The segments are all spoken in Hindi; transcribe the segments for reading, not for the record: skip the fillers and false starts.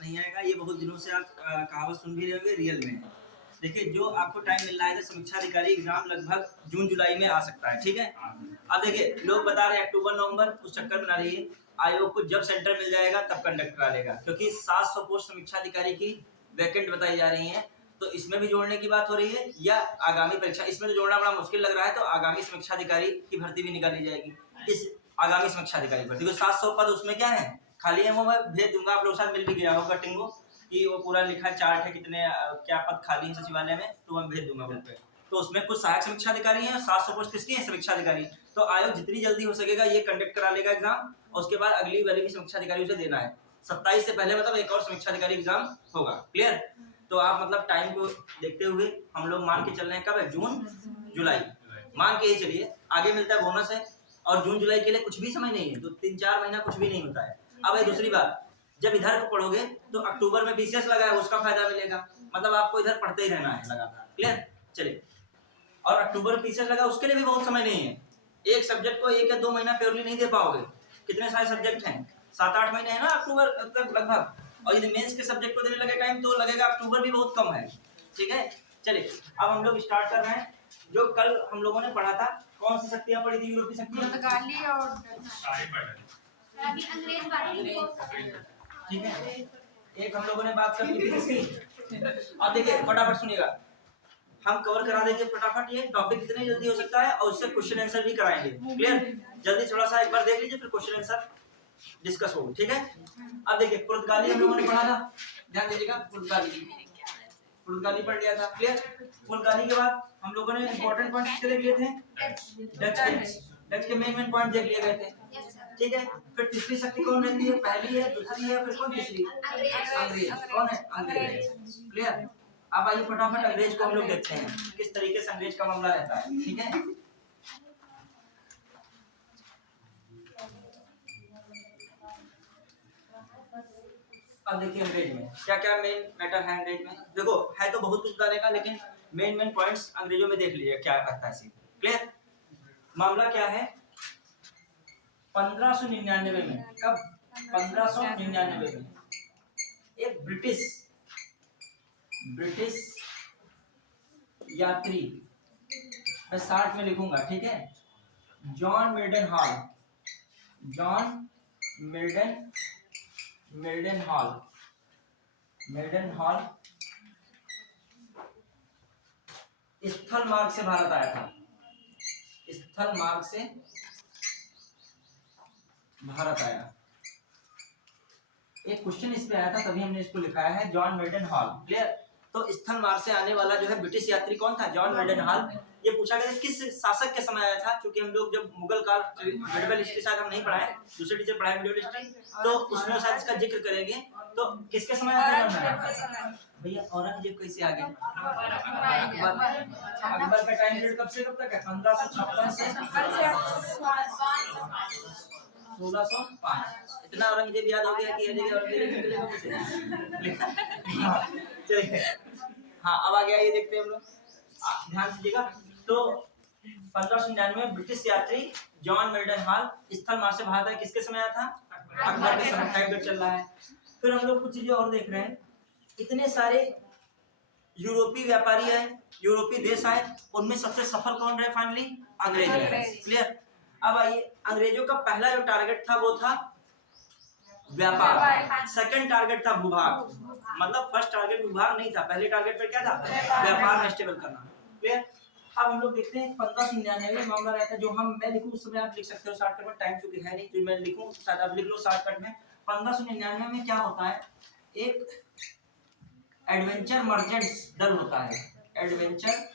नहीं आएगा, ये बहुत दिनों से आप कहावत सुन भी रहे होंगे, रियल में है। देखिए जो आपको टाइम मिल रहा है, समीक्षा अधिकारी एग्जाम लगभग जून जुलाई में आ सकता है, ठीक है। अब देखिए लोग बता रहे हैं अक्टूबर नवंबर, उस चक्कर में ना रहिए। आयोग को जब सेंटर मिल जाएगा तब कंडक्ट करा लेगा, क्योंकि 700 पोस्ट समीक्षा अधिकारी की वैकेंट बताई जा रही है। तो इसमें भी जोड़ने की बात हो रही है, या आगामी परीक्षा, इसमें तो जोड़ना बड़ा मुश्किल लग रहा है, तो आगामी समीक्षा अधिकारी की भर्ती भी निकाली जाएगी। इस आगामी समीक्षा अधिकारी भर्ती को 700 पद उसमें क्या है, खाली है, वो मैं भेज दूंगा, आप लोगों के साथ मिल भी गया होगा कटिंग को, कि वो पूरा लिखा चार्ट है कितने क्या पद खाली है सचिवालय में, तो मैं भेज दूंगा ग्रुप पे। तो उसमें कुछ सहायक समीक्षा अधिकारी हैं, 700 पोस्ट किसकी है, समीक्षा अधिकारी। तो आयोग जितनी जल्दी हो सकेगा ये कंडक्ट करा लेगा एग्जाम, और उसके बाद अगली वाली भी समीक्षा अधिकारी उसे देना है। 27 से पहले मतलब एक और समीक्षा अधिकारी एग्जाम होगा, क्लियर। तो आप मतलब टाइम को देखते हुए हम लोग मान के चल रहे हैं, कब है, जून जुलाई मान के ही चलिए। आगे मिलता है बोनस है, और जून जुलाई के लिए कुछ भी समय नहीं है, तो 3-4 महीना कुछ भी नहीं होता है। अब है दूसरी बात, जब इधर को पढ़ोगे तो अक्टूबर में बीसीएस लगा है, उसका फायदा मिलेगा, मतलब आपको इधर पढ़ते ही रहना है लगातार, क्लियर। चलिए, और अक्टूबर में बीसीएस लगा, उसके लिए भी बहुत समय नहीं है। एक सब्जेक्ट को 1 या 2 महीना प्योरली नहीं दे पाओगे, कितने सारे सब्जेक्ट हैं, 7-8 महीने है ना अक्टूबर तक लगभग, और यदि मेंस के सब्जेक्ट को देने लगे टाइम तो लगेगा, अक्टूबर भी बहुत कम है, ठीक है। चलिए अब हम लोग स्टार्ट कर रहे हैं। जो कल हम लोगों ने पढ़ा था, कौन सी शक्तियां पढ़ी थी, यूरोपीय शक्तियां, अभी अंग्रेज बात, ठीक है। एक हम लोगों ने बात कर ली थी इसकी। अब देखिए फटाफट सुनिएगा, हम कवर करा देंगे फटाफट, ये टॉपिक जितने जल्दी हो सकता है, और उससे क्वेश्चन आंसर भी कराएंगे, क्लियर। जल्दी थोड़ा सा एक बार देख लीजिए, फिर क्वेश्चन आंसर डिस्कस होगा, ठीक है। अब देखिए पुर्तगाली हम लोगों ने पढ़ा था, ध्यान दीजिएगा, पुर्तगाली पढ़ लिया था, क्लियर। पुर्तगाली के बाद हम लोगों ने इंपॉर्टेंट पॉइंट्स किसके देख लिए थे, डच के मेन पॉइंट देख लिए गए थे, ठीक है। फिर तीसरी शक्ति कौन रहती है, पहली है, दूसरी है, फिर कौन तीसरी, अंग्रेज। कौन है, अंग्रेज, क्लियर। अब आइए फटाफट अंग्रेज को हम लोग देखते हैं, किस तरीके से अंग्रेज का मामला रहता है, ठीक है। अब देखिए अंग्रेज में क्या क्या मेन मैटर है। अंग्रेज में देखो है तो बहुत कुछ बताने का, लेकिन मेन पॉइंट्स अंग्रेजों में देख लीजिए क्या रहता है, क्लियर। मामला क्या है, 1599 में, कब, 1599 में एक ब्रिटिश यात्री, मैं 60 में लिखूंगा, ठीक है, जॉन मिल्डन हॉल स्थल मार्ग से भारत आया था, स्थल मार्ग से भारत आया। एक क्वेश्चन इस पे आया था, तभी हमने इसको लिखाया है जॉन मिल्टन हॉल, क्लियर। तो स्थल मार्ग से आने वाला जो है ब्रिटिश यात्री कौन था, जॉन मिल्टन हॉल। ये पूछा गया किस शासक के समय आया था, क्योंकि हम लोग जब मुगल काल मेडिवल हिस्ट्री शायद हम नहीं पढ़ाए, दूसरे टीचर पढ़ाए मेडिवल हिस्ट्री, तो उसमें शायद इसका जिक्र करेंगे। तो किसके समय आया था भैया, औरंगजेब कैसे आ गए, अकबर का टाइम पीरियड कब से कब तक है, 1556 से 1605। इतना औरंगजेब याद हो गया कि ये जगह औरंगजेब। चलिए हाँ, अब आ गया, ये देखते हैं हम लोग, ध्यान दीजिएगा। तो 1599 में ब्रिटिश यात्री जॉन मिल्टन हॉल स्थल मार्ग से भारत आया, किसके समय आया था, अकबर के समय, टाइम पीरियड चल रहा है। फिर हम लोग कुछ चीजें और देख रहे हैं, इतने सारे यूरोपीय व्यापारी आए, यूरोपीय देश आए, उनमें सबसे सफल कौन रहे, फाइनली अंग्रेज रहे, क्लियर। अब आइए, अंग्रेजों का पहला जो टारगेट था वो था व्यापार, सेकंड टारगेट था भूभाग, मतलब फर्स्ट टारगेट भूभाग नहीं था, पहले टारगेट पर क्या था, व्यापार में स्टेबल करना, क्लियर। अब हम लोग देखते हैं 1599 मामला रहता है, जो मैं लिखूं उस समय आप लिख सकते हो शॉर्टकट में, टाइम चूंकि है नहीं तो मैं लिखूं, शायद आप लिख लो शॉर्टकट में। 1599 में क्या होता है, एक एडवेंचर मर्चेंट्स दल होता है, एडवेंचर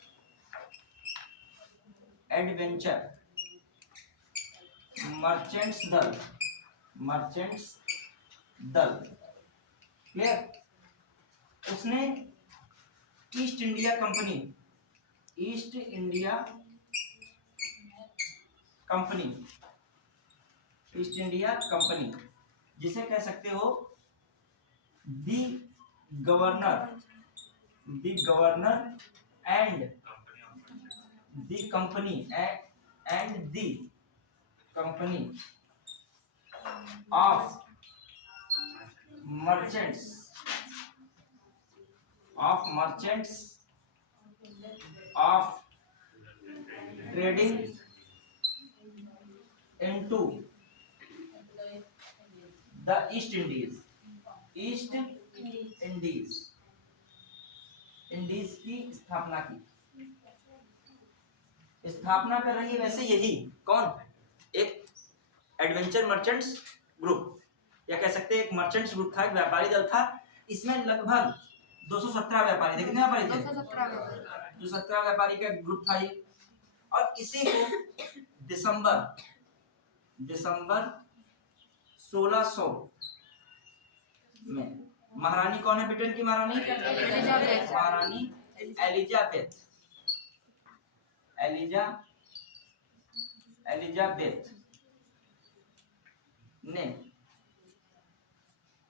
मर्चेंट्स दल, क्लियर। उसने ईस्ट इंडिया कंपनी, जिसे कह सकते हो the governor and the company of merchants of trading into the East Indies की स्थापना की। स्थापना कर रही है वैसे यही कौन, एक एडवेंचर मर्चेंट्स ग्रुप, या कह सकते हैं एक मर्चेंट्स ग्रुप था, एक व्यापारी दल था। इसमें लगभग 217 व्यापारी थे। कितने व्यापारी थे? 217 व्यापारी का ग्रुप था ये। और इसी को दिसंबर 1600 में महारानी कौन है ब्रिटेन की? महारानी एलिजाबेथ ने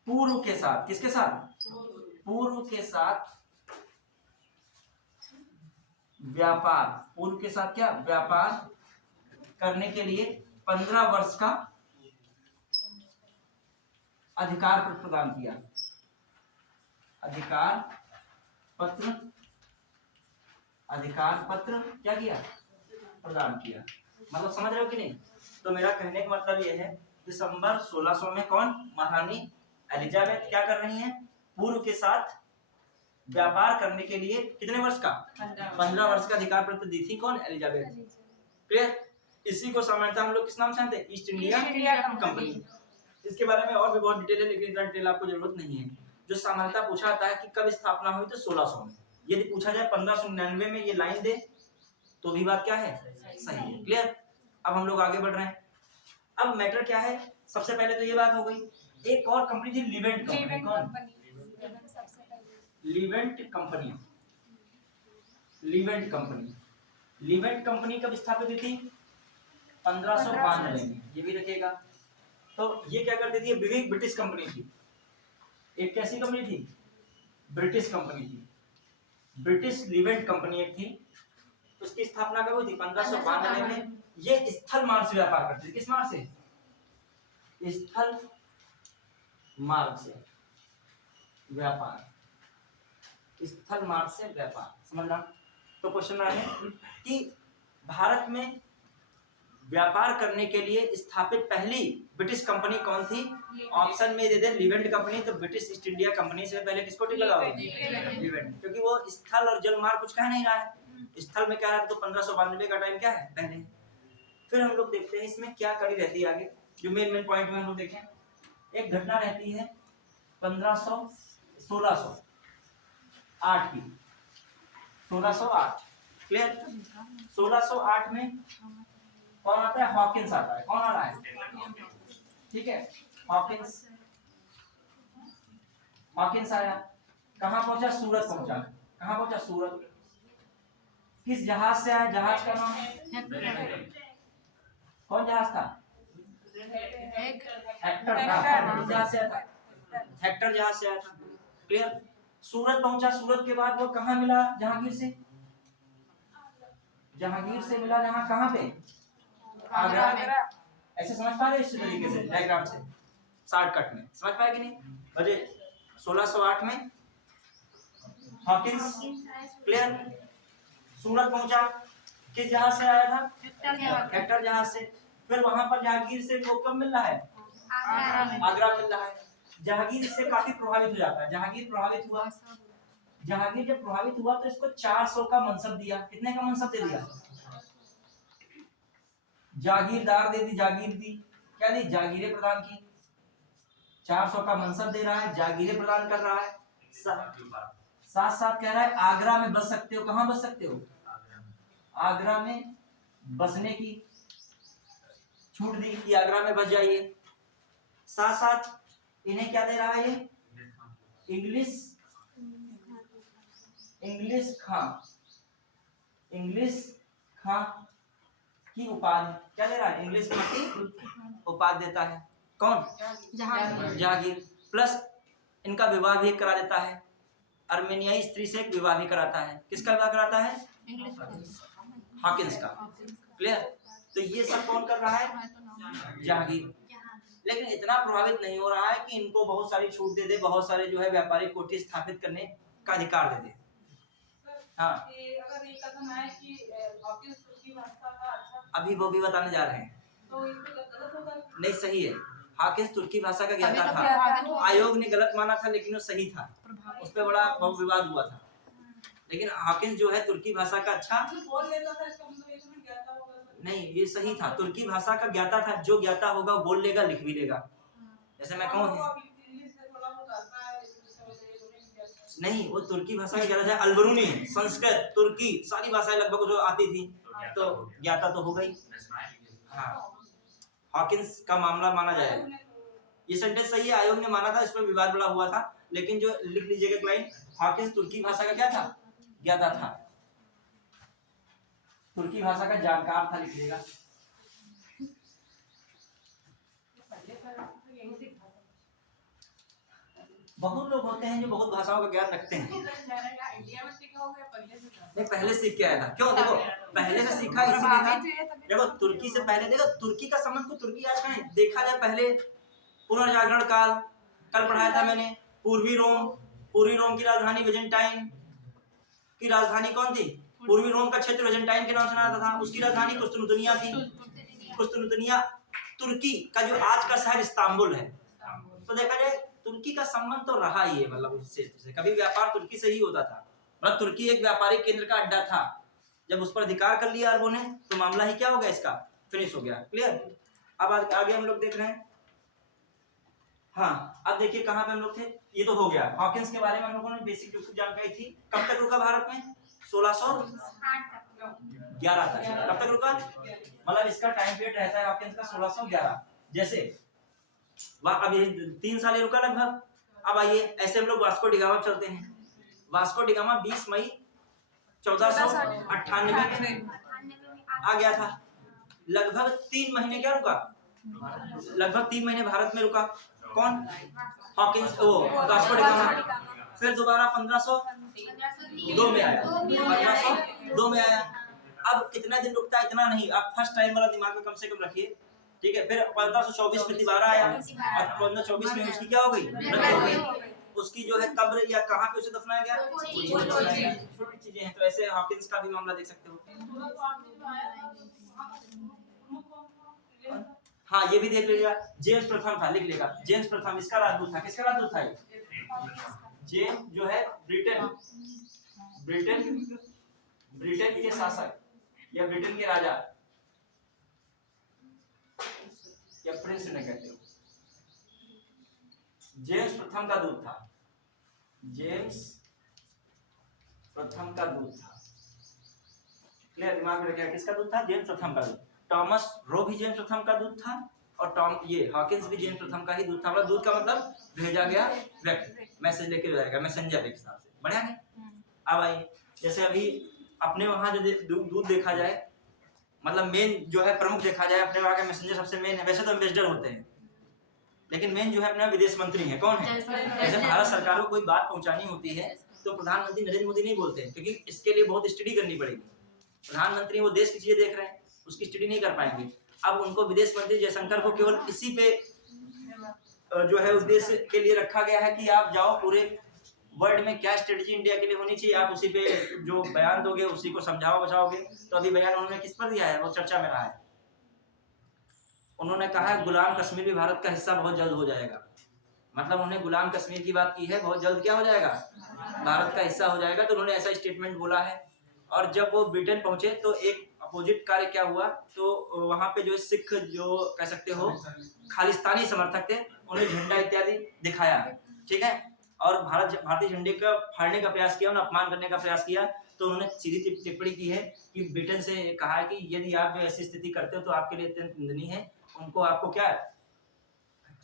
पूर्व के साथ, किसके साथ? पूर्व के साथ व्यापार, पूर्व के साथ क्या? व्यापार करने के लिए 15 वर्ष का अधिकार प्रदान किया। अधिकार पत्र क्या किया? प्रदान किया। मतलब समझ रहे हो कि नहीं? तो मेरा कहने का मतलब यह है, दिसंबर 1600 में कौन? महारानी एलिजाबेथ क्या कर रही हैं? पूर्व के साथ व्यापार करने के लिए कितने वर्ष का? 15 वर्ष का अधिकार पत्र दी थी। कौन? एलिजाबेथ। क्लियर? इसी को सामान्यतः हम लोग किस नाम से जानते हैं? East India company. इसके बारे में और भी बहुत डिटेल है, लेकिन इतना डिटेल आपको जरूरत नहीं है। जो सामान्यतः पूछा जाता है कि कब स्थापना हुई, तो 1600 में। यदि पूछा जाए 1599 में ये लाइन दे तो भी बात क्या है? सही है। क्लियर? अब हम लोग आगे बढ़ रहे हैं। अब मैटर क्या है? सबसे पहले तो ये बात हो गई। एक और कंपनी थी लिवेंट कंपनी। कौन? लिवेंट कंपनी कब स्थापित हुई थी? 1592 में। ये भी रखिएगा। तो ये क्या करती थी? विविध ब्रिटिश कंपनी थी। एक कैसी कंपनी थी? ब्रिटिश कंपनी थी। ब्रिटिश लिवेंट कंपनी एक थी। उसकी स्थापना कब हुई थी? 1592 में। ये स्थल मार्ग से व्यापार करती थी। किस मार्ग से? स्थल मार्ग से व्यापार। स्थल मार्ग से व्यापार, समझ रहा? तो क्वेश्चन है कि भारत में व्यापार करने के लिए स्थापित पहली ब्रिटिश कंपनी कौन थी? ऑप्शन में दे दे लिवेंट कंपनी, तो ब्रिटिश ईस्ट इंडिया कंपनी से पहले किसको टिक लगा? लिवेंट, क्योंकि वो स्थल और जल मार्ग कुछ कह नहीं रहा है। स्थल में कह रहा है तो 1592 का टाइम क्या है? पहले। फिर हम लोग देखते हैं इसमें क्या कड़ी रहती है आगे, जो मेन पॉइंट में हम लोग देखें। एक घटना रहती है 1608 की। 1608 क्लियर? 1608 में कौन आता है? हॉकिंस आता है। कौन आ रहा है? ठीक है, हॉकिंस आया। कहां पहुंचा? सूरत पहुंचा। कहां पहुंचा? सूरत। किस जहाज से आया? जहाज का नाम कौन जहाज था? हेक्टर जहाज से आया था। हेक्टर जहाज से आया था। क्लियर? सूरत पहुंचा। सूरत के बाद वो कहां मिला? जहांगीर से मिला। जहां कहां पे? आगरा में। ऐसे समझ पा रहे? इस तरीके से डायग्राम से शॉर्टकट में समझ पाए कि नहीं? बजे 1608 में हॉकिंस। क्लियर? सूरत पहुंचा। किस जहाज से आया था? हेक्टर जहाज से। फिर वहां पर जहांगीर से वो कब मिल रहा है? आगरा मिल रहा है। जहांगीर से काफी प्रभावित हो जाता है। जहांगीर जब प्रभावित हुआ तो इसको 400 का मनसब दिया। कितने का मनसब दे दिया? जागीरदार दे दी। जागीर दी। क्या दी? जागीरें प्रदान की। 400 का मनसब दे रहा है, जागीरें प्रदान कर रहा है। साथ साथ कह रहा है आगरा में बस सकते हो। कहां बस सकते हो? आगरा में बसने की छूट दी कि आगरा में बस जाइए। साथ साथ इन्हें क्या दे रहा है? ये इंग्लिश खां की उपाधि क्या दे रहा है? इंग्लिश खां की उपाधि देता है। कौन? जहांगीर। प्लस इनका विवाह भी करा देता है। अर्मेनियाई स्त्री से एक विवाह भी कराता है। किसका विवाह कराता है? हॉकिंस का। क्लियर? तो ये सब कौन कर रहा है? जहांगीर। लेकिन इतना प्रभावित नहीं हो रहा है कि इनको बहुत सारी छूट दे दे, बहुत सारे जो है व्यापारिक कोठी स्थापित करने का अधिकार दे दे। हाँ अगर ये कथन है कि हॉकिंस तुर्की भाषा का अच्छा, अभी वो भी बताने जा रहे हैं। तो इसमें गलत होगा? नहीं, सही है। हॉकिंस तुर्की भाषा का ज्ञाता था। आयोग ने गलत माना था लेकिन वो सही था, उस पर बड़ा बहुत विवाद हुआ था। लेकिन हॉकिंस जो है तुर्की भाषा का अच्छा बोल लेता था, इसका मतलब ये तो नहीं ज्ञाता होगा। नहीं, ये सही था। तुर्की भाषा का ज्ञाता था, जो ज्ञाता होगा वो बोल लेगा, लिख भी लेगा। जैसे मैं कहूँ नहीं, वो तुर्की भाषा का ज्ञाता था। अल्बरूनी, संस्कृत, तुर्की सारी भाषाएं लगभग जो आती थी, तो ज्ञाता तो हो गई। हाँ, हॉकिंस का मामला माना जाएगा। ये सेंटेंस सही है, आयोग ने माना था, इस पर विवाद बड़ा हुआ था। लेकिन जो लिख लीजिएगा क्लाइंट, हॉकिंस तुर्की भाषा का क्या था? ज्ञाता था, तुर्की भाषा का जानकार था, लिखिएगा। बहुत लोग होते हैं जो बहुत भाषाओं का ज्ञान रखते हैं। नहीं, पहले सीख के आया था। क्यों? देखो, पहले से सीखा इसीलिए था। देखो, तुर्की से पहले, देखो तुर्की का संबंध को तुर्की आज कहें देखा जाए, पहले पुनर्जागरण काल, कल पढ़ाया था मैंने, पूर्वी रोम की राजधानी विजेंटाइन की राजधानी कौन थी? पूर्वी रोम का क्षेत्र विजेंटाइन के नाम से जाना था। उसकी राजधानी कुस्तुनुतनिया थी। कुस्तुनुतनिया तुर्की का जो आज का शहर इस्तांबुल है। तो देखा जाए तुर्की का संबंध तो रहा ही है, मतलब उससे कभी व्यापार तुर्की से ही होता था। मतलब तुर्की एक व्यापारिक केंद्र का अड्डा था। जब उस पर अधिकार कर लिया अरबों ने, तो मामला ही क्या हो गया, इसका फिनिश हो गया। क्लियर? अब आगे हम लोग देख रहे हैं। हाँ, अब देखिए कहाँ पे हम लोग थे। ये तो हो गया हॉकिंस के बारे में, हम लोगों ने बेसिक जो जानकारी थी। कब तक रुका भारत में? 1611 तक। कब तक रुका? मतलब इसका टाइम पीरियड रहता है हॉकिंस का 1611। जैसे अब ये 3 साल रुका लगभग। अब आइए ऐसे हम लोग वास्को डिगामा चलते हैं। वास्को डिगामा 20 मई 1498 में आ गया था। लगभग 3 महीने क्या रुका? लगभग 3 महीने भारत में रुका। कौन? Hawkins, Vasco da Gama. फिर दोबारा 1502 में आया। 1502 में आया। अब कितना दिन रुकता है? इतना नहीं। अब फर्स्ट टाइम वाला दिमाग में कम से कम रखिए, ठीक है। फिर 1524 में तिबारा आया, और 1524 में उसकी क्या हो गई? मृत्यु हो गई। उसकी जो है कब्र या कहाँ पे उसे दफनाया गया? छोटी चीजें हैं, तो ऐसे हॉकिंस का भी मामला देख सकते हो। हाँ, ये भी देख लीजिएगा। जेम्स प्रथम था, लिख लेगा। जेम्स प्रथम इसका राजदूत था। किसका राजदूत था ये? जेम्स जो है ब्रिटेन के शासक या ब्रिटेन के राजा या प्रिंस ने कहते हो। जेम्स प्रथम का दूत था। जेम्स प्रथम का दूत था। क्लियर? दिमाग में रखिएगा, किसका दूत था? जेम्स प्रथम का दूत। टॉमस रो भी जेम्स प्रथम का दूत था, और ये हॉकिंस भी जेम्स प्रथम का ही दूत था। मतलब दूत का मतलब भेजा गया व्यक्ति, मैसेज लेके जाएगा, मैसेंजर एक हिसाब से। बढ़िया नहीं? अब आइए, जैसे अभी अपने वहां जो दूत देखा जाए, मतलब मेन जो है प्रमुख देखा जाए अपने वहां का मैसेंजर सबसे मेन है। वैसे तो एम्बेसडर होते हैं, लेकिन मेन जो है अपना विदेश मंत्री है। कौन है? जैसे भारत सरकार को कोई बात पहुंचानी होती है तो प्रधानमंत्री नरेंद्र मोदी नहीं बोलते हैं, क्योंकि इसके लिए बहुत स्टडी करनी पड़ेगी। प्रधानमंत्री वो देश की चीजें देख रहे हैं, उसकी स्टडी नहीं कर पाएंगे। अब उनको विदेश मंत्री जयशंकर को केवल इसी पे जो है उद्देश्य के लिए रखा गया है कि आप जाओ, पूरे वर्ल्ड में क्या स्ट्रेटजी इंडिया के लिए होनी चाहिए, आप उसी पे जो बयान दोगे उसी को समझाओ बचाओगे। तो अभी बयान उन्होंने किस पर दिया है, वो चर्चा में रहा है। उन्होंने कहा है गुलाम कश्मीर भी भारत का हिस्सा बहुत जल्द हो जाएगा। मतलब उन्होंने गुलाम कश्मीर की बात की है, बहुत जल्द क्या हो जाएगा? भारत का हिस्सा हो जाएगा। तो उन्होंने ऐसा स्टेटमेंट बोला है। और जब वो ब्रिटेन पहुंचे तो एक अपोजिट कार्य क्या हुआ, तो वहां पे जो सिख, जो कह सकते हो खालिस्तानी समर्थक थे, उन्हें झंडा इत्यादि दिखाया, ठीक है। और भारतीय झंडे का फाड़ने का प्रयास किया, उन्हें अपमान करने का प्रयास किया। तो उन्होंने सीधी टिप्पणी की है कि ब्रिटेन से कहा है कि यदि आप जो ऐसी स्थिति करते हो तो आपके लिए अत्यंत निंदनीय है। उनको आपको क्या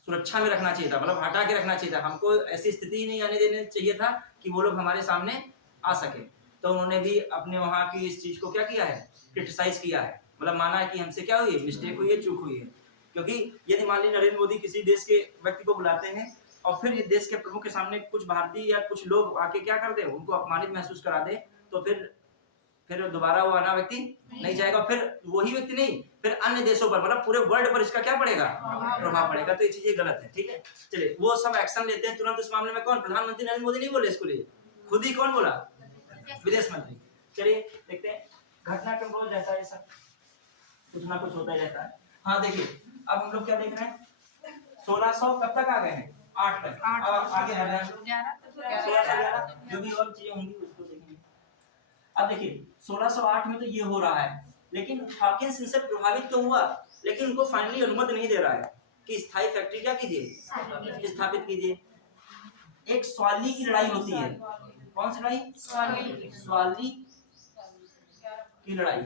सुरक्षा में रखना चाहिए था, मतलब हटा के रखना चाहिए था। हमको ऐसी स्थिति ही नहीं आने देना चाहिए था कि वो लोग हमारे सामने आ सके। तो उन्होंने भी अपने वहाँ की इस चीज को क्या किया है, क्रिटिसाइज किया है। मतलब माना है कि हमसे क्या हुई है, मिस्टेक हुई है, चूक हुई है। क्योंकि यदि मान लीजिए नरेंद्र मोदी किसी देश के व्यक्ति को बुलाते हैं और फिर इस देश के प्रमुख के सामने कुछ भारतीय या कुछ लोग आके क्या कर दे, उनको अपमानित महसूस करा दे, तो फिर दोबारा वो आना व्यक्ति नहीं जाएगा। फिर वही व्यक्ति नहीं, फिर अन्य देशों पर मतलब पूरे वर्ल्ड पर इसका क्या पड़ेगा, प्रभाव पड़ेगा। तो ये चीजें गलत है, ठीक है। चलिए वो सब एक्शन लेते हैं तुरंत। इस मामले में कौन, प्रधानमंत्री नरेंद्र मोदी नहीं बोले इसको लिए, खुद ही कौन बोला, विदेश मंत्री। चलिए देखते हैं घटनाक्रम रोज रहता है, सब कुछ ना कुछ होता ही रहता है। हाँ देखिए अब हम लोग क्या देख रहे हैं, 1600 कब तक आ गए हैं, 8 तक। अब आगे बढ़ रहे हैं 1611 जो भी और चीजें होंगी उसको देखेंगे। अब देखिए 1608 में तो ये हो रहा है, लेकिन हॉकिंस इनसे प्रभावित तो हुआ, लेकिन उनको फाइनली अनुमति नहीं दे रहा है कि स्थायी फैक्ट्री क्या कीजिए, स्थापित कीजिए। एक स्वाली की लड़ाई होती है, कौन सी लड़ाई, स्वाली की लड़ाई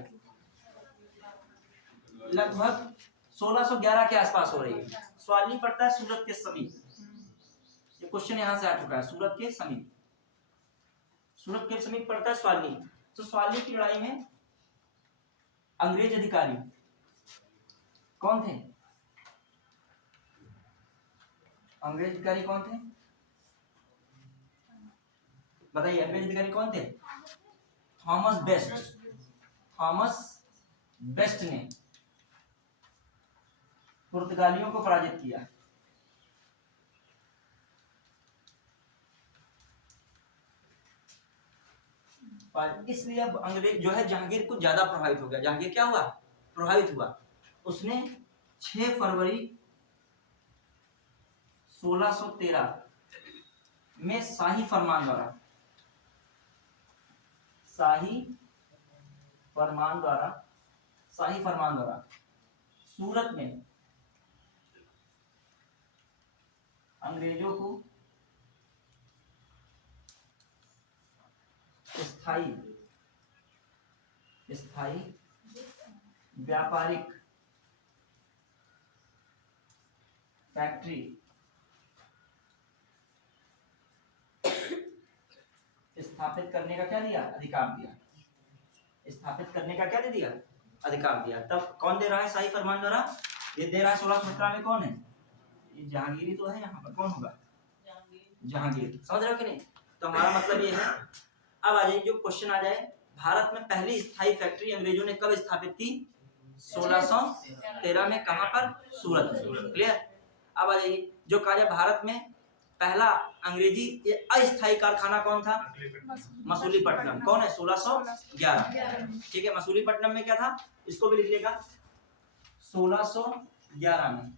लगभग 1611 के आसपास हो रही है। स्वाली पड़ता है सूरत के समीप, ये क्वेश्चन यहाँ से आ चुका है, सूरत के समीप, सूरत के समीप पड़ता है स्वाली। तो स्वाली की लड़ाई में अंग्रेज अधिकारी कौन थे, अंग्रेज अधिकारी कौन थे बताइए, अंग्रेज अधिकारी कौन थे, थॉमस बेस्ट। थॉमस बेस्ट ने पुर्तगालियों को पराजित किया। इसलिए अब अंग्रेज जो है जहांगीर को ज्यादा प्रभावित हो गया। जहांगीर क्या हुआ, प्रभावित हुआ। उसने 6 फरवरी 1613 में शाही फरमान द्वारा सूरत में अंग्रेजों को स्थायी व्यापारिक फैक्ट्री स्थापित करने का क्या दिया, अधिकार दिया। स्थापित करने का क्या दे दिया, अधिकार दिया। तब कौन दे रहा है शाही फरमान द्वारा, ये दे रहा है 1617 में कौन है, ये जहांगीर ही तो है। यहाँ पर कौन होगा, जहांगीर। समझ रहे हो कि नहीं। तो हमारा मतलब ये है। अब आ जाइए जो क्वेश्चन आ जाए, भारत में पहली स्थायी फैक्ट्री अंग्रेजों ने कब स्थापित की, 1613 में। कहां पर, सूरत में। क्लियर। अब आ जाइए जो कहा जाए भारत में पहला अंग्रेजी अस्थायी कारखाना कौन था, मसूलीपट्टनम। कौन है, 1611। ठीक है, मसूलीपट्टनम में क्या था, इसको भी लिख लेगा। 1611 में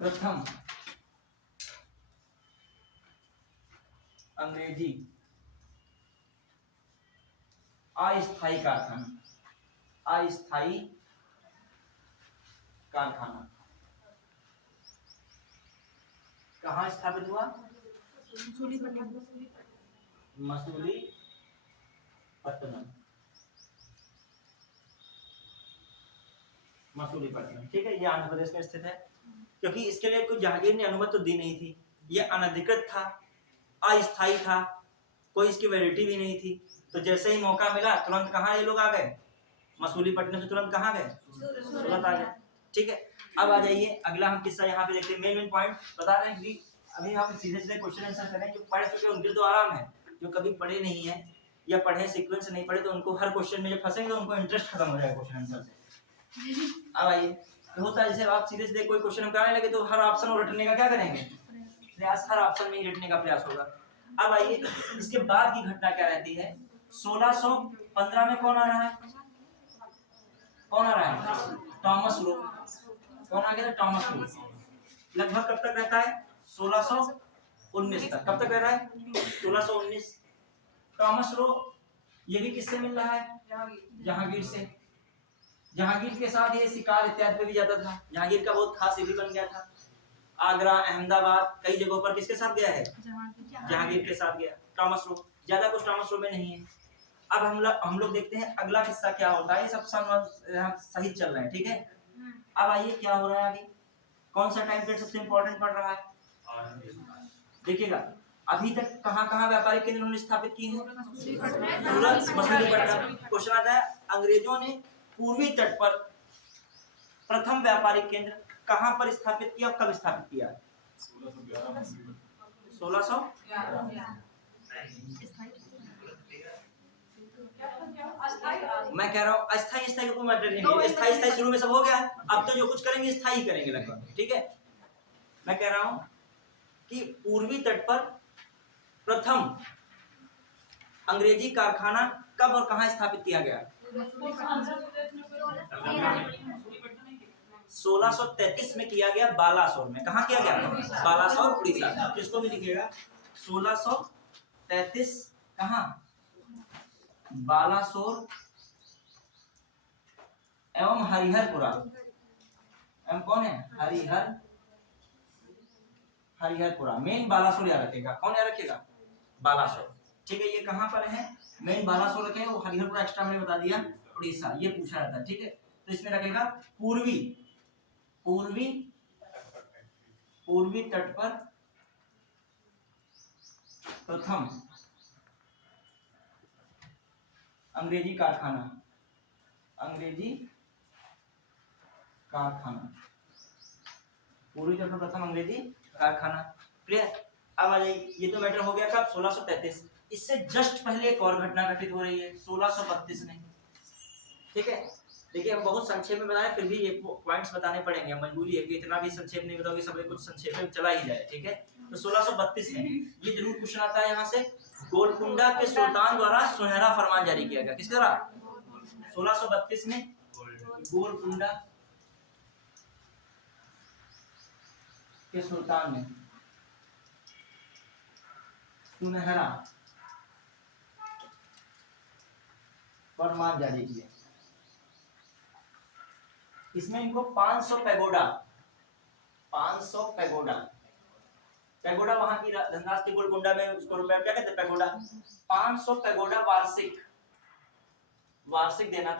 प्रथम अंग्रेजी अस्थायी कारखाना कहाँ स्थापित हुआ, मसूलीपट्टनम। ठीक है, ये आंध्र प्रदेश में स्थित है। क्योंकि इसके लिए कोई जहांगीर ने अनुमति तो दी नहीं थी, ये अनधिकृत था, अस्थायी था, कोई इसकी वैलिडिटी भी नहीं थी। तो जैसे ही मौका मिला तुरंत कहाँ ये लोग आ गए, मसूलीपट्टनम से तुरंत कहाँ गए, सूरत आ गए। ठीक है। अब आ जाइए अगला हम किस्सा यहाँ पे देखते हैं। मेन पॉइंट बता रहे हैं कि अभी हम सीधे सीधे क्वेश्चन आंसर करें। जो पढ़ चुके उनके तो आराम है, जो कभी पढ़े नहीं है या पढ़े सीक्वेंस नहीं पढ़े तो उनको हर क्वेश्चन में जब फंसेंगे तो उनको इंटरेस्ट खत्म हो जाएगा क्वेश्चन आंसर से। अब आइए तो होता है जैसे आप सीधे सीधे कोई क्वेश्चन हम कराने लगे तो हर ऑप्शन को रटने का क्या करेंगे, प्रयास, हर ऑप्शन में ही रटने का प्रयास होगा। अब आइए इसके बाद की घटना क्या रहती है। 1615 में कौन आ रहा है, टॉमस रो। कौन आ गया था, टॉमस रो। लगभग कब तक रहता है, 1619 तक। कब तक रह रहा है, 1619। टॉमस रो ये भी किससे मिल रहा है, जहांगीर से। जहांगीर के साथ ये शिकार इत्यादि पे भी जाता था। जहांगीर का बहुत खास ये भी बन गया था। आगरा, अहमदाबाद, कई जगहों पर किसके साथ गया है, जहांगीर के साथ गया टॉमस रो। ज्यादा कुछ टॉमस रो में नहीं है। अब हम लोग देखते हैं अगला किस्सा क्या होता है। ये सब सही चल रहा है, ठीक है। अब आइए क्या हो रहा है आगे, कौन सा टाइम पीरियड सबसे इंपॉर्टेंट पड़ रहा है। देखिएगा अभी तक कहाँ व्यापारिक केंद्र उन्होंने स्थापित किए हैं, सूरत, मसूलीपट्टनम। क्वेश्चन आता है अंग्रेजों ने पूर्वी तट पर प्रथम व्यापारिक केंद्र कहां पर स्थापित किया और कब स्थापित किया, 1600। मैं कह रहा हूँ अस्थाई स्थाई का कोई मैटर नहीं है, स्थाई स्थाई शुरू में सब हो गया, अब तो जो कुछ करेंगे स्थाई करेंगे लगभग, ठीक है। मैं कह रहा हूँ कि पूर्वी तट पर प्रथम अंग्रेजी कारखाना कब और कहाँ स्थापित किया गया? 1633 में किया गया, बालासोर में। कहाँ किया गया? बालासोर, उड़ीसा। किसको भी लिखिएगा, 1633 कहाँ? बालासोर एवं हरिहरपुरा। एवं कौन है? हरिहरपुरा। मेन बालासोर याद रखेगा। कौन याद रखेगा? बालासोर, ठीक है। ये कहाँ पर है? मेन बालासोर रखेगा, वो हरिहरपुरा एक्स्ट्रा मैंने बता दिया, उड़ीसा। ये पूछा जाता है, ठीक है। तो इसमें रखेगा पूर्वी तट पर प्रथम अंग्रेजी कारखाना। पूर्वी तट पर प्रथम अंग्रेजी कारखाना। क्लियर? अब आ जाइए, ये तो मैटर हो गया कब? 1633। इससे जस्ट पहले एक और घटना घटित हो रही है 1632 में, ठीक है। देखिए हम बहुत संक्षेप में बताएं, फिर भी ये पॉइंट्स बताने पड़ेंगे, मजबूरी है कि इतना भी संक्षेप नहीं बताओगे, सब कुछ संक्षेप में चला ही जाए, ठीक है। तो 1632 में ये जरूर क्वेश्चन आता है यहाँ से, गोलकुंडा के सुल्तान द्वारा सुनहरा फरमान जारी किया गया। किसके द्वारा? 1632 में गोलकुंडा के सुल्तान ने सुनहरा फरमान जारी किया। इसमें इनको 500 पैगोडा वहां की धनराज की गोलकुंडा में, उसको रुपया क्या कहते हैं? पैगोडा। 500 पैगोडा वार्षिक देना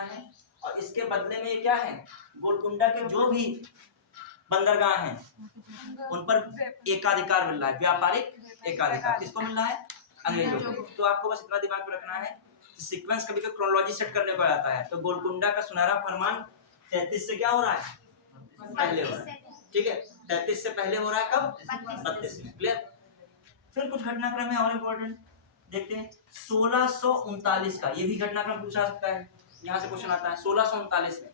है। और इसके बदले में ये क्या है? गोलकुंडा के जो भी बंदरगाह हैं उन पर एकाधिकार मिल रहा है, व्यापारिक एकाधिकार। किसको मिल रहा है? अंग्रेजों को। तो आपको बस इतना दिमाग में रखना है, सीक्वेंस कभी कभी क्रोनोलॉजी सेट करने को आता है। तो गोलकुंडा का सुनहरा फरमान 33 से क्या हो रहा है? पहले हो रहा है, ठीक है। 33 से पहले हो रहा है कब? 32 में। क्लियर? फिर कुछ घटनाक्रम है और इम्पोर्टेंट, देखते हैं 1639 का। ये भी घटनाक्रम पूछा सकता है, यहाँ से क्वेश्चन आता है। 1639 में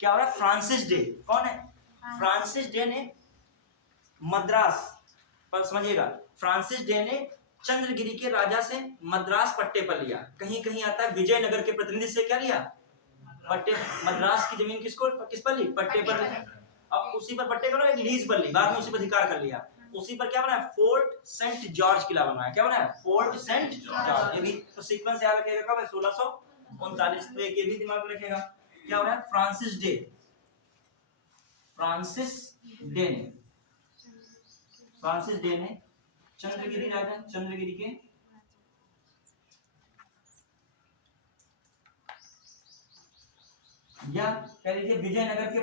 क्या हो रहा है? Francis day. कौन है? फ्रांसिस डे ने मद्रास पर, समझिएगा, फ्रांसिस डे ने चंद्रगिरी के राजा से मद्रास पट्टे पर लिया। कहीं कहीं आता है विजयनगर के प्रतिनिधि से क्या लिया? पट्टे। मद्रास की जमीन किस पर ली? पट्टे पर ली। अब उसी पर पट्टे पर एक लीज पर ली, बाद में उसी पर अधिकार कर लिया। उसी पर क्या बनाया? फोर्ट सेंट जॉर्ज किला बनाया। क्या बनाया? Fort Saint George. ये भी तो सीक्वेंस याद रखिएगा कब है? 1639। तो एक ये भी दिमाग में रखिएगा। क्या हो रहा है? फ्रांसिस डे ने चंद्रगिरी राजा, चंद्रगिरी के या कह लीजिए विजयनगर के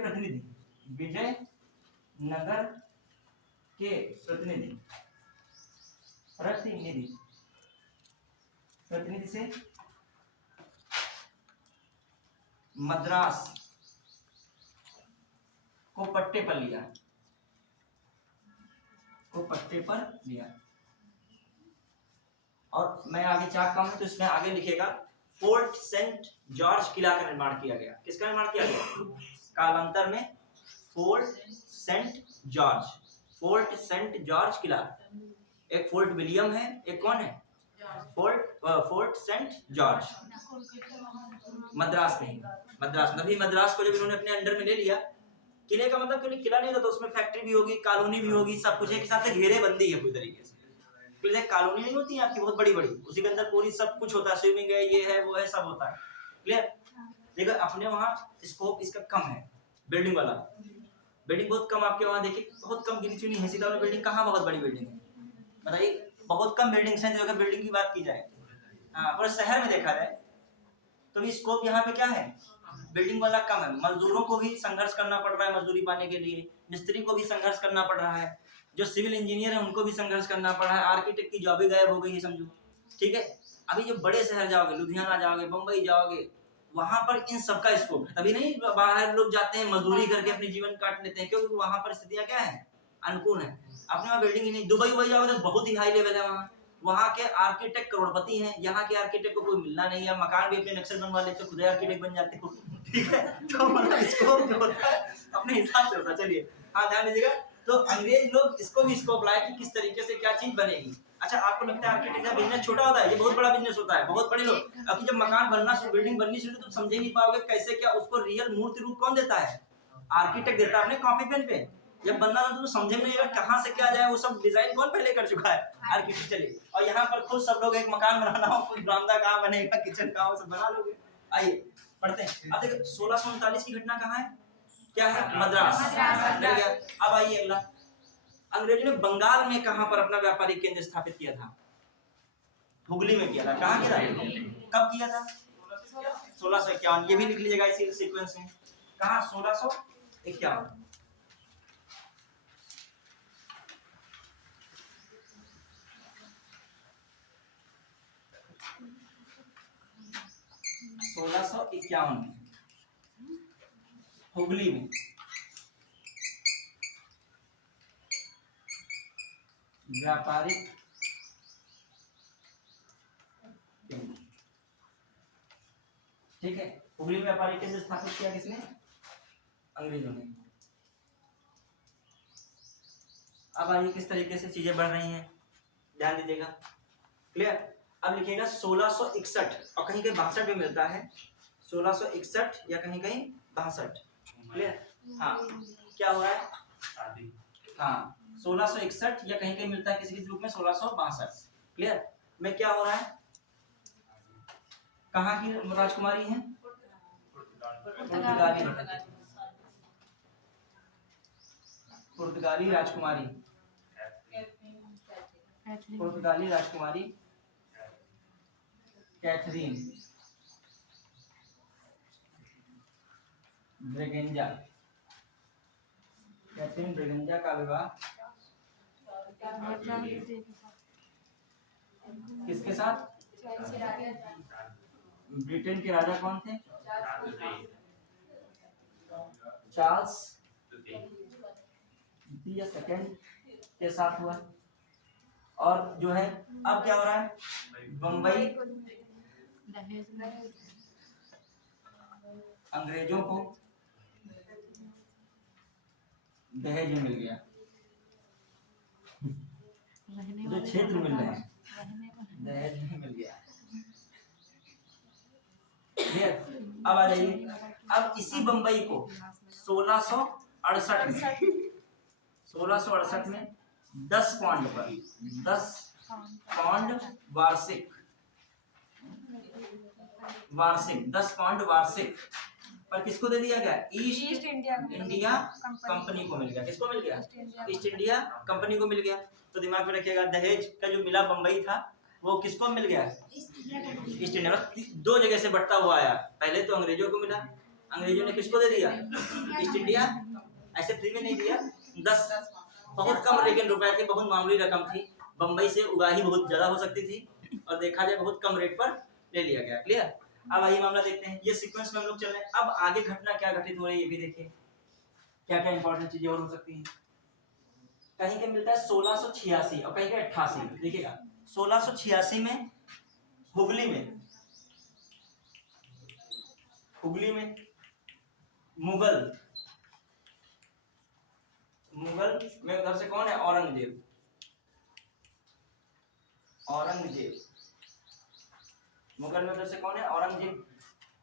प्रतिनिधि से मद्रास को पट्टे पर लिया। और मैं आगे चाहता हूं तो इसमें आगे लिखेगा फोर्ट सेंट जॉर्ज किला का निर्माण किया गया। किसका निर्माण किया गया? कालांतर में फोर्ट सेंट जॉर्ज किला। एक फोर्ट विलियम है, एक कौन है? Fort Saint George. मद्रास को जब इन्होंने अपने अंडर में ले लिया, किले का मतलब क्योंकि किला नहीं होता तो उसमें फैक्ट्री भी होगी, कॉलोनी भी होगी, सब कुछ एक हिसाब से घेरेबंदी है पूरी तरीके से। कॉलोनी नहीं होती है आपकी बहुत बड़ी, उसी के अंदर पूरी सब कुछ होता है, स्विमिंग है, ये है, वो है, सब होता है। क्लियर? देखो अपने वहाँ स्कोप इसका कम है, बिल्डिंग बहुत कम आपके वहाँ। देखिए बहुत कम गिनी चुनी है सीतापुर बिल्डिंग, कहाँ बहुत बड़ी बिल्डिंग है बताइए? बहुत कम बिल्डिंग्स हैं। अगर बिल्डिंग की बात की जाए, हाँ, पूरे शहर में देखा जाए तो भी स्कोप यहाँ पे क्या है? बिल्डिंग वाला कम है। मजदूरों को भी संघर्ष करना पड़ रहा है मजदूरी पाने के लिए, मिस्त्री को भी संघर्ष करना पड़ रहा है, जो सिविल इंजीनियर है उनको भी संघर्ष करना पड़ रहा है, आर्किटेक्ट की जॉब गायब हो गई है समझो, ठीक है। अभी जो बड़े शहर जाओगे, लुधियाना जाओगे, बम्बई जाओगे, वहां पर इन सबका स्कोप है। तभी नहीं बाहर लोग जाते हैं मजदूरी करके अपने जीवन काट लेते हैं, क्योंकि वहां पर स्थितियां क्या है? अनुकूल है। अपने वहाँ बिल्डिंग ही नहीं। दुबई जाओगे तो बहुत ही हाई लेवल है, वहाँ के आर्किटेक्ट करोड़पति हैं, यहाँ के आर्किटेक्ट को कोई मिलना नहीं है, मकान भी अपने नक्शे बनवा लेते तो खुद आर्किटेक्ट बन जाते हो, ठीक है। तो मतलब इसको जो होता है अपने हिसाब से होता है। चलिए हाँ ध्यान दीजिएगा। तो अंग्रेज लोग इसको भी स्कोप लाए कि किस तरीके से क्या चीज बनेगी। अच्छा आपको लगता है आर्किटेक्ट का बिजनेस छोटा होता है? ये बहुत बड़ा बिजनेस होता है, बहुत बड़े लोग। अब जब मकान बनना शुरू, बिल्डिंग बननी शुरू, तो समझ ही नहीं पाओगे कैसे क्या उसको रियल मूर्ति रूप कौन देता है? आर्किटेक्ट देता है अपने कॉपी पेन पे। जब बनना था तो समझे नहीं आएगा कहाँ से क्या जाए, वो सब डिजाइन कौन पहले कर चुका है? आर्किटेक्ट। चलिए और यहाँ पर खुद सब लोग एक मकान बनाना हो, कुछ बरामदा कहाँ बनेगा, किचन कहाँ, वो सब बना लोगे। आइए पढ़ते हैं। अब देखो 1639 की घटना कहाँ है? क्या है? मद्रास। मिल गया। अब आइए अगला, अंग्रेजों ने बंगाल में कहां पर अपना व्यापारिक केंद्र स्थापित किया था? हुगली में किया था। कहां किया था? कब किया था? 1651। ये भी लिख लीजिएगा इसी सीक्वेंस में। कहां? 1651। हुगली में व्यापारिक केंद्र, ठीक है। हुगली में व्यापारिक केंद्र स्थापित किया किसने? अंग्रेजों ने। अब आइए किस तरीके से चीजें बढ़ रही हैं, ध्यान दीजिएगा। क्लियर? अब लिखिएगा 1661 और कहीं कहीं 62 में मिलता है 1661 या कहीं कहीं 62। क्लियर? हाँ क्या हो रहा है? हाँ 1661 या कहीं कहीं मिलता है किसी किसी रूप में 1662। क्लियर? में क्या हो रहा है? कहाँ की राजकुमारी है? पुर्तगाली राजकुमारी, पुर्तगाली राजकुमारी कैथरीन ब्रेगेंजा, कैथरीन ब्रेगेंजा का विवाह किसके साथ? ब्रिटेन के राजा कौन थे? चार्ल्स द्वितीय सेकंड के साथ हुआ। और जो है अब क्या हो रहा है? बंबई अंग्रेजों को दहेज में मिल गया, जो क्षेत्र मिल रहे हैं दहेज में मिल गया। अब आ जाइए, अब इसी बंबई को 1668 में 10 पाउंड पर 10 पाउंड वार्षिक 10 पाउंड वार्षिक पर किसको दे दिया गया? ईस्ट इंडिया कंपनी को मिल गया। किसको मिल गया? ईस्ट इंडिया कंपनी को मिल गया। तो दिमाग में रखिएगा दहेज का जो मिला बंबई था वो किसको मिल गया? East India. दो जगह से बढ़ता हुआ आया, पहले तो अंग्रेजों को मिला, अंग्रेजों ने किसको दे दिया? East India. ऐसे फ्री में नहीं दिया, 10 बहुत कम लेकिन रुपए थे, बहुत मामूली रकम थी। बंबई से उगाही बहुत ज्यादा हो सकती थी और देखा जाए बहुत कम रेट पर ले लिया गया। क्लियर? अब आइए मामला देखते हैं, ये सीक्वेंस में हम लोग चल रहे हैं। अब आगे घटना क्या घटित हो रही है ये भी देखिए, क्या क्या इंपॉर्टेंट चीजें और हो सकती हैं। कहीं के मिलता है 1686 और कहीं के 88। देखिएगा 1686 में हुगली में मुगल में उधर से कौन है? औरंगजेब मुगल में उधर से कौन है? औरंगजेब।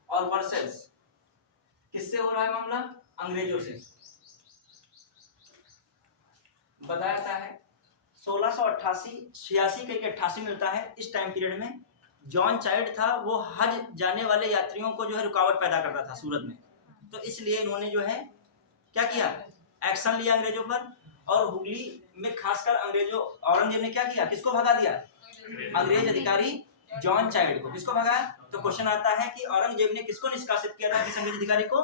और वर्सेस किससे हो रहा है मामला? अंग्रेजों से। बताया जाता है 1688 के 88 मिलता है। इस टाइम पीरियड में जॉन चाइल्ड था, वो हज जाने वाले यात्रियों को जो है रुकावट पैदा करता था सूरत में, तो इसलिए इन्होंने जो है क्या किया? एक्शन लिया अंग्रेजों पर। और हुगली में खासकर औरंगजेब ने क्या किया? किसको भगा दिया? अंग्रेज अधिकारी जॉन चाइल्ड को। किसको भगाया? तो क्वेश्चन आता है कि औरंगजेब ने किसको निष्कासित किया था? किस अंग्रेज अधिकारी को?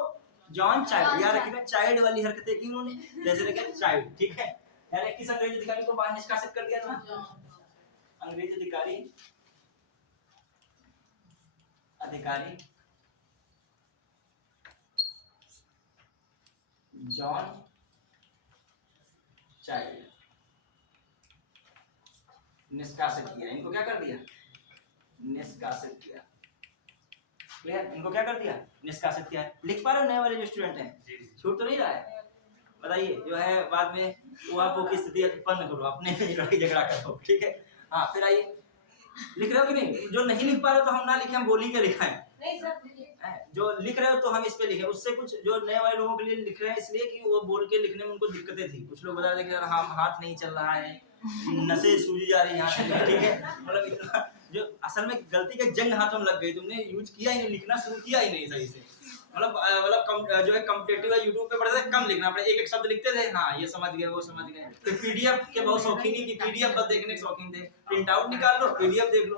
John child. याद रखिएगा चाइल्ड वाली हरकतें की उन्होंने, जैसे लगे चाइल्ड, ठीक है। यानी किस अंग्रेज अधिकारी को बाहर निष्कासित कर दिया था? अंग्रेज अधिकारी जॉन चाइल्ड। निष्कासित किया, इनको क्या कर दिया, निष्कासित किया। क्लियर, इनको क्या कर दिया, निष्कासित किया। लिख पा रहे हो नए वाले जो स्टूडेंट हैं, छूट तो नहीं रहा है? बताइए, जो है बाद में वो आपको की स्थिति उत्पन्न करो, अपने में लड़ाई झगड़ा करो, ठीक है। हाँ फिर आइए, लिख रहे हो कि नहीं? जो नहीं लिख पा रहे हो तो हम ना लिखें, हम बोली के लिखाएं। नहीं सर, जो लिख रहे हो तो हम इस पे लिखें, उससे कुछ जो नए वाले लोगों के लिए लिख रहे हैं इसलिए कि वो बोल के लिखने में उनको दिक्कतें थी। कुछ लोग बता रहे थे कि यार हम हाथ नहीं चल रहा है, नसें सूजी जा रही हैं यहाँ से, ठीक है। मतलब इतना जो असल में गलती का जंग हाथों में लग गई, तुमने यूज किया ही नहीं, लिखना शुरू किया ही नहीं सही से। मतलब जो है कॉम्पिटिटिव है, यूट्यूब पे पढ़ते थे कम लिखना पड़े, एक एक शब्द लिखते थे, हाँ ये समझ गए वो समझ गए। फिर पीडीएफ के बहुत शौकीन ही, कि पीडीएफ बस देखने के शौकीन थे, प्रिंट आउट निकाल लो पीडीएफ देख लो।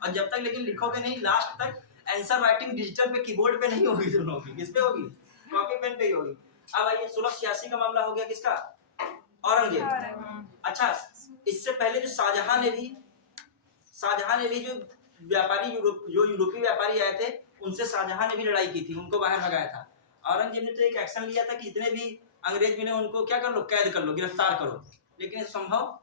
और जब तक लेकिन लिखोगे नहीं लास्ट तक, आंसर राइटिंग डिजिटल पे कीबोर्ड पे नहीं होगी तुम लोगों की, किस पे होगी, कॉपी पेन पे ही होगी। अब आइए 1686 का मामला हो गया किसका, औरंगजेब। अच्छा, इससे पहले जो शाहजहां ने भी जो व्यापारी जो यूरोपीय व्यापारी आए थे उनसे शाहजहां ने भी लड़ाई की थी, उनको बाहर भगाया था। औरंगजेब ने तो एक एक्शन लिया था कि जितने भी अंग्रेज मिले उनको क्या कर लो, कैद कर लो, गिरफ्तार करो, लेकिन संभव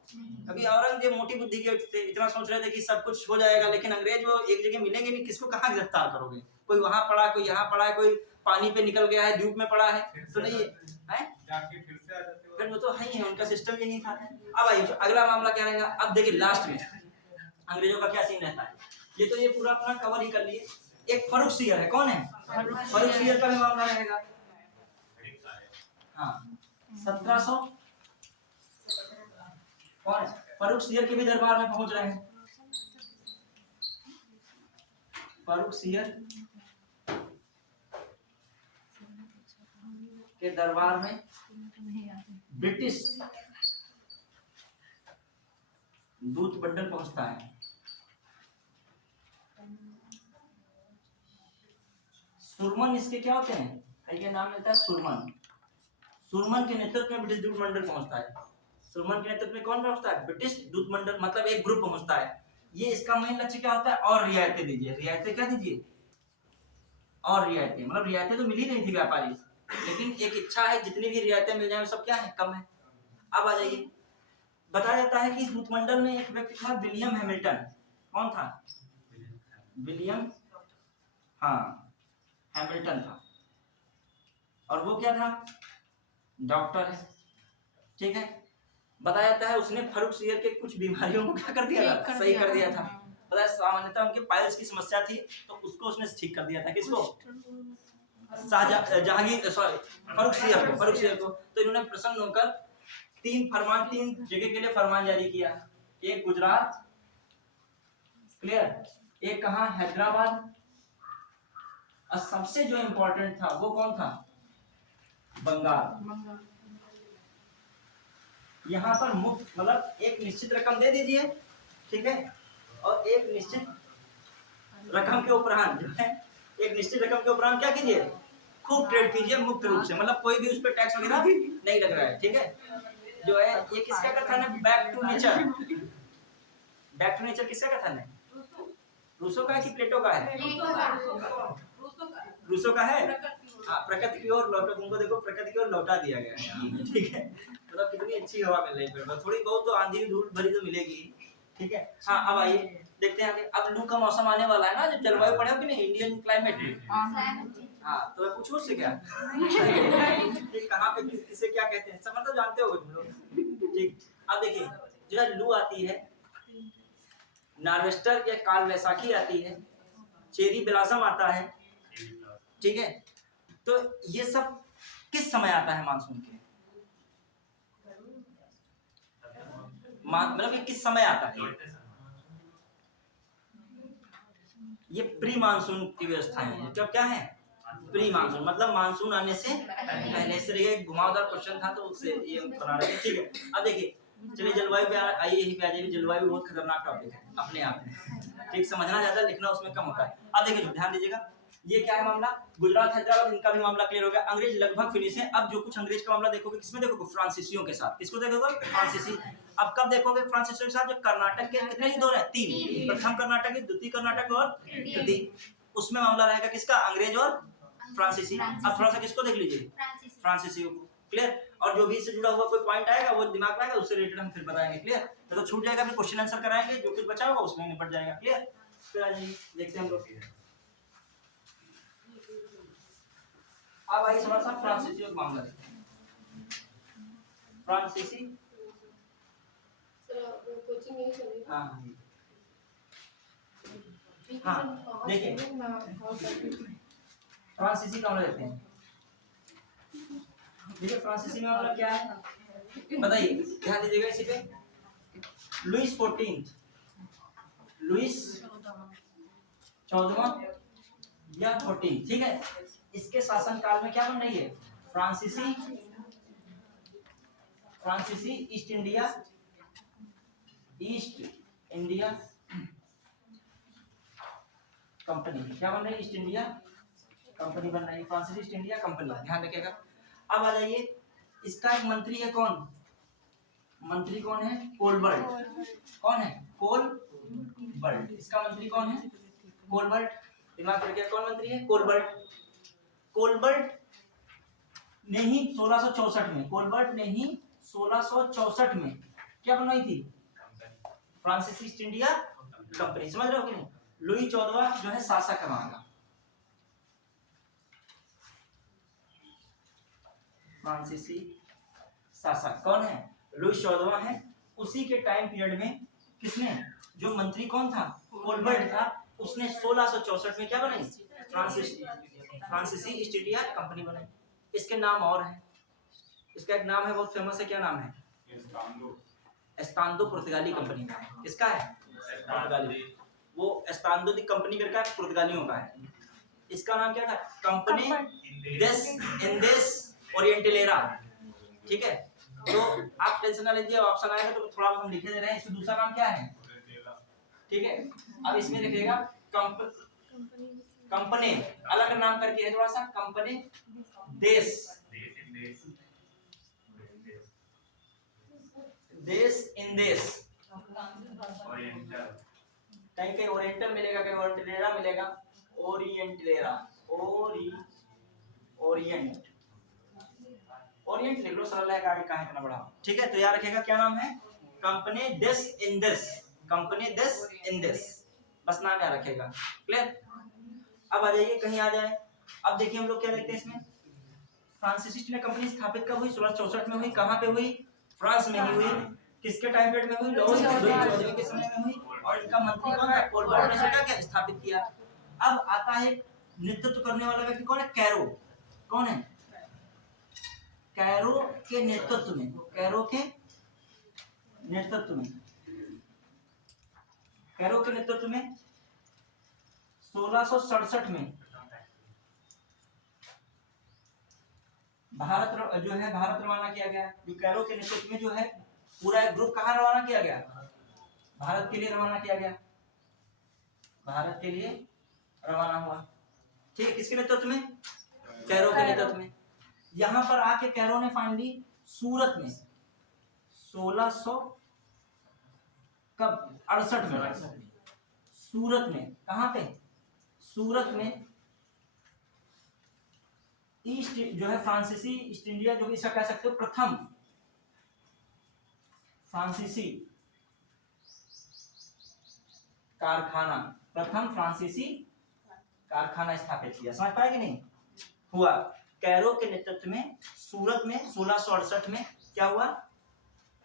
अभी औरंगजेब मोटी बुद्धि के थे, इतना सोच रहे थे कि सब कुछ हो जाएगा, लेकिन अंग्रेज वो एक जगह मिलेंगे नहीं, किसको कहाँ गिरफ्तार करोगे, कोई वहां पड़ा, कोई यहाँ पड़ा है, कोई पानी पे निकल गया है, धूप में पड़ा है, तो नहीं है, फिर वो तो है ही है, उनका सिस्टम यही था। अब आइए अगला मामला क्या रहेगा, अब देखिए लास्ट में अंग्रेजों का क्या सीन रहता है, ये तो ये पूरा अपना कवर ही कर लिए। एक फर्रुख सियर है, कौन है, फर्रुख सियर का भी मामला रहेगा। हाँ 1700, कौन है, फर्रुख सियर के भी दरबार में पहुंच रहे हैं। फर्रुख सियर के दरबार में ब्रिटिश दूत बंडल पहुंचता है। सुरमन इसके क्या होते हैं, ये नाम लेता है सुरमन। सुरमन के नेतृत्व में ब्रिटिश दूत मंडल पहुंचता है। सुरमन के नेतृत्व में कौन पहुंचता है, ब्रिटिश दूत मंडल, मतलब एक ग्रुप पहुंचता है। ये इसका मेन लक्ष्य क्या होता है, और रियायतें दीजिए, रियायतें क्या दीजिए, और रियायतें, मतलब रियायतें तो मिल ही नहीं थी व्यापारी, लेकिन एक इच्छा है जितनी भी रियायतें मिल जाए सब क्या है, कम है। अब आ जाइए, बताया जाता है कि इस दूत मंडल में एक व्यक्ति था विलियम हैमिल्टन। कौन था, विलियम, हाँ हैमिल्टन था, और वो क्या था, डॉक्टर है, ठीक है। बताया जाता है उसने फर्रुख सियर के कुछ बीमारियों को क्या कर दिया था, सही कर दिया था। पता है सामान्यतः उनके पाइल्स की समस्या थी, तो उसको उसने ठीक कर दिया था। किसको, जहांगीर, सॉरी फर्रुख सियर को। तो इन्होंने प्रसन्न होकर 3 जगह के लिए फरमान जारी किया। एक गुजरात, क्लियर, एक कहाँ, हैदराबाद, और सबसे जो इंपॉर्टेंट था वो कौन था, बंगाल। यहाँ पर मुफ्त, मतलब एक निश्चित रकम दे दीजिए, ठीक है, और एक निश्चित रकम के उपरांत जो है, एक निश्चित रकम के उपरांत क्या कीजिए, खूब ट्रेड कीजिए मुक्त रूप से, मतलब कोई भी उस पर टैक्स वगैरह नहीं लग रहा है, ठीक है। जो है ये किसका कथन है, back to nature. Back to nature किसका कथन है, रूसो का है कि प्लेटो का है, रूसो का है। हाँ, प्रकृति की ओर लौटा, तुमको देखो प्रकृति की ओर लौटा दिया गया है, ठीक है। मतलब कितनी अच्छी हवा मिल रही है, थोड़ी बहुत तो आंधी धूल भरी तो मिलेगी, ठीक है। हाँ अब आइए देखते हैं आगे, अब लू का मौसम आने वाला है ना, जब जलवायु पढ़े हो कि नहीं, इंडियन क्लाइमेट। हाँ तो मैं पूछूं उससे क्या कहाँ पे किसे क्या कहते हैं, सब मतलब जानते हो तुम लोग, ठीक। अब देखिए जो है लू आती है, नार्वेस्टर या काल वैसाखी आती है, चेरी ब्लॉसम आता है, ठीक है। तो ये सब किस समय आता है मानसून के, मतलब ये किस समय आता है, ये प्री मानसून की व्यवस्था है। जब क्या है, प्री मानसून, मतलब मानसून आने से पहले से। ये घुमावदार क्वेश्चन था तो उससे ये बना रहे हैं, ठीक है। अब देखिए चलिए जलवायु पे आइए, यही पे आ जाइए। जलवायु बहुत खतरनाक टॉपिक है अपने आप में, ठीक, समझना ज्यादा, लिखना उसमें कम होता है। अब देखिए ध्यान दीजिएगा, ये क्या है मामला, गुजरात हैदराबाद, इनका भी मामला क्लियर हो गया। अंग्रेज लगभग फिनिश है। अब जो कुछ अंग्रेज का मामला देखोगे, किसमें देखोगे, फ्रांसीसियों के साथ। किसको देखोगे, फ्रांसीसी। अब कब देखोगे फ्रांसीसियों के साथ, जब कर्नाटक के कितने युद्ध हो रहे हैं, 3, प्रथम कर्नाटक, द्वितीय कर्नाटक और तृतीय, उसमें मामला रहेगा किसका, अंग्रेज और फ्रांसीसी। अब थोड़ा सा किसको देख लीजिए, फ्रांसीसियों को, क्लियर। और जो भी इससे जुड़ा हुआ कोई पॉइंट आएगा वो दिमाग में आएगा, उससे रिलेटेड हम फिर बताएंगे। क्लियर? तो छूट जाएगा, फिर क्वेश्चन आंसर कराएंगे, जो कुछ बचा होगा उसमें निपट जाएगा। क्लियर? फिर आ जाइए, देखते हैं हम लोग। अब आइए थोड़ा सा फ्रांसीसी का मामला देखते हैं। फ्रांसीसी कोचिंग नहीं चलेगी। हाँ देखिए फ्रांसीसी का मामला देखते हैं। देखिए फ्रांसीसी में मामला क्या है बताइए, ध्यान दीजिएगा इसी पे। लुइस 14 14वां या 14, ठीक है। इसके शासन काल में क्या बन रही है? फ्रांसीसी ईस्ट इंडिया कंपनी क्या बन रही है? ईस्ट इंडिया कंपनी बन रही है, फ्रांसीसी ईस्ट इंडिया कंपनी, ध्यान रखिएगा। अब आ जाइए, इसका एक मंत्री है, कौन मंत्री कौन है? कोलबर्ट। कौन है? कोलबर्ट। इसका मंत्री कौन है? कोलबर्ट। दिमाग रखिएगा, कौन मंत्री है? कोलबर्ट। कोलबर्ट ने ही 1664 में, कोलबर्ट ने ही 1664 में क्या बनवाई थी? फ्रांसीसी ईस्ट इंडिया कंपनी। समझ रहे हो कि नहीं? लुई 14वां जो है शासक है वहां का, फ्रांसीसी शासक कौन है? लुई 14वां है। उसी के टाइम पीरियड में किसने, जो मंत्री कौन था? कोलबर्ट था। उसने 1664 में क्या बनाई? फ्रांसीसी ईस्ट इंडिया कंपनी बनाई। इसके नाम और हैं, इसका एक नाम है बहुत फेमस है, क्या नाम है? एस्तांदो पुर्तगाली कंपनी का है। किसका है? पुर्तगाली। वो एस्तांदो दी कंपनी करके पुर्तगालियों का है। इसका नाम क्या था? कंपनी देस इंडेस ओरिएंटलेरा, ठीक है। तो आप टेंशन ना लीजिए, ऑप्शन आएगा तो थोड़ा हम लिखे दे रहे हैं। इसका दूसरा नाम क्या है? ठीक है, अब इसमें लिखिएगा कंपनी, अलग नाम करके है थोड़ा सा, कंपनी देश इंदेश, कहीं कहीं ओरिएंटल मिलेगा, कहीं ओरिएंटलेरा मिलेगा, ओरिएंटलेरा ओरिएंट लिख लो, सरल है, आगे कहां इतना बड़ा, ठीक है। तो याद रखिएगा क्या नाम है? कंपनी देश इंदेश, बस नाम याद रखिएगा। क्लियर? अब आ जाइए, कहीं आ जाए। अब देखिए हम लोग क्या देखते हैं इसमें, फ्रांसीसी ईस्ट इंडिया कंपनी स्थापित कब हुई? 1664 में हुई। कहां पे हुई? फ्रांस में ही हुई। किसके टाइम पीरियड में हुई? लुई 14वें के समय में हुई। और इनका मंत्री कौन था? कोलबर्ट ने क्या स्थापित किया। अब आता है नेतृत्व करने वाला व्यक्ति कौन है? कैरो। कौन है? कैरो के नेतृत्व में, कैरो के नेतृत्व में 1667 में भारत रवाना किया गया। जो कैरो के नेतृत्व में जो है पूरा एक ग्रुप कहाँ रवाना किया गया? भारत के लिए रवाना किया गया, भारत के लिए रवाना हुआ, ठीक है। किसके नेतृत्व में? कैरो के नेतृत्व में। यहां पर आके कैरो ने फाइनली सूरत में 1668 में, सूरत में, कहां पे? सूरत में ईस्ट जो है फ्रांसीसी ईस्ट इंडिया, जो इसका कह सकते हो प्रथम फ्रांसीसी कारखाना स्थापित किया। समझ पाए कि नहीं? हुआ कैरो के नेतृत्व में सूरत में 1668 में क्या हुआ?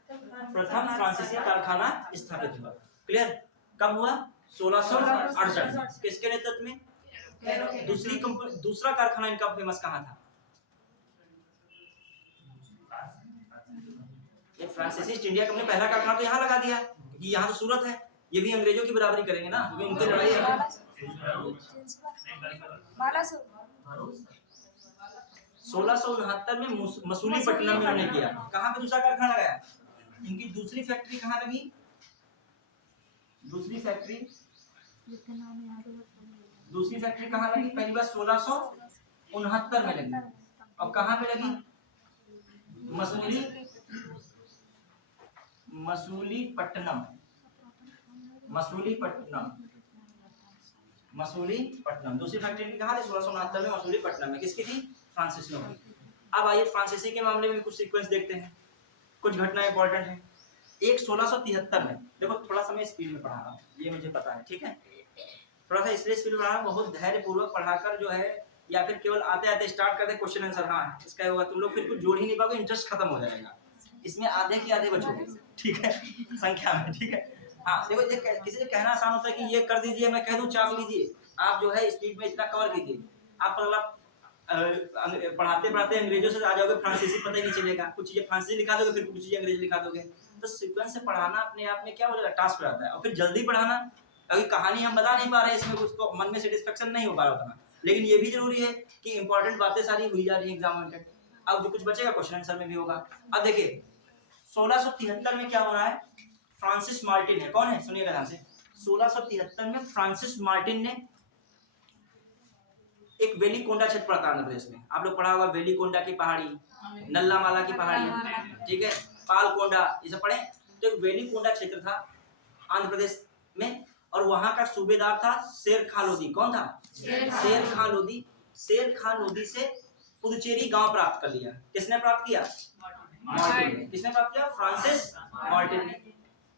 प्रथम फ्रांसीसी कारखाना स्थापित हुआ। क्लियर? कब हुआ? 1668। किसके नेतृत्व में? दूसरा कारखाना इनका फेमस कहाँ था? ये फ्रांसीसी ईस्ट इंडिया कंपनी पहला कारखाना तो यहाँ लगा दिया, क्योंकि यहाँ तो सूरत है। ये भी अंग्रेजों की बराबरी करेंगे ना, क्योंकि उनकी लड़ाई है। 1669 में मसूलीपट्टनम में उन्होंने किया। कहाँ पे दूसरा कारखाना लगाया? इनकी दूसरी फैक्ट्री कहाँ लगी? दूसरी फैक्ट्री कहाँ लगी? पहली बार 1669 में लगी। अब कहाँ पे लगी? मसूलीपट्टनम। दूसरी फैक्ट्री कहाँ थी? 1669 में मसूलीपट्टनम में। किसकी थी? फ्रांसीसियों की। अब आइए फ्रांसीसी के मामले में कुछ सीक्वेंस देखते हैं, कुछ घटना इंपॉर्टेंट है। एक 1673 में, देखो थोड़ा सा मैं स्पीड में पढ़ा रहा हूँ, ये मुझे पता है, ठीक है, थोड़ा सा इसलिए स्पीड में पढ़ा रहा हूँ, बहुत धैर्य पूर्वक पढ़ाकर जो है, या फिर केवल आते आते स्टार्ट करते क्वेश्चन आंसर, हाँ इसका होगा, तुम लोग फिर कुछ जोड़ ही नहीं पाओगे, इंटरेस्ट खत्म हो जाएगा, इसमें आधे के आधे बचोगे, ठीक है, संख्या में, ठीक है। हाँ देखो, ये किसी से कहना आसान होता है कि ये कर दीजिए, मैं कह दूं चाप लीजिए, आप जो है स्पीड में इतना कवर कीजिए, आप मतलब पढ़ाते पढ़ाते अंग्रेजों से आ जाओगे, फ्रांसीसी पता ही नहीं चलेगा, कुछ चीजें फ्रांसीसी लिखा दोगे, फिर कुछ चीजें अंग्रेजी लिखा दोगे, तो सीक्वेंस से पढ़ाना अपने आप में क्या हो जाएगा, टास्क हो जाता है। और फिर जल्दी पढ़ाना, अभी कहानी हम बता नहीं पा रहे हैं, इसमें कुछ तो मन में सेटिस्फेक्शन नहीं हो पा रहा उतना, लेकिन ये भी जरूरी है कि इंपॉर्टेंट बातें सारी हुई जा रही है एग्जाम में। अब जो कुछ बचेगा क्वेश्चन आंसर में भी होगा। अब देखिए 1673 में क्या हो रहा है, फ्रांसिस मार्टिन है, कौन है सुनिएगा ध्यान से, 1673 में फ्रांसिस मार्टिन ने एक वेलिकोंडा क्षेत्र पड़ता है आंध्र प्रदेश में, आप लोग पढ़ा होगा, वेलिकोंडा की पहाड़ी, नल्लामाला की पहाड़ी, ठीक है, पालकोंडा, ये सब पढ़े। तो एक वेलिकोंडा क्षेत्र था आंध्र प्रदेश में, और वहां का सूबेदार था शेर खां लोधी। कौन था? शेर खां लोधी। शेर खां लोधी से पुदुचेरी गांव प्राप्त कर लिया। किसने प्राप्त किया? मार्टिन ने। किसने प्राप्त किया? फ्रांसिस मार्टिन ने।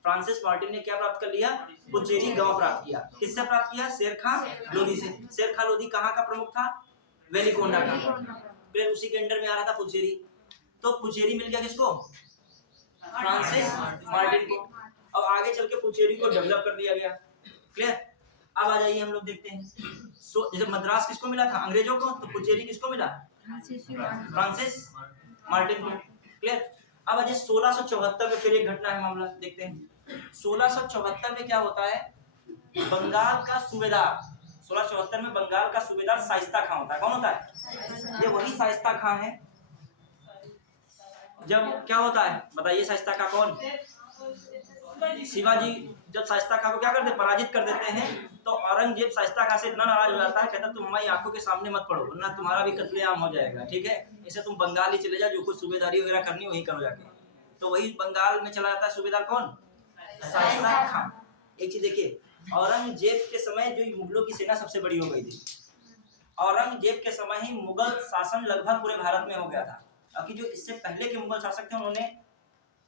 फ्रांसिस मार्टिन ने क्या प्राप्त कर लिया? पुदुचेरी गांव प्राप्त किया। किससे प्राप्त किया? शेर खां लोधी से। शेर खां लोधी कहाँ का प्रमुख था? वेलिकोंडा का। फिर उसी के अंडर में आ रहा था पुदुचेरी। तो पुदुचेरी मिल गया किसको? फ्रांसिस मार्टिन को। और आगे चल के पुदुचेरी को डेवलप कर दिया गया। क्लियर? अब आ जाइए हम लोग देखते हैं। जैसे मद्रास किसको मिला था? अंग्रेजों को। तो पुदुचेरी किसको मिला? फ्रांसिस मार्टिन को। क्लियर? अब आज 1674 में फिर एक घटना है, मामला देखते हैं। 1674 में क्या होता है? बंगाल का सूबेदार, 1674 में बंगाल का सूबेदार शाइस्ता खां होता है। कौन होता है? ये वही शाइस्ता खां है। जब क्या होता है बताइए, शाइस्ता खां कौन? शिवाजी जब शाइस्ता खां को क्या करते? पराजित कर देते हैं। तो औरंगजेब शाइस्ता खां से इतना नाराज हो जाता है, कहता तुम हमारी आंखों के सामने मत पड़ो वरना तुम्हारा भी कत्लेआम हो जाएगा, ठीक है, इसे तुम बंगाल ही चले जाओ, जो कुछ सूबेदारी वगैरह करनी वही करो जाके। तो वही बंगाल में चला जाता है सूबेदार। कौन? शाइस्ता खां। एक चीज देखिए, औरंगजेब के समय जो मुगलों की सेना सबसे बड़ी हो गई थी, औरंगजेब के समय ही मुगल शासन लगभग पूरे भारत में हो गया था। क्योंकि जो इससे पहले के मुगल शासक थे उन्होंने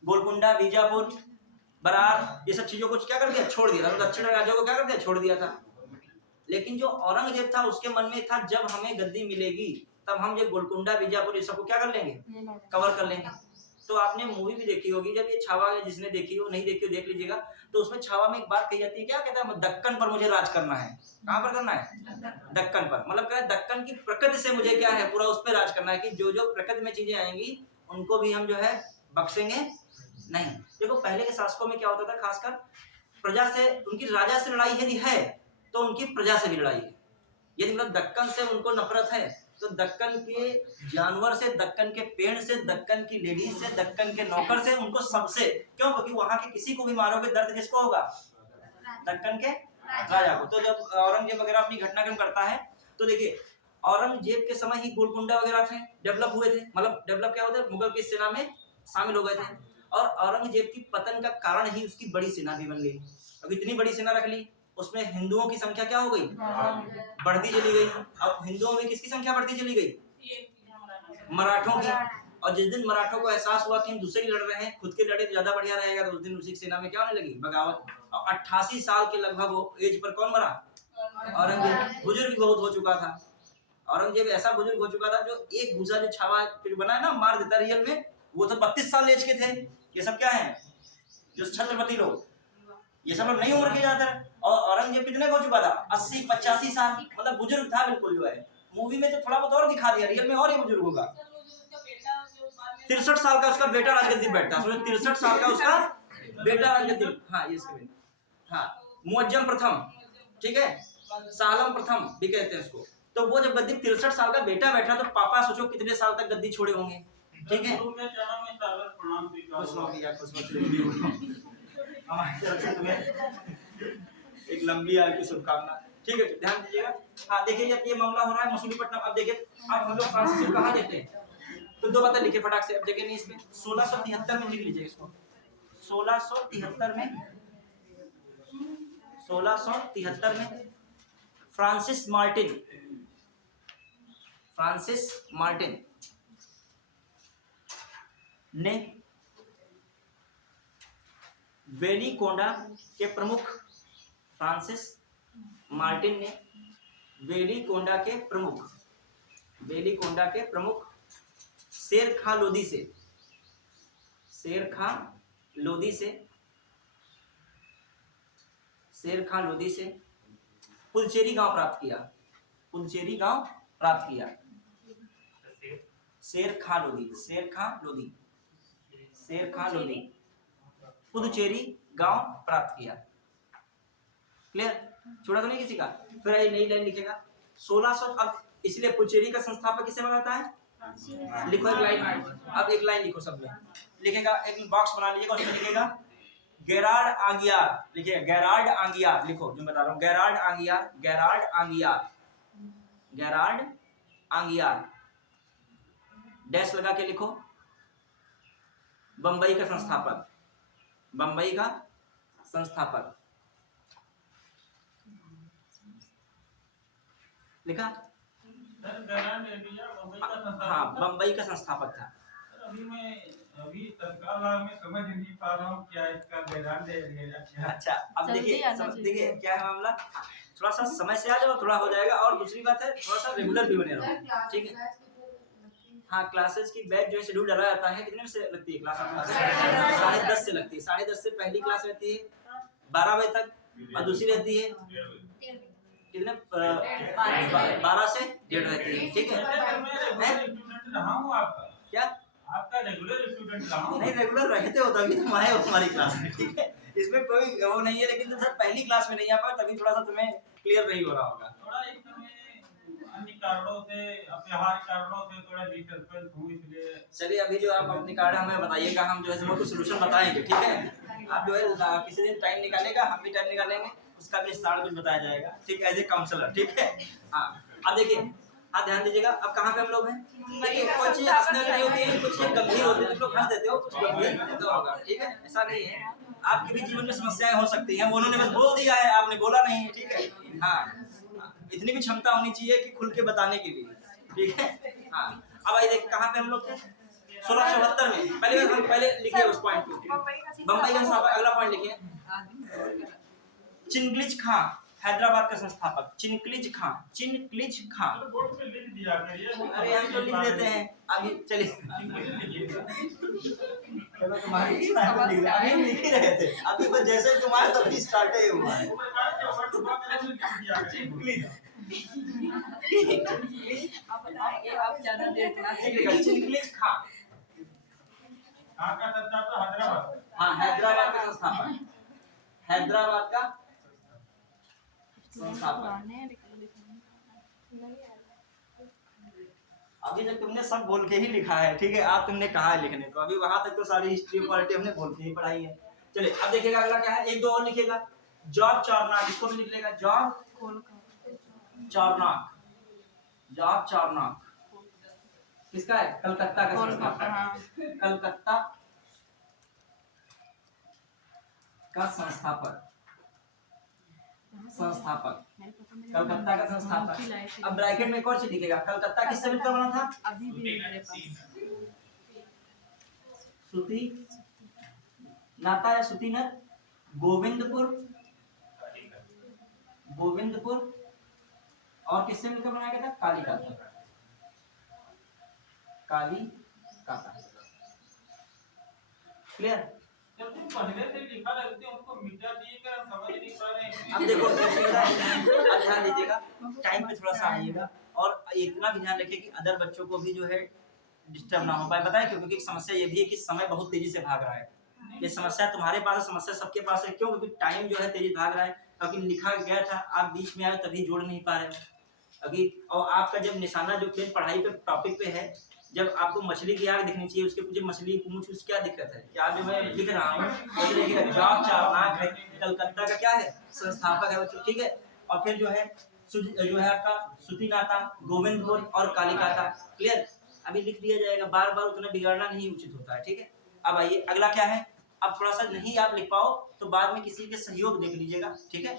गोलकुंडा, बीजापुर, बरार, ये सब चीजों को क्या कर दिया? छोड़ दिया। दक्षिण राज्यों को क्या कर दिया? छोड़ दिया था। लेकिन जो औरंगजेब था उसके मन में था जब हमें गद्दी मिलेगी तब हम ये गोलकुंडा, बीजापुर, ये सबको क्या कर लेंगे? कवर कर लेंगे। तो आपने मूवी भी देखी होगी, जब ये छावा, जिसने देखी हो, नहीं देखी हो देख लीजिएगा। तो उसमें छावा में एक बात कही जाती है, क्या कहता है? दक्कन पर मुझे राज करना है। कहां पर करना है? दक्कन पर। मतलब क्या है? दक्कन की प्रकृति से मुझे क्या है? पूरा उस पर राज करना है कि जो जो प्रकृति में चीजें आएंगी उनको भी हम जो है बख्शेंगे नहीं। देखो पहले के शासकों में क्या होता था, खासकर प्रजा से, उनकी राजा से लड़ाई यदि है तो उनकी प्रजा से भी लड़ाई है। यदि मतलब दक्कन से उनको नफरत है तो दक्कन के जानवर से, दक्कन के पेड़ से, दक्कन की लेडीज से, दक्कन के नौकर से, उनको सबसे। क्यों? क्योंकि वहां के किसी को भी मारोगे दर्द किसको होगा? दक्कन के राजा को। तो जब औरंगजेब वगैरह अपनी घटनाक्रम करता है तो देखिए औरंगजेब के समय ही गोलकुंडा वगैरह थे, डेवलप हुए थे। मतलब डेवलप क्या होता है? मुगल की सेना में शामिल हो गए थे। और औरंगजेब की पतन का कारण ही उसकी बड़ी सेना भी बन गई। अब इतनी बड़ी सेना रख ली, उसमें हिंदुओं की संख्या क्या हो गई? बढ़ती चली गई। अब हिंदुओं में किसकी संख्या बढ़ती चली गई? मराठों की। और जिस दिन मराठों को एहसास हुआ कि हम दूसरे की लड़ रहे हैं, खुद के लड़े तो ज्यादा बढ़िया रहेगा, तो उस दिन उसी सेना में क्या होने लगी? बगावत। 88 साल के लगभग एज पर कौन मरा? औरंगजेब। बुजुर्ग बहुत हो चुका था। औरंगजेब ऐसा बुजुर्ग हो चुका था, जो एक घुसा जो छावा फिर बना है ना, मार देता रियल में, वो तो 32 साल एज के थे। ये सब क्या है? जो छत्रपति लोग, ये सब लोग नई उम्र के जाते हैं। और औरंगजेब कितने हो चुका था? 80-85 साल। मतलब बुजुर्ग था बिल्कुल। जो है मूवी में तो थोड़ा बहुत और दिखा दिया, रियल में और ये बुजुर्ग होगा। 63 साल का उसका बेटा राजगद्दी बैठता है। 63 साल का उसका बेटा राजगद्दी। हाँ ये हाँ, मुअज्जम प्रथम, ठीक है, सालम प्रथम भी कहते हैं उसको। तो वो जब गद्दी 63 साल का बेटा बैठा तो पापा सोचो कितने साल तक गद्दी छोड़े होंगे, ठीक है। हमारी तरफ से तुम्हें एक लंबी आयु की शुभकामना, ठीक है, ध्यान दीजिएगा। हाँ देखिए, जब ये मामला हो रहा है मसूलीपट्टम। अब देखिए, अब हम लोग फ्रांसीसी को कहाँ देते हैं? तो दो बातें लिखे फटाक से, अब जगह नहीं इसमें। 1673 में लिख लीजिए इसको। 1673 में फ्रांसिस मार्टिन ने वेलिकोंडा के प्रमुख फ्रांसिस मार्टिन ने वेलिकोंडा के प्रमुख शेर खां लोधी से पुलचेरी गांव प्राप्त किया। शेर खां लोधी पुदुचेरी गांव प्राप्त किया। क्लियर? छोड़ा तो नहीं किसी का? फिर ये नई लाइन लिखेगा 1600। अब इसलिए पुदुचेरी का संस्थापक किसे माना जाता है? लिखो एक लाइन। अब एक लाइन लिखो, सब में लिखेगा, एक बॉक्स बना लीजिएगा, उसमें लिखेगा गेरार्ड आंगियार। लिखिए गेरार्ड आंगियार, लिखो जो बता रहा हूँ, गेरार्ड आंगियार डैश लगा के लिखो। बंबई का संस्थापक लिखा। हाँ, बंबई का संस्थापक था। अभी तत्काल में समझ नहीं पा रहा हूँ क्या इसका बैकग्राउंड है। अच्छा, अब देखिए क्या है मामला, थोड़ा सा समय से आ जाओ, थोड़ा हो जाएगा। और दूसरी बात है, थोड़ा सा रेगुलर भी बने रहो, ठीक है? हाँ, क्लासेस की बैच जो है शेड्यूल डाला जाता है। कितने से लगती है क्लास? 10:30 से लगती है। 10:30 से पहली क्लास रहती है 12 बजे तक, और दूसरी रहती है कितने 12 से 1:30 रहती है, ठीक है? क्या आपका रेगुलर स्टूडेंट रहा हूं। नहीं, रेगुलर रहते हो तभी तुम आए हो हमारी क्लास में, ठीक है? इसमें कोई वो नहीं है, लेकिन तुम सर पहली क्लास में नहीं आ पाए तभी थोड़ा सा तुम्हें क्लियर नहीं हो रहा होगा। थोड़ा इस समय अन्य कारणों से, अपरिहार्य कारणों से थोड़ा डिस्टर्बेंस हुई, इसलिए चलिए, अभी जो आप अपनी कार्ड हमें बताइएगा, हम जो है इसमें कुछ सोल्यूशन बताएंगे, ठीक है? आप जो है किसी दिन टाइम निकालेगा, हम भी टाइम निकालेंगे, उसका भी विस्तार कुछ बताया जाएगा, ठीक है? एज ए काउंसलर, ठीक है? हाँ, अब देखिए, हाँ ध्यान दीजिएगा। अब कहाँ पे हम लोग हैं? देखिए, कुछ चीज हंसने नहीं होती है, कुछ चीज गंभीर होती है, तुम लोग हंस देते हो, कुछ गंभीर देते होगा, ठीक है? ऐसा नहीं है, आपके भी जीवन में समस्याएं हो सकती हैं, उन्होंने बस बोल दिया है, आपने बोला नहीं है, ठीक है? हाँ, इतनी भी क्षमता होनी चाहिए कि खुल के बताने की भी, ठीक है? हाँ, अब आइए देखिए कहाँ पे हम लोग थे। 1672 में। पहले लिखिए उस पॉइंट को, बम्बई का संस्थापक। अगला पॉइंट लिखिए, चिनक्लिज खां, हैदराबाद का संस्थापक। चिनक्लिज खां। बोर्ड पे लिख दिया करिए। अरे हम तो लिख देते हैं अभी, चलिए चलो तुम्हारी इच्छा है, अभी हम लिख ही रहे थे, अभी बस जैसे तुम आए तभी स्टार्ट ही हुआ है। आप ज्यादा देर चिनक्लिज खां, का संस्थापक हैदराबाद। हाँ, हैदराबाद का संस्थापक। अभी तक तुमने सब बोल के ही लिखा है, ठीक है? आप तुमने कहा है लिखने को, अभी वहां तक तो सारी हिस्ट्री पॉलिटी हमने बोल के ही पढ़ाई है। चलिए, अब देखिएगा अगला क्या है, एक दो और लिखिएगा। जॉर्ज चार्नक, इसको भी लिख लेगा, जॉर्ज चार्नक। किसका है? कलकत्ता का संस्थापक। कलकत्ता का संस्थापक। अब ब्रैकेट में एक और चीज लिखेगा, कलकत्ता किससे मिलकर बना था? अभी भी मेरे पास सुती नाता या सुती नत, गोविंदपुर और किससे मिलकर बनाया गया था? कालीकाता। क्लियर? जब तुम पहले से लिखा रहते हो उनको मिटा दिए कर, हम समझ नहीं पा रहे हैं। अब देखो, अब ध्यान दीजिएगा, टाइम पे थोड़ा सा आइएगा, और इतना भी ध्यान रखिए कि अदर बच्चों को भी जो है डिस्टर्ब ना हो पाए। बताएं क्यों? क्योंकि समस्या ये भी है कि समय बहुत तेजी से भाग रहा है। ये समस्या तुम्हारे पास है, समस्या सबके पास है। क्यों? क्योंकि टाइम जो है तेजी भाग रहा है। क्योंकि लिखा गया था, आप बीच में आए तभी जोड़ नहीं पा रहे हो अभी। और आपका जब निशाना जो पढ़ाई पे टॉपिक पे है, जब आपको मछली की आग दिखनी चाहिए, उसके पीछे मछली पूंछ, उसकी क्या दिक्कत है? क्या जो मैं लिख रहा हूँ जॉर्ज चार्नक है, कलकत्ता का क्या है? संस्थापक है बच्चों, ठीक है? और फिर जो है आपका सुतीनाता, गोविंदपुर और कालीकाता। क्लियर? अभी लिख दिया जाएगा, बार बार उतना बिगाड़ना नहीं उचित होता है, ठीक है? अब आइए अगला क्या है। अब थोड़ा सा नहीं आप लिख पाओ तो बाद में किसी के सहयोग देख लीजिएगा, ठीक है?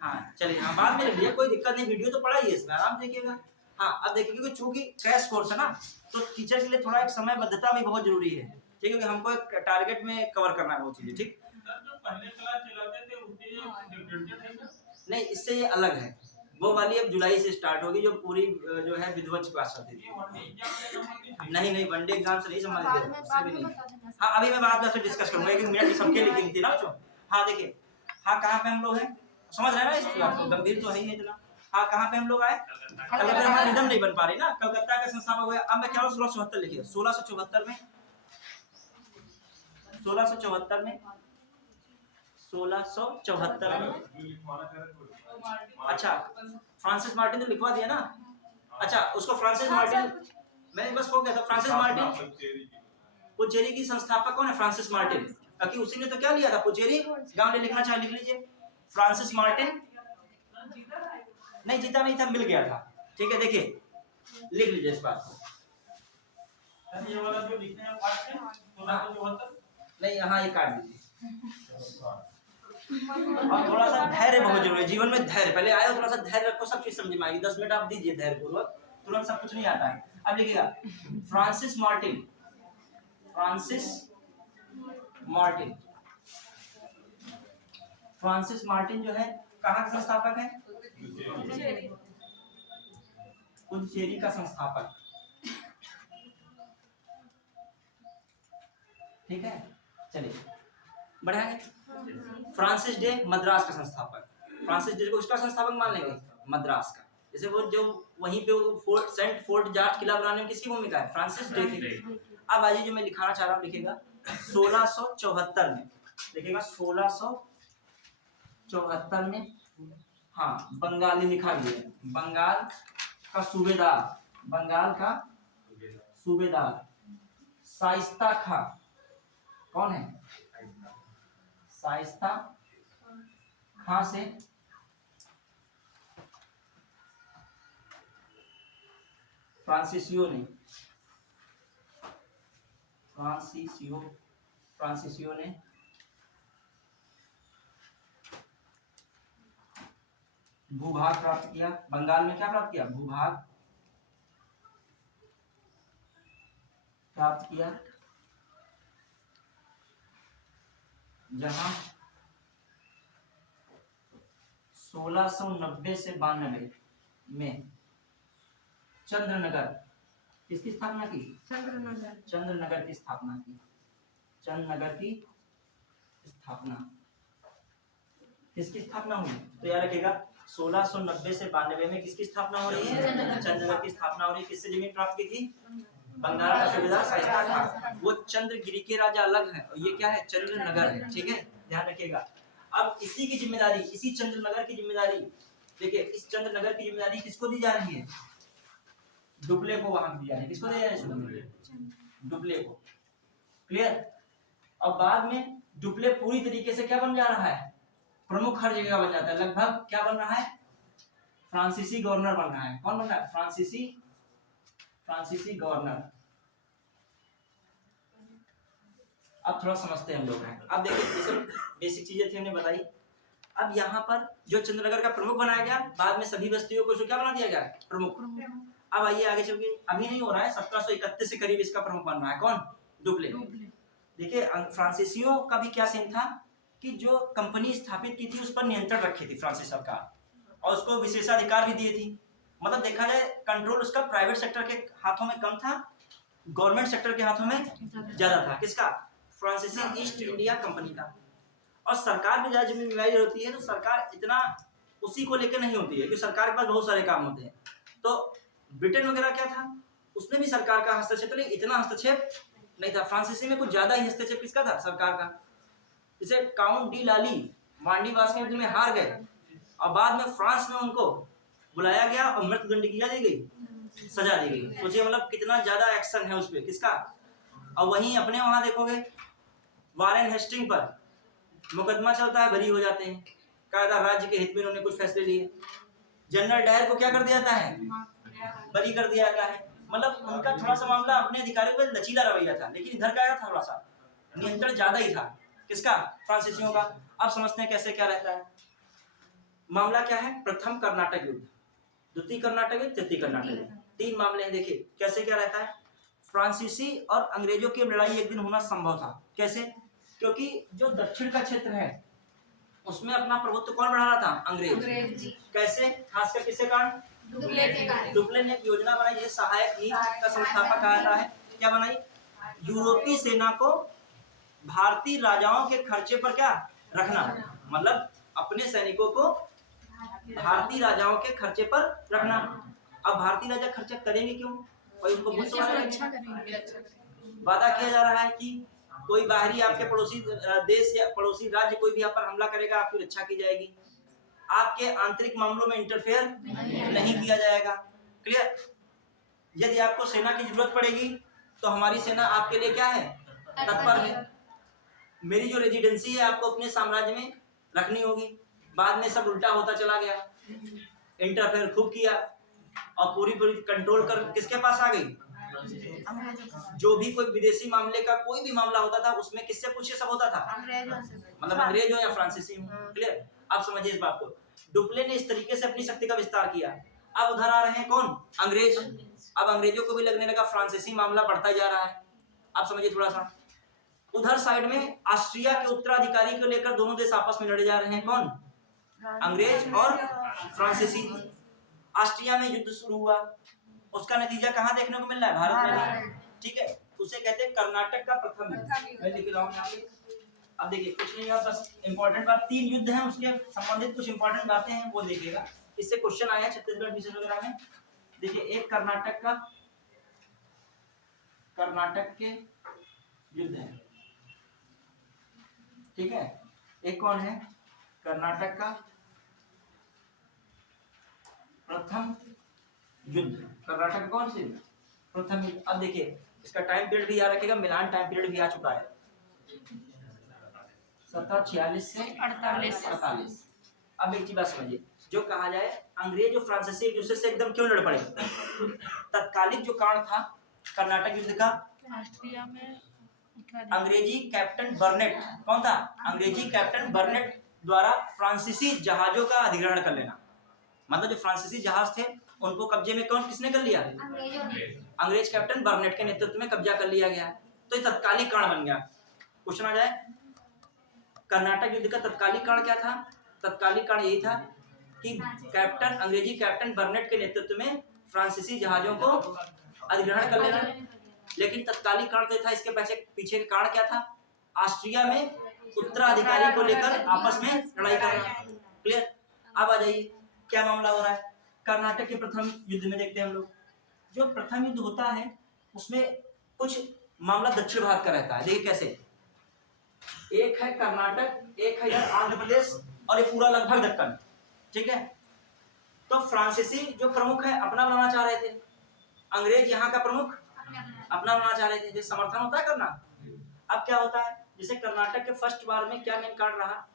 हाँ चलिए, हाँ बाद में लिख लीजिए, कोई दिक्कत नहीं, वीडियो तो पड़ा ही है, इसमें आराम देखिएगा। हाँ अब देखिए क्योंकि चूंकि क्रैश कोर्स है ना, तो टीचर के लिए थोड़ा एक समयबद्धता भी बहुत जरूरी है, ठीक है, क्योंकि हमको एक टारगेट में कवर करना है वो चीजें, ठीक। सर जो पहले क्लास चलाते थे उससे ये डिफरेंशिएट है सर? नहीं, इससे ये अलग है, वो वाली अब जुलाई से स्टार्ट होगी, जो पूरी जो है विधिवत क्लास होती ये थी। वनडे एग्जाम से संबंधित है? नहीं नहीं, वनडे एग्जाम से नहीं संबंधित बाद है, में उससे भी नहीं। बता देना। हाँ अभी मैं बाद में फिर डिस्कस करूंगा, एक मिनट सबके लिए कीमती ना बच्चों। हाँ देखिए, हाँ कहाँ पे हम लोग हैं, समझ रहे हैं ना, इस बात को गंभीर तो है ही है इतना। हाँ कहाँ पे हम लोग आए, कलकत्ता हमारी रिदम नहीं बन पा रही ना, कलकत्ता का संस्थापक हुआ। अब मैं क्या 1674 लिखिए, 1674 में 1674 में 1674 में अच्छा फ्रांसिस मार्टिन तो लिखवा दिया ना। अच्छा उसको फ्रांसिस मार्टिन, मैंने बस हो गया था फ्रांसिस मार्टिन। पुचेरी की संस्थापक कौन है, फ्रांसिस मार्टिन, क्योंकि उसी ने तो क्या लिया था पुचेरी गांव, लिखना चाहे लिख लीजिए, फ्रांसिस मार्टिन। नहीं जीता नहीं था, मिल गया था, ठीक है, देखिए लिख लीजिए इस बात को। सर ये वाला जो लिखने में पार्ट है 1674 नहीं यहाँ ये काट दीजिए। और थोड़ा सा धैर्य बहुत जरूरी है जीवन में, धैर्य पहले आए हो, थोड़ा सा धैर्य रखो, सब चीज समझ में आएगी, 10 मिनट आप दीजिए धैर्य पूर्वक, तुरंत सब कुछ नहीं आता है। अब लिखिएगा Francis Martin, Francis Martin, Francis Martin जो है कहाँ का संस्थापक है, पुडुचेरी का संस्थापक, ठीक है। चलिए बढ़ाएंगे, फ्रांसिस डे मद्रास का संस्थापक, फ्रांसिस डे को उसका संस्थापक मान लेंगे, मद्रास का, जैसे वो जो वहीं पे वो सेंट फोर्ट जॉर्ज किला बनाने में किसकी भूमिका है, फ्रांसिस डे की। अब आइए जो मैं लिखाना चाह रहा हूँ लिखिएगा 1674 में, देखिएगा 1674 में, हाँ बंगाली लिखा गया है, बंगाल का सूबेदार, बंगाल का सूबेदार शाइस्ता खां, कौन है, शाइस्ता खां से फ्रांसिसियो ने भूभाग प्राप्त किया, बंगाल में क्या प्राप्त किया, भूभाग प्राप्त किया, जहां 1690 से 92 में चंद्रनगर किसकी स्थापना की, चंद्रनगर की स्थापना की, चंद्रनगर की स्थापना, किसकी स्थापना हुई, तो याद रखिएगा 1690 से 92 में किसकी स्थापना हो रही है, चंद्रनगर की स्थापना हो रही है। किससे जमीन प्राप्त की थी, बंगाल का सूबेदार शाइस्ता खां, वो चंद्रगिरी के राजा अलग है और ये क्या है, चंद्रनगर है, ठीक है, ध्यान रखिएगा। अब इसी की जिम्मेदारी, इसी चंद्रनगर की जिम्मेदारी, देखिए इस चंद्रनगर की जिम्मेदारी किसको दी जा रही है, डुप्ले को वहां दी जा रही है, किसको दिया जा रही है, डुप्ले को, क्लियर। अब बाद में डुप्ले पूरी तरीके से क्या बन जा रहा है, प्रमुख हर जगह बन जाता है, लगभग क्या बन रहा है, फ्रांसीसी गवर्नर बन रहा है, कौन बन रहा है, फ्रांसीसी गवर्नर। अब थोड़ा समझते हैं हम लोग हैं, अब देखिए जैसे बेसिक चीजें थी हमने बताई। अब यहाँ पर जो चंद्रनगर का प्रमुख बनाया गया, बाद में सभी बस्तियों को क्या बना दिया गया, प्रमुख। अब आइए आगे चल के, अभी नहीं हो रहा है, 1731 के करीब इसका प्रमुख बन रहा है, कौन, डुप्ले। देखिए फ्रांसीसियों का भी क्या सीन था कि जो कंपनी स्थापित की थी उस पर नियंत्रण रखी थी फ्रांसीसी सरकार, और उसको विशेषाधिकार भी दिए थी, मतलब देखा जाए कंट्रोल उसका प्राइवेट सेक्टर के हाथों में कम था, गवर्नमेंट सेक्टर के हाथों में ज्यादा था, किसका, फ्रांसीसी ईस्ट इंडिया कंपनी का। और सरकार में ज्यादा जिम्मेदारी होती है तो सरकार इतना उसी को लेकर नहीं होती है, क्योंकि सरकार के पास बहुत सारे काम होते हैं। तो ब्रिटेन वगैरह क्या था, उसमें भी सरकार का हस्तक्षेप, लेकिन इतना हस्तक्षेप नहीं था। फ्रांसीसी में कुछ ज्यादा ही हस्तक्षेप किसका था, सरकार का। जैसे काउंट डी लाली वांडीवास के युद्ध में हार गए और बाद में फ्रांस में उनको बुलाया गया और मृत्युदंड की दी गई, सजा दी गई। सोचिए मतलब कितना ज्यादा एक्शन है उस पे, किसका। और वहीं अपने वहां देखोगे वारेन हेस्टिंग पर मुकदमा चलता है, बरी हो जाते हैं, कायदा राज्य के हित में उन्होंने कुछ फैसले लिए। जनरल डायर को क्या कर दिया जाता है, बरी कर दिया गया है। मतलब उनका थोड़ा सा मामला अपने अधिकारियों पर लचीला रवैया था, लेकिन इधर का था थोड़ा सा नियंत्रण ज्यादा ही था, किसका, फ्रांसीसियों का। अब समझते हैं कैसे क्या रहता है मामला। क्या है, प्रथम कर्नाटक युद्ध। द्वितीय कर्नाटक है, तृतीय कर्नाटक है, 3 मामले हैं। देखिए कैसे क्या रहता है। फ्रांसीसी और अंग्रेजों की लड़ाई एक दिन होना संभव था। कैसे? क्योंकि जो दक्षिण का क्षेत्र है उसमें अपना प्रभुत्व कौन बढ़ा रहा था? अंग्रेज। कैसे? खासकर किसके कारण? डुप्ले ने एक योजना बनाई जिसे सहायक नीति का संस्थापक कहा जाता है। क्या बनाई? यूरोपीय सेना को भारतीय राजाओं के खर्चे पर क्या रखना, मतलब अपने सैनिकों को भारतीय राजाओं के खर्चे पर रखना। अब भारतीय राजा खर्चा करेंगे क्यों? भाई उनको वादा किया जा रहा है कि कोई बाहरी आपके पड़ोसी देश या पड़ोसी राज्य कोई भी आप पर हमला करेगा, आपकी रक्षा की जाएगी, आपके आंतरिक मामलों में इंटरफेयर नहीं किया जाएगा। क्लियर? यदि आपको सेना की जरूरत पड़ेगी तो हमारी सेना आपके लिए क्या है? तत्पर है। मेरी जो रेजिडेंसी है आपको अपने साम्राज्य में रखनी होगी। बाद में सब उल्टा होता चला गया, इंटरफेयर खूब किया और पूरी कंट्रोल कर किसके पास आ गई? जो भी कोई विदेशी मामले का कोई भी मामला होता था उसमें किससे पूछे सब होता था? मतलब अंग्रेज हो या फ्रांसीसी हो। क्लियर? आप समझिए इस बात को। डुप्ले ने इस तरीके से अपनी शक्ति का विस्तार किया। अब उधर आ रहे हैं कौन? अंग्रेज। अब अंग्रेजों को भी लगने लगा फ्रांसीसी मामला बढ़ता जा रहा है। आप समझिए थोड़ा सा। उधर साइड में ऑस्ट्रिया के उत्तराधिकारी को लेकर दोनों देश आपस में लड़े जा रहे हैं। कौन? अंग्रेज और फ्रांसीसी। ऑस्ट्रिया में युद्ध शुरू हुआ, उसका नतीजा कहाँ देखने को मिल रहा है? भारत में। ठीक है, उसे कहते हैं कर्नाटक का प्रथम युद्ध। मैं लिख रहा हूँ यहाँ पे। अब देखिए कुछ नहीं है, बस इंपॉर्टेंट बात 3 युद्ध हैं, उसके संबंधित कुछ इंपॉर्टेंट बातें हैं वो देखिएगा। इससे क्वेश्चन आया है छत्तीसगढ़ विषय वगैरह में। देखिए एक कर्नाटक के युद्ध है, ठीक है। एक कौन है? कर्नाटक का प्रथम युद्ध। कर्नाटक कौन सी? प्रथम युद्ध। अब देखिए इसका टाइम पीरियड भी याद रखिएगा, मिलान टाइम पीरियड भी आ चुका है 1746 से 48। अब एक चीज बात समझिए, जो कहा जाए अंग्रेज और फ्रांसीसी एक दूसरे से एकदम क्यों लड़ पड़े? तत्कालिक जो कारण था कर्नाटक युद्ध का, अंग्रेजी कैप्टन बर्नेट, कौन था? अंग्रेजी कैप्टन बर्नेट द्वारा फ्रांसीसी जहाजों का अधिग्रहण कर लेना। मतलब जो फ्रांसीसी जहाज थे उनको कब्जे में कौन किसने कर लिया? अंग्रेज कैप्टन बर्नेट के नेतृत्व में कब्जा कर लिया गया। तो ये तत्कालिक कारण बन गया। क्वेश्चन आ जाए कर्नाटक युद्ध का तत्कालिक कारण क्या था? तत्कालिक कारण यही था कि अंग्रेजी कैप्टन बर्नेट के नेतृत्व में फ्रांसीसी जहाजों को अधिग्रहण कर लेना। लेकिन तत्कालिक कारण तो था, इसके पीछे का कारण क्या था? ऑस्ट्रिया में उत्तराधिकारी को लेकर आपस में लड़ाई करना। क्लियर? अब आ जाइए क्या मामला हो रहा है कर्नाटक के प्रथम युद्ध में। देखते हैं हम लोग। जो प्रथम युद्ध होता है उसमें कुछ मामला दक्षिण भारत का रहता है। देखिए कैसे, एक है कर्नाटक, एक है आंध्र प्रदेश और ये पूरा लगभग दक्कन। ठीक है, तो फ्रांसीसी जो प्रमुख है अपना बनाना चाह रहे थे, अंग्रेज यहाँ का प्रमुख अपना बनाना चाह रहे थे, जैसे समर्थन होता है करना। अब क्या होता है, जैसे कर्नाटक के फर्स्ट बार में क्या मेन कार्ड रहा?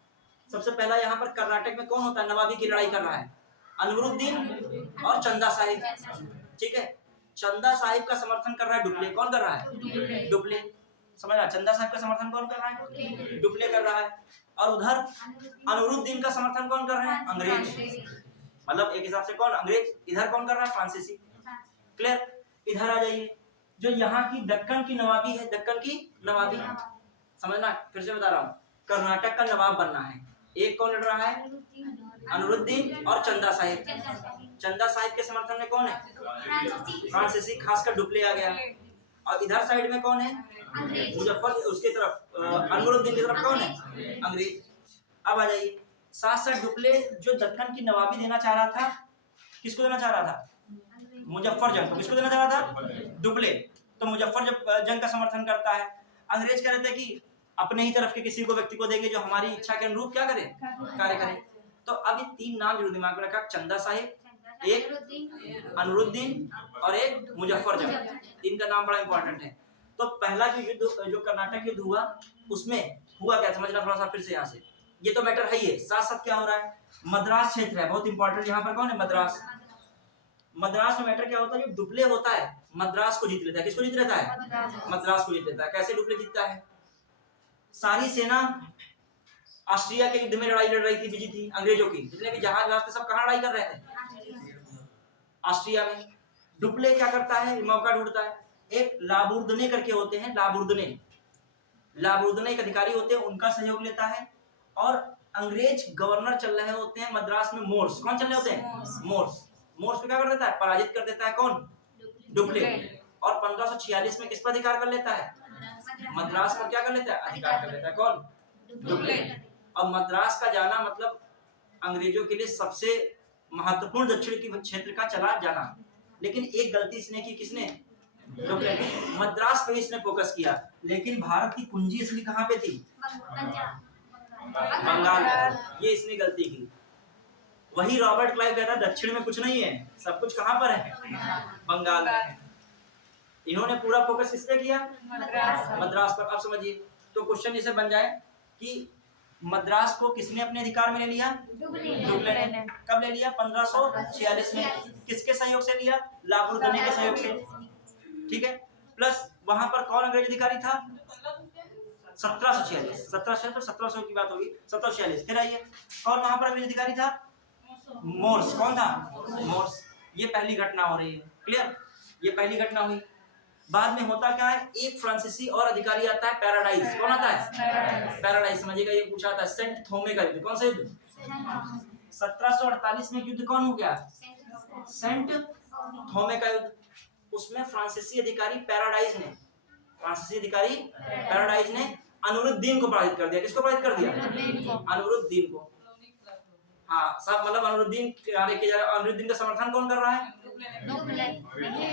सबसे पहला यहाँ पर कर्नाटक में कौन होता है? नवाबी की लड़ाई कर रहा है अनवरुद्दीन और चंदा साहिब। ठीक है, चंदा साहिब का समर्थन कर रहा है डुप्ले। कौन कर रहा है? डुप्ले। समझ रहा? चंदा साहिब का समर्थन कौन कर रहा है? डुप्ले कर रहा है। और उधर अनवरुद्दीन का समर्थन कौन कर रहे हैं? अंग्रेज। मतलब एक हिसाब से कौन? अंग्रेज। इधर कौन कर रहा है? फ्रांसीसी। क्लियर? इधर आ जाइए, जो यहाँ की दक्कन की नवाबी है, दक्कन की नवाबी, समझना फिर से बता रहा हूँ, कर्नाटक का नवाब बनना है। एक कौन लड़ रहा है? अनवरुद्दीन और चंदा साहिब। चंदा साहिब के समर्थन में कौन है? फ्रांसीसी, खासकर डुप्ले आ गया। और इधर साइड में कौन है? मुजफ्फर। उसके तरफ अनवरुद्दीन की तरफ कौन है? अंग्रेज। अब आ जाइए, साथ साथ डुप्ले जो दक्कन की नवाबी देना चाह रहा था, किसको देना चाह रहा था? मुजफ्फर जंग को। किसको देना चाह रहा था? डुप्ले। तो मुजफ्फर जंग का समर्थन करता है। अंग्रेज कह रहे थे कि अपने ही तरफ के किसी को व्यक्ति को देंगे जो हमारी इच्छा के अनुरूप क्या करे, कार्य करे। तो अब ये 3 नाम जरूर दिमाग में रखा, चंदा साहिब, एक अनवरुद्दीन और एक मुजफ्फर जंग। 3 का नाम बड़ा इंपॉर्टेंट है। तो पहला जो युद्ध जो कर्नाटक युद्ध हुआ उसमें हुआ क्या, समझना थोड़ा सा फिर से। यहाँ से ये तो मैटर है ही है, साथ साथ क्या हो रहा है, मद्रास क्षेत्र है बहुत इंपॉर्टेंट। यहाँ पर कौन है? मद्रास। मद्रास में मैटर क्या होता है, जो डुप्ले होता है मद्रास को जीत लेता है। किसको जीत लेता है? मद्रास को जीत लेता है। कैसे डुप्ले जीतता है? सारी सेना ऑस्ट्रिया के युद्ध में लड़ाई लड़ रही थी, बिजी थी अंग्रेजों की। जितने भी जहाज थे सब कहाँ लड़ाई कर रहे थे? ऑस्ट्रिया में। डुप्ले क्या करता है, मौका ढूंढता है। एक लाबुर्दने करके होते हैं, लाबुर्दने एक अधिकारी होते हैं, उनका सहयोग लेता है। और अंग्रेज गवर्नर चल रहे होते हैं मद्रास में, मोर्स। कौन चल रहे होते हैं? मोर्स को क्या कर देता है? पराजित कर देता है। कौन? डुप्ले। और 1546 में किस पर अधिकार कर लेता है? मद्रास पर क्या कर लेता है? अधिकार कर लेता है। कौन? डुप्ले। और मद्रास का जाना मतलब अंग्रेजों के लिए सबसे महत्वपूर्ण दक्षिण की क्षेत्र का चला जाना। लेकिन एक गलती इसने की, किसने? डुप्ले ने। मद्रास पे इसने फोकस किया, लेकिन भारत की कुंजी इसलिए कहाँ पे थी? बंगाल। ये इसने गलती की। वही रॉबर्ट क्लाइव कहता है दक्षिण में कुछ नहीं है, सब कुछ कहाँ पर है? बंगाल में। इन्होंने पूरा फोकस किस पे किया? मद्रास पर। अब समझिए, तो क्वेश्चन इसे बन जाए कि मद्रास को किसने अपने अधिकार में ले लिया? डुप्ले ने। कब ले लिया? 1546 में। किसके सहयोग से लिया? लाबुर्दने के सहयोग से। ठीक है। प्लस वहां पर कौन अंग्रेज अधिकारी था? 1746 की बात होगी। 1746। फिर आइए, कौन वहां पर अंग्रेज अधिकारी था? मोर्स। कौन था? मोर्स। ये पहली घटना हो रही है। क्लियर? ये पहली घटना हुई। बाद में होता क्या है, एक फ्रांसीसी और अधिकारी आता है, पैराडाइज। कौन आता है? पैराडाइज। समझिएगा, ये पूछा था सेंट थोमे का युद्ध। कौन सा युद्ध? 1748 में युद्ध कौन हो गया? सेंट थोमे का युद्ध। उसमें फ्रांसीसी अधिकारी पैराडाइज ने अनुरुद्दीन को पराजित कर दिया। किसको पराजित कर दिया? अनुरुद्दीन को। हाँ, सब मतलब अनुरुद्दीन का समर्थन कौन कर रहा है?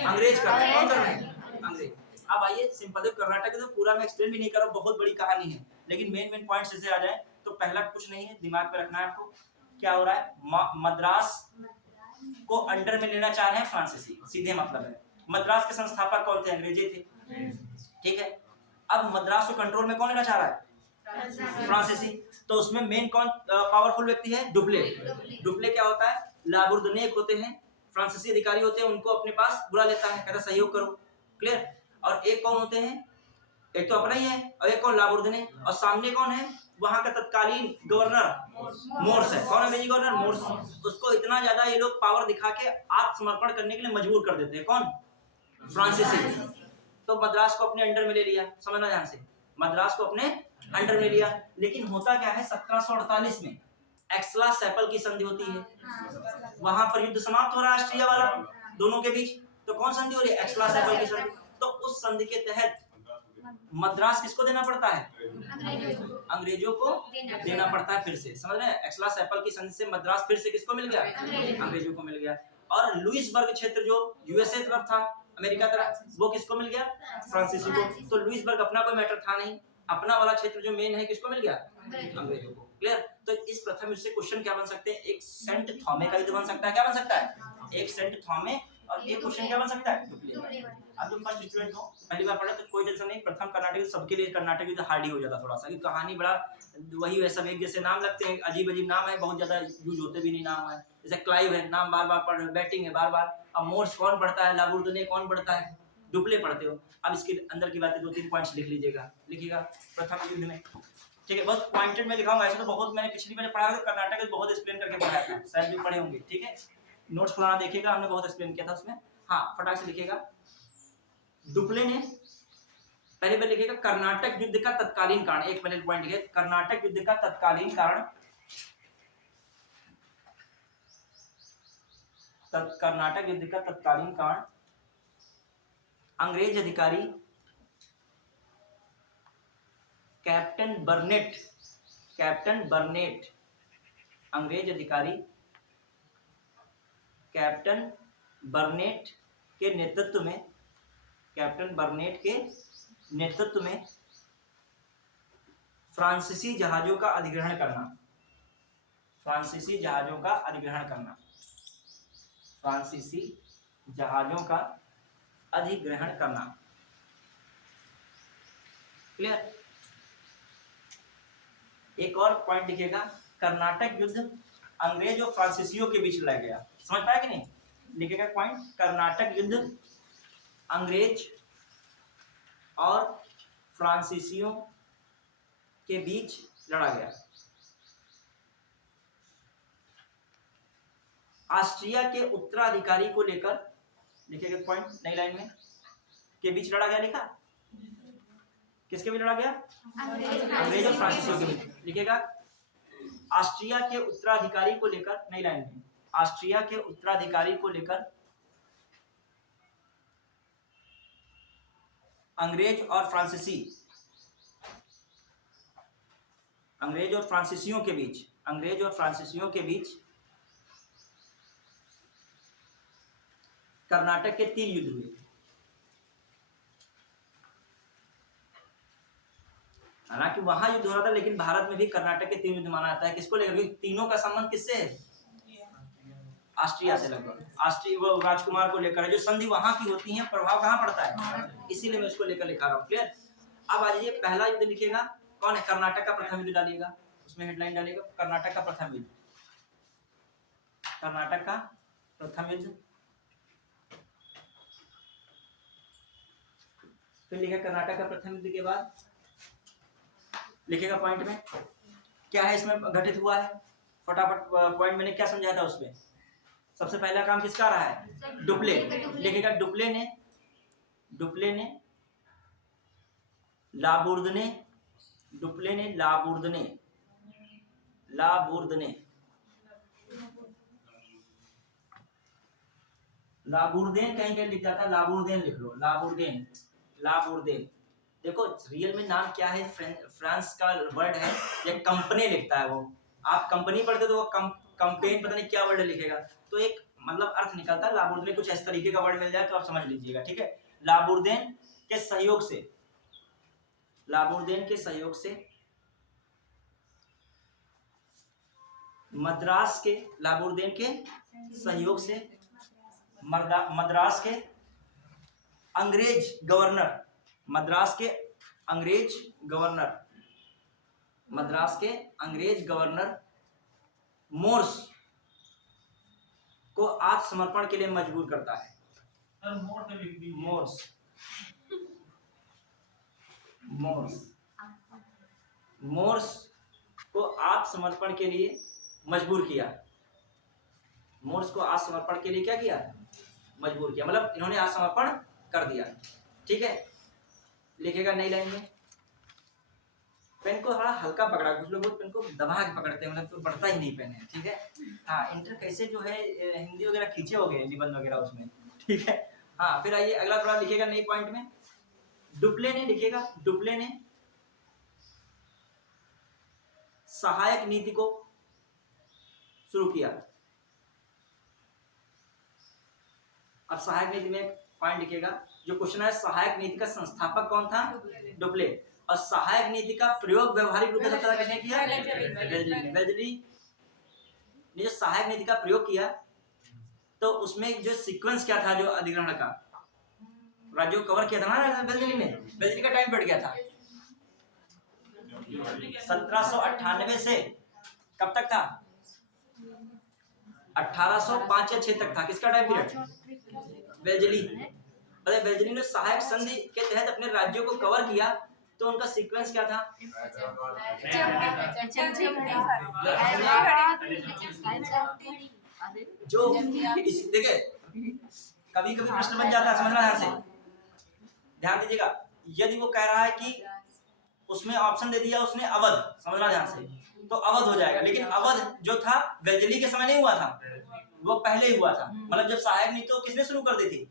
अंग्रेज कर रहे हैं। कौन कर रहे हैं? अंग्रेज। अब आइए, सिंपल कर्नाटक तो पूरा मैं एक्सप्लेन भी नहीं कर रहा, बहुत बड़ी कहानी है, लेकिन मेन पॉइंट्स जैसे आ जाए तो पहला कुछ नहीं है, दिमाग पे रखना है आपको। क्या हो रहा है? मद्रास को अंडर में लेना चाह रहे हैं फ्रांसीसी, सीधे मतलब है। मद्रास के संस्थापक कौन थे? अंग्रेजी थे। ठीक है। अब मद्रास को कंट्रोल में कौन लेना चाह रहा है? फ्रांसीसी। तो उसमें मेन कौन पावरफुल व्यक्ति है? डुप्ले। डुप्ले क्या होता है? लाबुर्दने होते हैं, फ्रांसीसी अधिकारी होते हैं, उनको अपने पास बुला लेता है, कहता सहयोग करो। क्लियर? और एक कौन होते हैं? एक तो अपना ही है, और एक कौन? लाबुर्दने। और सामने कौन है? वहां का तत्कालीन गवर्नर मोर्स है। कौन अंग्रेजी गवर्नर? मोर्स। उसको इतना ज्यादा ये लोग पावर दिखा के आत्मसमर्पण करने के लिए मजबूर कर देते हैं। कौन? फ्रांसीसी। तो मद्रास को अपने अंडर में ले लिया। समझना ध्यान से, मद्रास को अपने अंडर में लिया। लेकिन होता क्या है, 1748 में एक्सला-सैपल की संधि होती है। वहां पर युद्ध समाप्त हो रहा है ऑस्ट्रिया वाला दोनों के बीच। तो कौन संधि हो रही है? एक्सला-सैपल की संधि। तो उस संधि के तहत मद्रास किसको देना पड़ता है? अंग्रेजों को देना पड़ता है। फिर से समझ रहे हैं, एक्सला-सैपल की संधि से मद्रास फिर से किसको मिल गया? अंग्रेजों को मिल गया। और लुइसबर्ग क्षेत्र जो यूएसए तरफ था, अमेरिका तरफ, वो किसको मिल गया? फ्रांसीसी को। तो लुइसबर्ग अपना कोई मैटर था नहीं, अपना वाला क्षेत्र जो मेन है किसको मिल गया? अंग्रेजों को। क्लियर? तो इस प्रथम युद्ध से क्वेश्चन क्या बन सकते हैं? एक सेंट थॉमे का युद्ध बन सकता है। क्या बन सकता है? एक सेंट थॉमे। और एक क्वेश्चन क्या बन सकता है? अब तुम फर्स्ट स्टूडेंट हो, पहली बार पढ़ा, तो कोई टेंशन नहीं। प्रथम कर्नाटक सबके लिए कर्नाटक युद्ध हार्ड ही हो जाता थोड़ा सा, कि कहानी बड़ा वही वैसा एक जैसे नाम लगते हैं, अजीब अजीब नाम है, बहुत ज्यादा यूज होते भी नहीं नाम है। जैसे क्लाइव है, नाम बार बार पढ़ रहे हो, बैटिंग है बार बार। अब मोर्स कौन पढ़ता है? लाबुर्दने कौन पढ़ता है? डुप्ले पढ़ते हो। अब इसके अंदर की बातें 2-3 पॉइंट्स लिख लीजिएगा। लिखिएगा प्रथम युद्ध में। ठीक है, बहुत पॉइंटेड में लिखाऊंगा। ऐसे तो बहुत मैंने पिछली बार पढ़ा था, कर्नाटक बहुत एक्सप्लेन करके पढ़ाया था, शायद भी पढ़े होंगे। ठीक है, नोट्स पुराना देखिएगा, हमने बहुत एक्सप्लेन किया था उसमें। हाँ, फटाक से लिखिएगा। डुप्ले ने पहले बार लिखिएगा कर्नाटक युद्ध का तत्कालीन कारण। एक मिनट पॉइंट लिखिए, कर्नाटक युद्ध का तत्कालीन कारण। कर्नाटक युद्ध का तत्कालीन कारण अंग्रेज अधिकारी कैप्टन बर्नेट, अंग्रेज अधिकारी कैप्टन बर्नेट के नेतृत्व में फ्रांसीसी जहाजों का अधिग्रहण करना। फ्रांसीसी जहाजों का अधिग्रहण करना। क्लियर? एक और पॉइंट लिखिएगा, कर्नाटक युद्ध अंग्रेज और फ्रांसीसियों के बीच लड़ गया। समझ पाया कि नहीं? लिखिएगा पॉइंट, कर्नाटक युद्ध अंग्रेज और फ्रांसीसियों के बीच लड़ा गया। ऑस्ट्रिया के उत्तराधिकारी को लेकर, लिखेगा पॉइंट नई लाइन में, के बीच लड़ा गया, लिखा किसके बीच लड़ा गया? अंग्रेज और फ्रांसीसियों के बीच। लिखेगा ऑस्ट्रिया के उत्तराधिकारी को लेकर, नई लाइन में, ऑस्ट्रिया के उत्तराधिकारी को लेकर अंग्रेज और फ्रांसीसियों के बीच, अंग्रेज और फ्रांसीसियों के बीच कर्नाटक के 3 युद्ध हुए। हालांकि वहां युद्ध हो रहा था, लेकिन भारत में भी कर्नाटक के 3 युद्ध माना जाता है। किसको लेकर? तीनों का संबंध किससे है? ऑस्ट्रिया से लगभग। ऑस्ट्रिया वो राजकुमार को लेकर है, जो संधि वहां की होती है, प्रभाव कहाँ पड़ता है, इसीलिए मैं उसको लेकर लिखा रहा हूँ। क्लियर? अब आ जाइए, पहला युद्ध लिखिएगा, कौन है? कर्नाटक का प्रथम युद्ध डालिएगा, उसमें हेडलाइन डालिएगा कर्नाटक का प्रथम युद्ध, कर्नाटक का प्रथम युद्ध। फिर लिखा कर्नाटक का प्रथम युद्ध के बाद लिखेगा पॉइंट में क्या है इसमें घटित हुआ है। फटाफट पॉइंट मैंने क्या समझाया था उसमें। सबसे पहला काम किसका रहा है? डुप्ले। लिखेगा डुप्ले ने लाबुर्दने कहीं कहीं लिख जाता है, लाबुर्देन लिख लो, लाबुर्देन। देखो रियल में नाम क्या है, फ्रांस का वर्ड है, या कंपनी लिखता है वो। आप कंपनी पढ़ते तो वो कंपेन पता नहीं क्या वर्ड लिखेगा, तो एक मतलब अर्थ निकलता है। लाबुर्देन कुछ इस तरीके का वर्ड मिल जाए तो आप समझ लीजिएगा, ठीक है। लाबुर्देन के सहयोग से मद्रास के अंग्रेज गवर्नर मोर्स को आत्मसमर्पण के लिए मजबूर करता है। सर मोर से लिख दीजिए। मोर्स को आत्मसमर्पण के लिए मजबूर किया। मोर्स को आत्मसमर्पण के लिए क्या किया? मजबूर किया, मतलब इन्होंने आत्मसमर्पण कर दिया, ठीक है। लिखेगा नई लाइन में, पेन को थोड़ा हल्का पकड़ा, कुछ लोग पेन को दबा के पकड़ते हैं, मतलब तो बढ़ता ही नहीं पेन है, ठीक है। हाँ, इंटर कैसे जो है हिंदी वगैरह खींचे हो गए निबंध वगैरह उसमें, ठीक है। हाँ, फिर आइए अगला थोड़ा लिखेगा नई पॉइंट में, डुप्ले ने सहायक नीति को शुरू किया। अब सहायक नीति में पॉइंट लिखेगा, जो क्वेश्चन है सहायक नीति का संस्थापक कौन था? डुप्ले। और सहायक नीति का प्रयोग व्यवहारिक रूप से सबसे ज्यादा किसने किया? वेलेस्ली ने जो सहायक नीति का प्रयोग किया, तो उसमें जो सीक्वेंस क्या था, जो अधिग्रहण का राज्यों कवर किया था ना वेलेस्ली ने, वेलेस्ली का टाइम पीरियड क्या था? 1798 से कब तक था? 1805 या 6 तक था। किसका टाइम पीरियड? वेलेस्ली ने सहायक संधि के तहत अपने राज्यों को कवर किया, तो उनका सीक्वेंस क्या था? जो देखिए कभी कभी प्रश्न बन जाता है, समझना ध्यान से, ध्यान दीजिएगा। यदि वो कह रहा है कि उसमें ऑप्शन दे दिया उसने अवध, समझना ध्यान से, तो अवध हो जाएगा। लेकिन अवध जो था वेलेस्ली के समय नहीं हुआ था, वो पहले ही हुआ था। मतलब जब सहायक नीति तो किसने शुरू कर दी थी?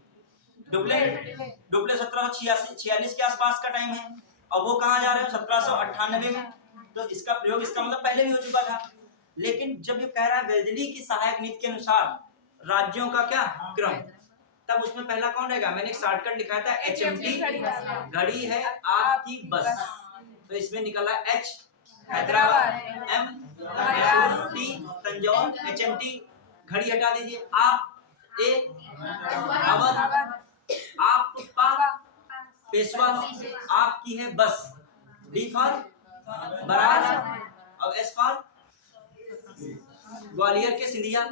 डुप्ले 1746 के आसपास का टाइम है, और वो कहाँ जा रहे हो? 1798 में। तो इसका प्रयोग, इसका मतलब पहले भी हो चुका था। लेकिन जब ये कह रहा है वेलेस्ली की सहायक नीति के अनुसार राज्यों का क्या क्रम, तब उसमें पहला कौन रहेगा? मैंने एक शॉर्टकट लिखा था HMT, घड़ी है आपकी बस, तो इसमें निकला H Hyderabad, M T Tanjore, HMT घड़ी हटा दीजिए, आप A अवध, आप पेशवा, आपकी है बस, D फॉर बराज, और S फॉर ग्वालियर के सिंधिया,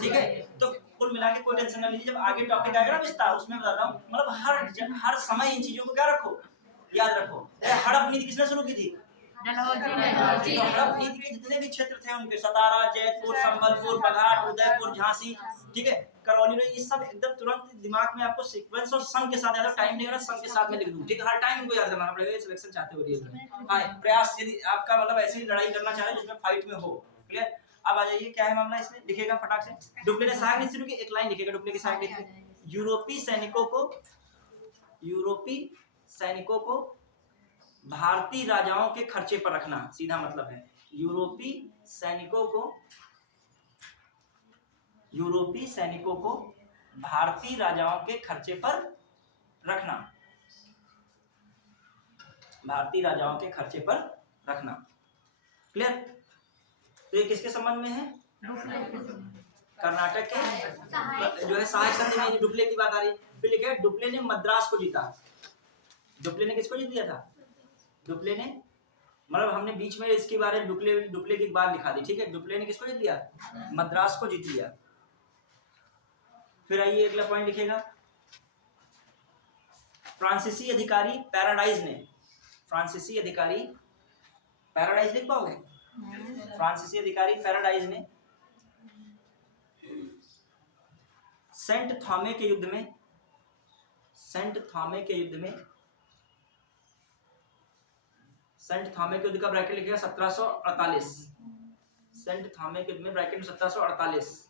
ठीक है। तो कुल मिला के कोई टेंशन ना लीजिए, जब आगे टॉपिक आएगा ना विस्तार, उसमें बताता हूँ। मतलब हर समय इन चीजों को क्या रखो, याद रखो। हड़प नीति किसने शुरू की थी? डलहौजी तो हड़प नीति के जितने भी क्षेत्र थे उनके, सतारा, जयपुर, संबलपुर, बघाट, उदयपुर, झांसी, ठीक है, करौली, ये सब एकदम तुरंत दिमाग में आपको सीक्वेंस और सन के साथ, ज्यादा टाइम नहीं होना, सन के साथ में लिख दूं, ठीक है, हर टाइम इनको याद करना पड़ेगा, सिलेक्शन चाहते हो रियल में। हाँ, प्रयास यदि आपका मतलब ऐसी लड़ाई करना चाह रहे हैं जिसमें फाइट में हो, क्लियर। अब आ जाइए, क्या है मामला इसमें, लिखेगा फटाक से। डुप्ले ने सहायक नीति शुरू की, एक लाइन लिखेगा डुप्ले की सहायक नीति। यूरोपीय सैनिकों को भारतीय राजाओं के खर्चे पर रखना, सीधा मतलब है यूरोपीय सैनिकों को भारतीय राजाओं के खर्चे पर रखना, भारतीय राजाओं के खर्चे पर रखना, क्लियर। तो ये किसके संबंध में है, कर्नाटक के जो है सहायक संधि में डुप्ले की बात आ रही है। फिर लिखे डुप्ले ने मद्रास को जीता। डुप्ले ने किसको जीत लिया था, डुप्ले ने, मतलब हमने बीच में इसके बारे में डुप्ले की बात लिखा दी, ठीक है। डुप्ले ने किसको जीत लिया, मद्रास को जीत लिया। फिर आइए अगला पॉइंट लिखेगा, फ्रांसीसी अधिकारी पैराडाइज लिख पाओगे, फ्रांसीसी अधिकारी पैराडाइज ने सेंट थॉमे के युद्ध में का ब्रैकेट लिखेगा 1748। सेंट थॉमे के युद्ध में ब्रैकेट में 1748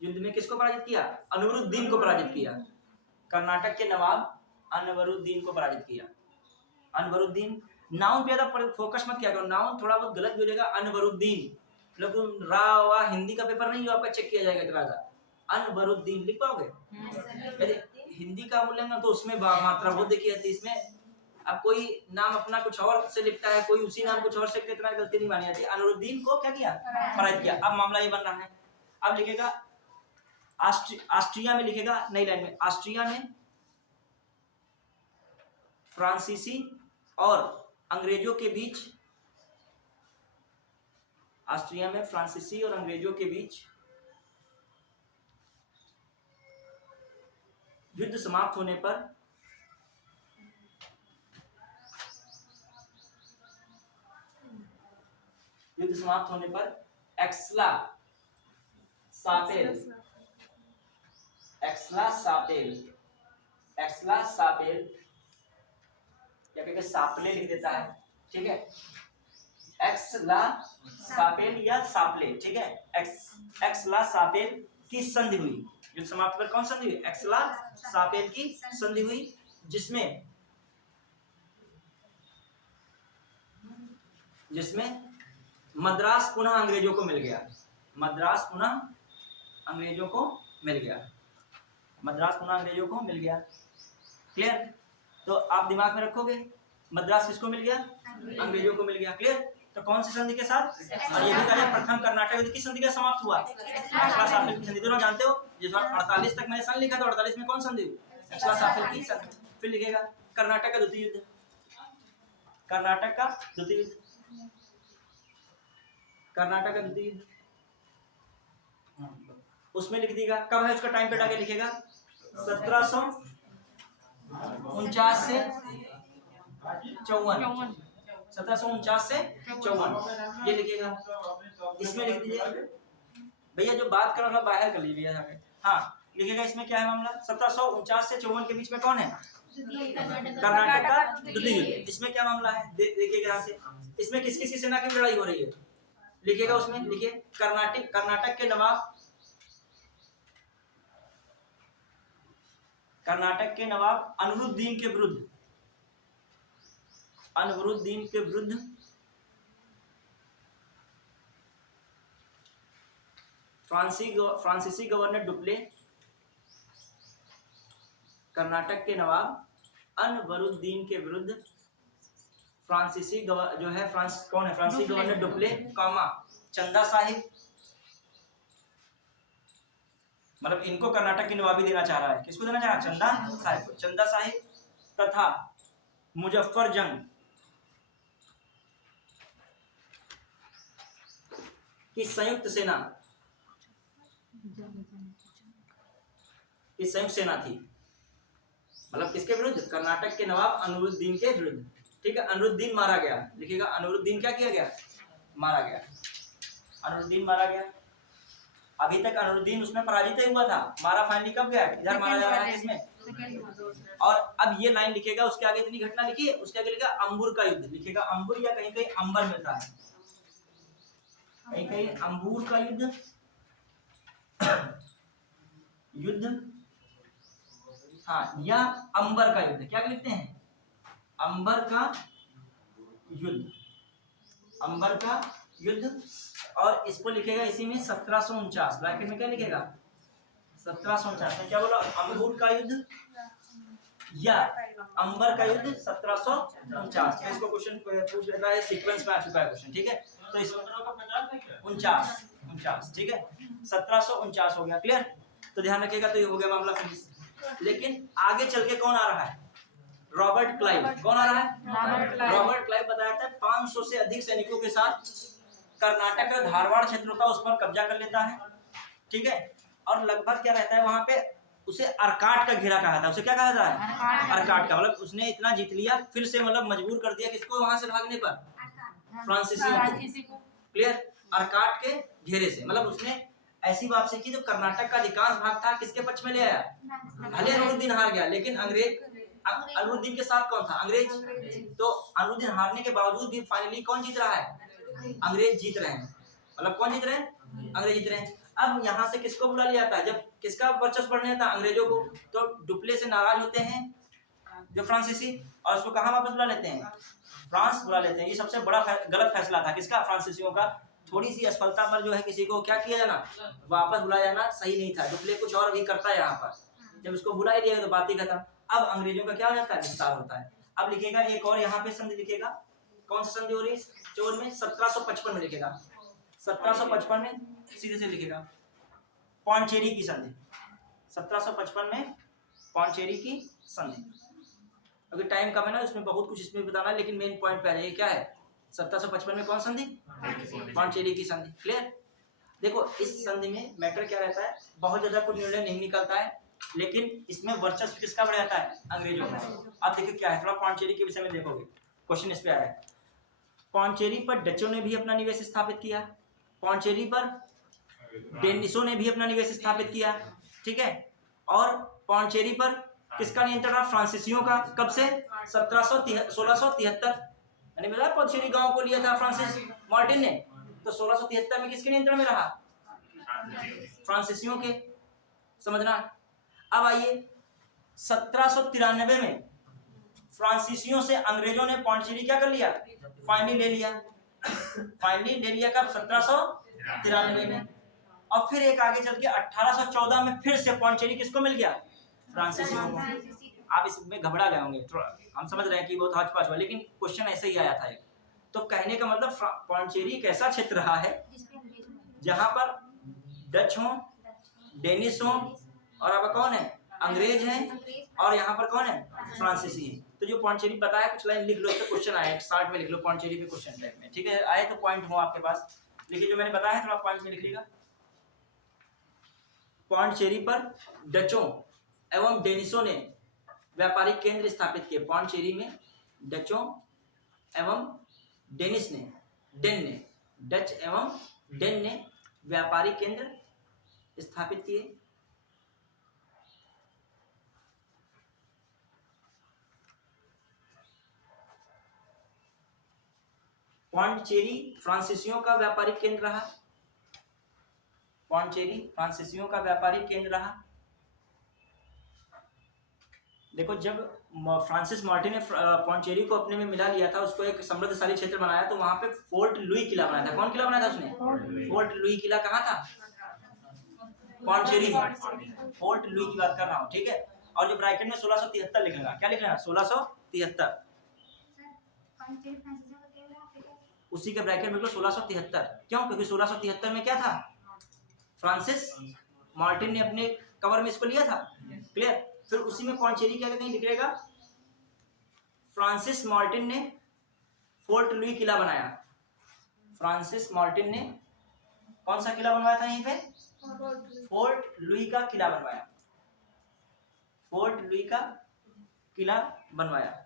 युद्ध में किसको पराजित किया, अनवरुद्दीन को पराजित किया। कर्नाटक के नवाब अनवरुद्दीन को पराजित किया। अनवरुद्दीन, नाउन पे ज्यादा फोकस मत किया करो, नाउन थोड़ा बहुत गलत भी हो जाएगा। अनवरुद्दीन, लेकिन रा वा हिंदी का पेपर नहीं जो आपका चेक किया जाएगा इतना ज्यादा। अनवरुद्दीन लिख पाओगे, यदि हिंदी का बोलेंगे तो उसमें मात्रा बहुत देखी जाती है। इसमें अब कोई नाम अपना कुछ और से लिखता है, कोई उसी नाम कुछ और से, इतना गलती नहीं मानी जाती। अनवरुद्दीन को क्या किया, पराजित किया। अब मामला ये बन रहा है, अब लिखेगा ऑस्ट्रिया में, लिखेगा नई लाइन में, ऑस्ट्रिया में फ्रांसीसी और अंग्रेजों के बीच, ऑस्ट्रिया में फ्रांसीसी और अंग्रेजों के बीच युद्ध समाप्त होने पर एक्सला सापेल क्या कहते, सापले लिख देता है, ठीक है, एक्सला सापेल या सापले, ठीक है, एक्सला सापेल की संधि हुई। युद्ध समाप्त पर कौन संधि हुई, एक्सला सापेल की संधि हुई, जिसमें मद्रास पुनः अंग्रेजों को मिल गया। क्लियर। तो आप दिमाग में रखोगे, मद्रास किसको मिल गया, अंग्रेजों को मिल गया, क्लियर। तो कौन सी संधि के साथ, और ये भी प्रथम कर्नाटक युद्ध की संधि का समाप्त हुआ, एक्सला सापेल की संधि। दोनों जानते हो, जिस 48 तक मैंने सन लिखा था, 48 में कौन संधि हुई, एक्सला सापेल की संधि। फिर लिखेगा कर्नाटक का द्वितीय युद्ध, उसमें लिख देगा कब है, उसका टाइम पेट आगे लिखेगा 1749 से 54, 1749 से 54 ये लिखेगा। इसमें लिख दीजिए भैया, जो बात कर रहा बाहर कर लीजिए जाके। हाँ, लिखेगा इसमें क्या है मामला, 1749 से 54 के बीच में कौन है, कर्नाटक का द्वितीय युद्ध। इसमें क्या मामला है, देखिएगा यहाँ से, इसमें किस किस की सेना की लड़ाई हो रही है, लिखिएगा उसमें, लिखिए कर्नाटक के नवाब अनवरुद्दीन के विरुद्ध फ्रांसीसी गवर्नर डुप्ले, कर्नाटक के नवाब अनवरुद्दीन के विरुद्ध फ्रांसीसी जो है कौन है, फ्रांसीसी गवर्नर डुप्ले, चंदा साहिब, मतलब इनको कर्नाटक की नवाबी देना चाह रहा है। किसको देना चाह रहा है, चंदा साहिब तथा मुजफ्फर जंग की संयुक्त सेना थी। मतलब किसके विरुद्ध, कर्नाटक के नवाब अनवरुद्दीन के विरुद्ध। ठीक है, अनरुद्दीन मारा गया, लिखिएगा अनरुद्दीन क्या किया गया, मारा गया, अनरुद्दीन मारा गया। अभी तक अनरुद्दीन उसमें पराजित ही हुआ था, मारा फाइनली कब गया, इधर मारा जा रहा है किसमें। और अब ये लाइन लिखेगा, उसके आगे इतनी घटना लिखिए, उसके आगे लिखा अंबुर का युद्ध, लिखेगा अंबुर या कहीं कहीं अंबर मिलता है, कहीं कहीं अंबुर का युद्ध, युद्ध, हाँ, या अंबर का युद्ध, क्या लिखते हैं, अंबर का युद्ध, अंबर का युद्ध। और इसको लिखेगा इसी में 1749, ब्रैकेट में क्या लिखेगा 1749 में, क्या बोला, अंबुर का युद्ध या अंबर का युद्ध 1749। तो इसको क्वेश्चन पूछ लेता है, सीक्वेंस में आ चुका है क्वेश्चन, ठीक है। तो इस 49, ठीक है, 1749 हो गया, क्लियर। तो ध्यान रखिएगा, तो ये हो गया मामला फिनिश। लेकिन आगे चल के कौन आ रहा है, रॉबर्ट क्लाइव, कौन आ रहा है, रॉबर्ट क्लाइव बताया था 500 से अधिक सैनिकों के साथ कर्नाटक और धारवाड़ क्षेत्रों का उस पर कब्जा कर लेता है, ठीक है। और लगभग क्या रहता है वहां पे, उसे अर्काट का घेरा कहा था, उसे क्या कहा था, अर्काट का, मतलब उसने इतना जीत लिया, फिर से मतलब मजबूर कर दिया किसको वहां से भागने पर, फ्रांसीसी को, क्लियर, अर्काट के घेरे से, मतलब उसने ऐसी वापसी की जो कर्नाटक का अधिकांश भाग था किसके पक्ष में ले आया, भले अनरुद्दीन हार गया, लेकिन अंग्रेज, अनरुद्दीन के साथ कौन था, अंग्रेज। तो अनरुद्दीन हारने के बावजूद भी फाइनली कौन जीत रहा है, अंग्रेज जीत रहे हैं, मतलब कौन जीत रहे हैं, अंग्रेज जीत रहे हैं। अब यहाँ से किसको बुला लिया था, जब किसका वर्चस्व बढ़ने था, अंग्रेजों को, तो डुप्ले से नाराज होते हैं जो फ्रांसीसी, और उसको कहाँ वापस बुला लेते हैं, फ्रांस बुला लेते हैं। ये सबसे बड़ा गलत फैसला था किसका, फ्रांसीसियों का। थोड़ी सी असफलता पर जो है किसी को क्या किया जाना, वापस बुलाया जाना सही नहीं था। डुप्ले कुछ और भी करता है यहाँ पर, जब उसको बुला ही लिया तो बात ही खत्म। अब अंग्रेजों का क्या हो जाता है, विस्तार होता है। अब लिखेगा एक और यहाँ पे संधि लिखेगा, कौन सा संधि हो रही है, चोर में 1755 में लिखेगा, 1755 में सीधे से लिखेगा पौंडचेरी की संधि, 1755 में पौंडचेरी की संधि। अगर टाइम कम है ना, इसमें बहुत कुछ इसमें बताना है, लेकिन मेन पॉइंट पे ये क्या है, 1755 में कौन संधि, पौंडचेरी की संधि, क्लियर। देखो इस संधि में मैटर क्या रहता है, बहुत ज्यादा कुछ निर्णय नहीं निकलता है, लेकिन इसमें वर्चस्व किसका बढ़ जाता है, अंग्रेजों का। अब देखिए क्या है, थोड़ा पौंडचेरी के विषय में देखोगे, क्वेश्चन इस पे आ रहा है। पौंडचेरी पर डचों ने भी अपना निवेश स्थापित किया, पौंडचेरी पर डेनिसों ने भी अपना निवेश स्थापित किया, ठीक है। और पौंडचेरी पर किसका नियंत्रण रहा, फ्रांसीसियों का, कब से, 1673, मैंने बताया पौंडचेरी गांव को लिया था फ्रांसिस मार्टिन ने, तो 1673 में किसके नियंत्रण में रहा, फ्रांसीसियों के, समझना। अब आइए 1793 में फ्रांसीसियों से अंग्रेजों ने पौंडचेरी क्या कर लिया, फाइनली ले लिया, फाइनली ले लिया कब, 1793 में। और फिर एक आगे चल के 1814 में फिर से पौंडचेरी किसको मिल गया, फ्रांसीसियों को। आप इसमें घबरा गए होंगे, हम समझ रहे हैं कि बहुत हौच-पौच हुआ, लेकिन क्वेश्चन ऐसे ही आया था एक। तो कहने का मतलब पौंडचेरी एक ऐसा क्षेत्र रहा है जहां पर डच हो, डेनिश हो, और अब कौन है, अंग्रेज हैं, और यहाँ पर कौन है, फ्रांसीसी है। तो जो पौंडचेरी बताया, कुछ लाइन लिख लो, इस पे क्वेश्चन आया, शॉर्ट में लिख लो पौंडचेरी पे क्वेश्चन टाइप में, ठीक है। आए तो पॉइंट हो आपके पास, लेकिन जो मैंने बताया थोड़ा पॉइंट में लिख लीजिएगा। पौंडचेरी पर डचों एवं डेनिशों ने व्यापारिक केंद्र स्थापित किए, पौंडचेरी में डचों एवं डेनिश ने, डेन ने, डच एवं डेन ने व्यापारिक केंद्र स्थापित किए। पौंडचेरी फ्रांसीसियों का व्यापारिक केंद्र रहा, पौंडचेरी फ्रांसीसियों का व्यापारिक केंद्र रहा। देखो जब फ्रांसिस मार्टिन ने पौंडचेरी को अपने में मिला लिया था, उसको एक समृद्धशाली क्षेत्र बनाया, तो वहां पे फोर्ट लुई किला बनाया था। कौन किला बनाया था उसने, फोर्ट लुई किला कहाँ था, पौंडचेरी में, फोर्ट लुई की बात कर रहा हूँ, ठीक है। और जो ब्रैकेट में 1673 लिख लेना, क्या लिख लेना, 1673, उसी के ब्रैकेट में 1673। क्यों, क्योंकि 1673 में क्या था, फ्रांसिस मार्टिन ने अपने कवर में इसको लिया था, क्लियर। फिर उसी में पौंडचेरी क्या कहीं लिखेगा, फ्रांसिस मार्टिन ने फोर्ट लुई किला बनाया। फ्रांसिस मार्टिन ने कौन सा किला बनवाया था, यहीं पे फोर्ट लुई का किला बनवाया, फोर्ट लुई का किला बनवाया।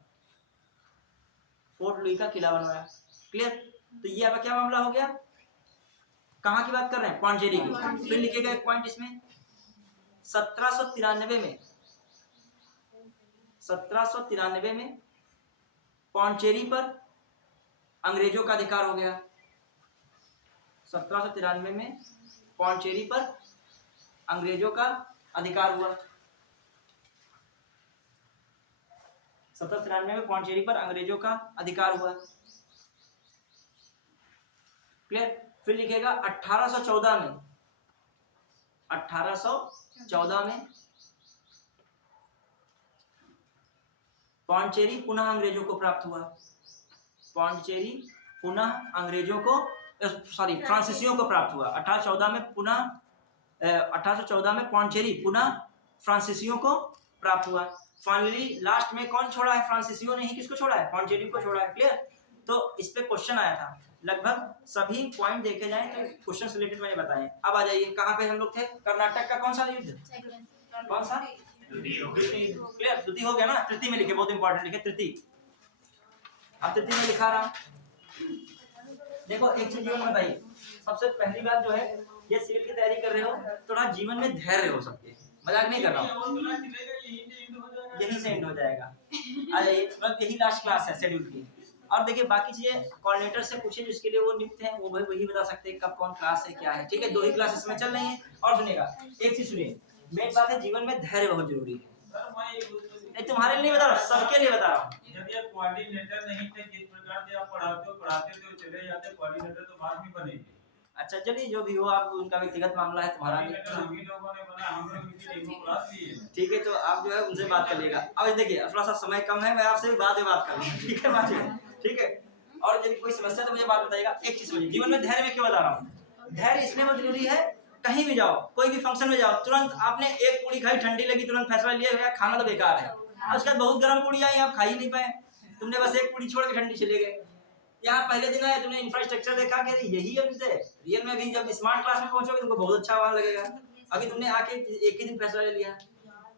फोर्ट लुई का किला बनवाया। क्लियर? तो ये अब क्या मामला हो गया, कहाँ की बात कर रहे हैं, पौंडीचेरी की। फिर लिखेगा एक पॉइंट इसमें, 1793 में 1793 में पौंडीचेरी पर अंग्रेजों का अधिकार हो गया। 1793 में पौंडीचेरी पर अंग्रेजों का अधिकार हुआ। 1793 में पौंडीचेरी पर अंग्रेजों का अधिकार हुआ। क्लियर? फिर लिखेगा 1814 में 1814 में पौंडीचेरी पुनः अंग्रेजों को प्राप्त हुआ। पौंडीचेरी पुनः अंग्रेजों को फ्रांसीसियों को प्राप्त हुआ। 1814 में पुनः 1814 में पौंडीचेरी पुनः फ्रांसीसियों को प्राप्त हुआ। फाइनली लास्ट में कौन छोड़ा है, फ्रांसीसियों ने ही किसको छोड़ा है, पौंडीचेरी को छोड़ा है। क्लियर? तो इस पे क्वेश्चन आया था, लगभग सभी पॉइंट देखे जाएं तो क्वेश्चन रिलेटेड मैंने बताए। अब आ जाइए, कहाँ पे हम लोग थे, कर्नाटक का कौन सा युद्ध, कौन सा, क्लियर? तृतीय हो गया ना, तृतीय में लिखे, बहुत इंपॉर्टेंट लिखे तृतीय। अब तृतीय में लिखा रहा, देखो एक चीज जीवन बताइए, सबसे पहली बात जो है, ये सिविल की तैयारी कर रहे हो, थोड़ा जीवन में धैर्य हो सबके, मजाक नहीं कर रहा हूँ, यही से एंड हो जाएगा। अरे मतलब यही लास्ट क्लास है शेड्यूल की। और देखिए बाकी चीजें कोऑर्डिनेटर से पूछिए, जिसके लिए वो नियुक्त है, वो वही बता सकते हैं कब कौन क्लास है क्या है। ठीक है, 2 ही क्लासेस में चल रही है। और सुनिएगा, एक चीज सुनिए, मेन बात है, जीवन में धैर्य बहुत जरूरी है। नहीं तुम्हारे लिए नहीं बता रहा, सबके लिए बता रहा हूँ। जब ये कोऑर्डिनेटर नहीं थे, जिस प्रकार से आप पढ़ाते थे चले जाते, कोऑर्डिनेटर तो बाद में बने। अच्छा चलिए, जो भी हो, आप उनका व्यक्तिगत मामला है, तुम्हारा ठीक है, तो आप जो है उनसे बात कर लीजिएगा। अब देखिए थोड़ा सा समय कम है, मैं आपसे बाद में बात करूँगा, ठीक है बात, ठीक है। और यदि कोई समस्या तो मुझे बात बताइएगा। एक चीज समझिए, जीवन में धैर्य में क्यों बता रहा हूँ, धैर्य इसलिए बहुत जरूरी है, कहीं भी जाओ, कोई भी फंक्शन में जाओ, तुरंत आपने एक पूरी खाई, ठंडी लगी, तुरंत फैसला लिया खाना तो बेकार है। उसके बाद बहुत गर्म पूड़ी आई, आप खा ही नहीं पाए, तुमने बस एक पूड़ी छोड़ के ठंडी चले गए। यहाँ पहले दिन आया, तुमने इंफ्रास्ट्रक्चर देखा कि यही है, रियल में भी जब स्मार्ट क्लास में पहुंचोगे तुमको बहुत अच्छा वहां लगेगा। अभी तुमने आके एक ही दिन फैसला ले लिया।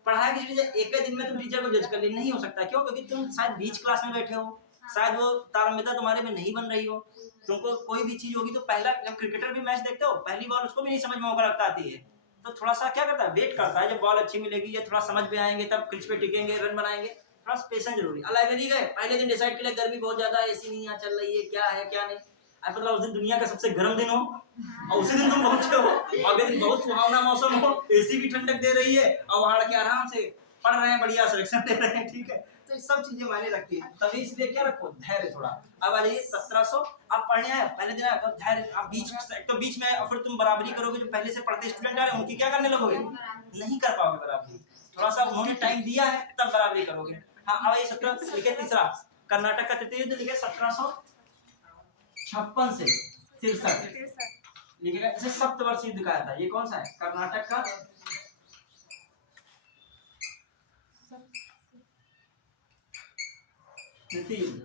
पढ़ाई की चीजें एक ही दिन में तुम टीचर को जज कर ले, नहीं हो सकता। क्यों? क्योंकि तुम शायद बीच क्लास में बैठे हो, शायद वो तारतम्यता तुम्हारे में नहीं बन रही हो। तुमको कोई भी चीज होगी तो पहला, जब क्रिकेटर भी मैच देखते हो, पहली बॉल उसको भी नहीं समझ में मौका लगता आती है, तो थोड़ा सा क्या करता है, वेट करता है, जब बॉल अच्छी मिलेगी या थोड़ा समझ में आएंगे तब पिच पे टिकेंगे, रन बनाएंगे। थोड़ा पेशेंस जरूरी। लाइब्रेरी गए, पहले दिन डिसाइड कर लिया गर्मी बहुत ज्यादा है, एसी नहीं यहाँ चल रही है, क्या है क्या नहीं, अब मतलब उस दिन दुनिया का सबसे गर्म दिन हो और उसी दिन तुम पहुंचे हो, अगले दिन बहुत सुहावना मौसम हो, एसी भी ठंडक दे रही है और वहां के आराम से पढ़ रहे हैं, बढ़िया सिलेक्शन ले रहे हैं। ठीक है, तो ये सब चीजें मायने रखती है, तभी इसलिए क्या रखो, धैर्य थोड़ा। अब आ जाइए 1700, आप पढ़ने आए, पहले दिन आए, धैर्य, आप बीच में और फिर तुम बराबरी करोगे, जो पहले से पढ़ते स्टूडेंट आ रहे हैं उनकी क्या करने लगोगे, नहीं कर पाओगे बराबरी। थोड़ा सा उन्होंने टाइम दिया है तब बराबरी करोगे। हाँ, अब ये 17 लिखे, तीसरा कर्नाटक का तृतीय युद्ध लिखे 1756 से 63 लिखेगा, इसे सप्तवर्षीय युद्ध कहा था। ये कौन सा है, कर्नाटक का तृतीय युद्ध।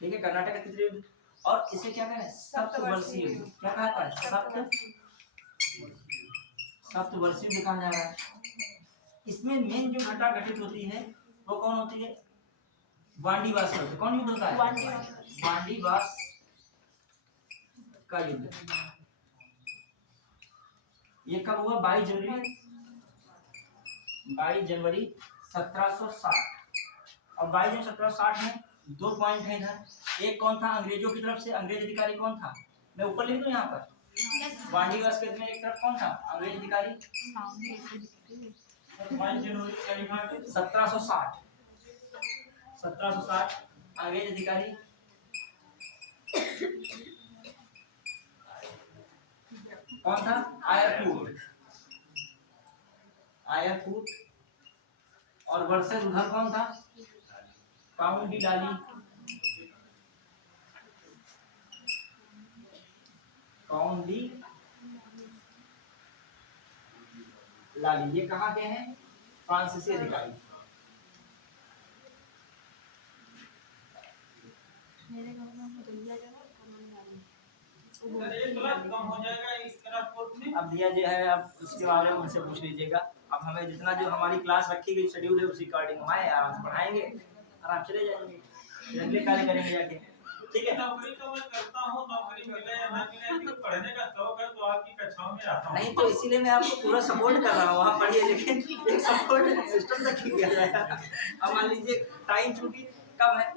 ठीक है, कर्नाटक का तृतीय युद्ध, और इसे क्या कहते हैं, सप्तवर्षीय युद्ध। क्या कहा था, सप्तवर्षीय युद्ध कहा जा रहा है। इसमें मेन जो घटना घटित होती है वो कौन होती है, वांडीवास का। कौन युद्ध होता है, वांडीवास का युद्ध। ये कब हुआ, 22 जनवरी 1760। और 22 जनवरी 1760 में 2 पॉइंट है इधर। एक कौन था, अंग्रेजों की तरफ से अंग्रेज अधिकारी कौन था, मैं ऊपर लिख दूं यहाँ पर, वांडीवास के में एक तरफ कौन था, अंग्रेज अधिकारी 1760 अंग्रेज अधिकारी। कौन था, आयरकूट। और वर्सेस उधर कौन था, काउंट डी लाली। ये कहाँ के हैं, फ्रांसीसी अधिकारी। अब दिया जो है, अब उसके बारे में उनसे पूछ लीजिएगा। अब हमें जितना जो हमारी क्लास रखी गई शेड्यूल है उसी अकॉर्डिंग हम आए, आराम से पढ़ाएंगे। आराम चले जाएंगे, फिर अगले कार्य करेंगे जाके, ठीक है। नौकरी तो मैं करता हूँ, नौकरी मिले या ना मिले, लेकिन पढ़ने का शौक है तो आपकी कक्षाओं में आता हूँ। नहीं तो इसीलिए मैं आपको पूरा सपोर्ट कर रहा हूँ, वहाँ पढ़िए, लेकिन एक सपोर्ट सिस्टम तक ही किया जाएगा। अब मान लीजिए टाइम चूंकि कम है,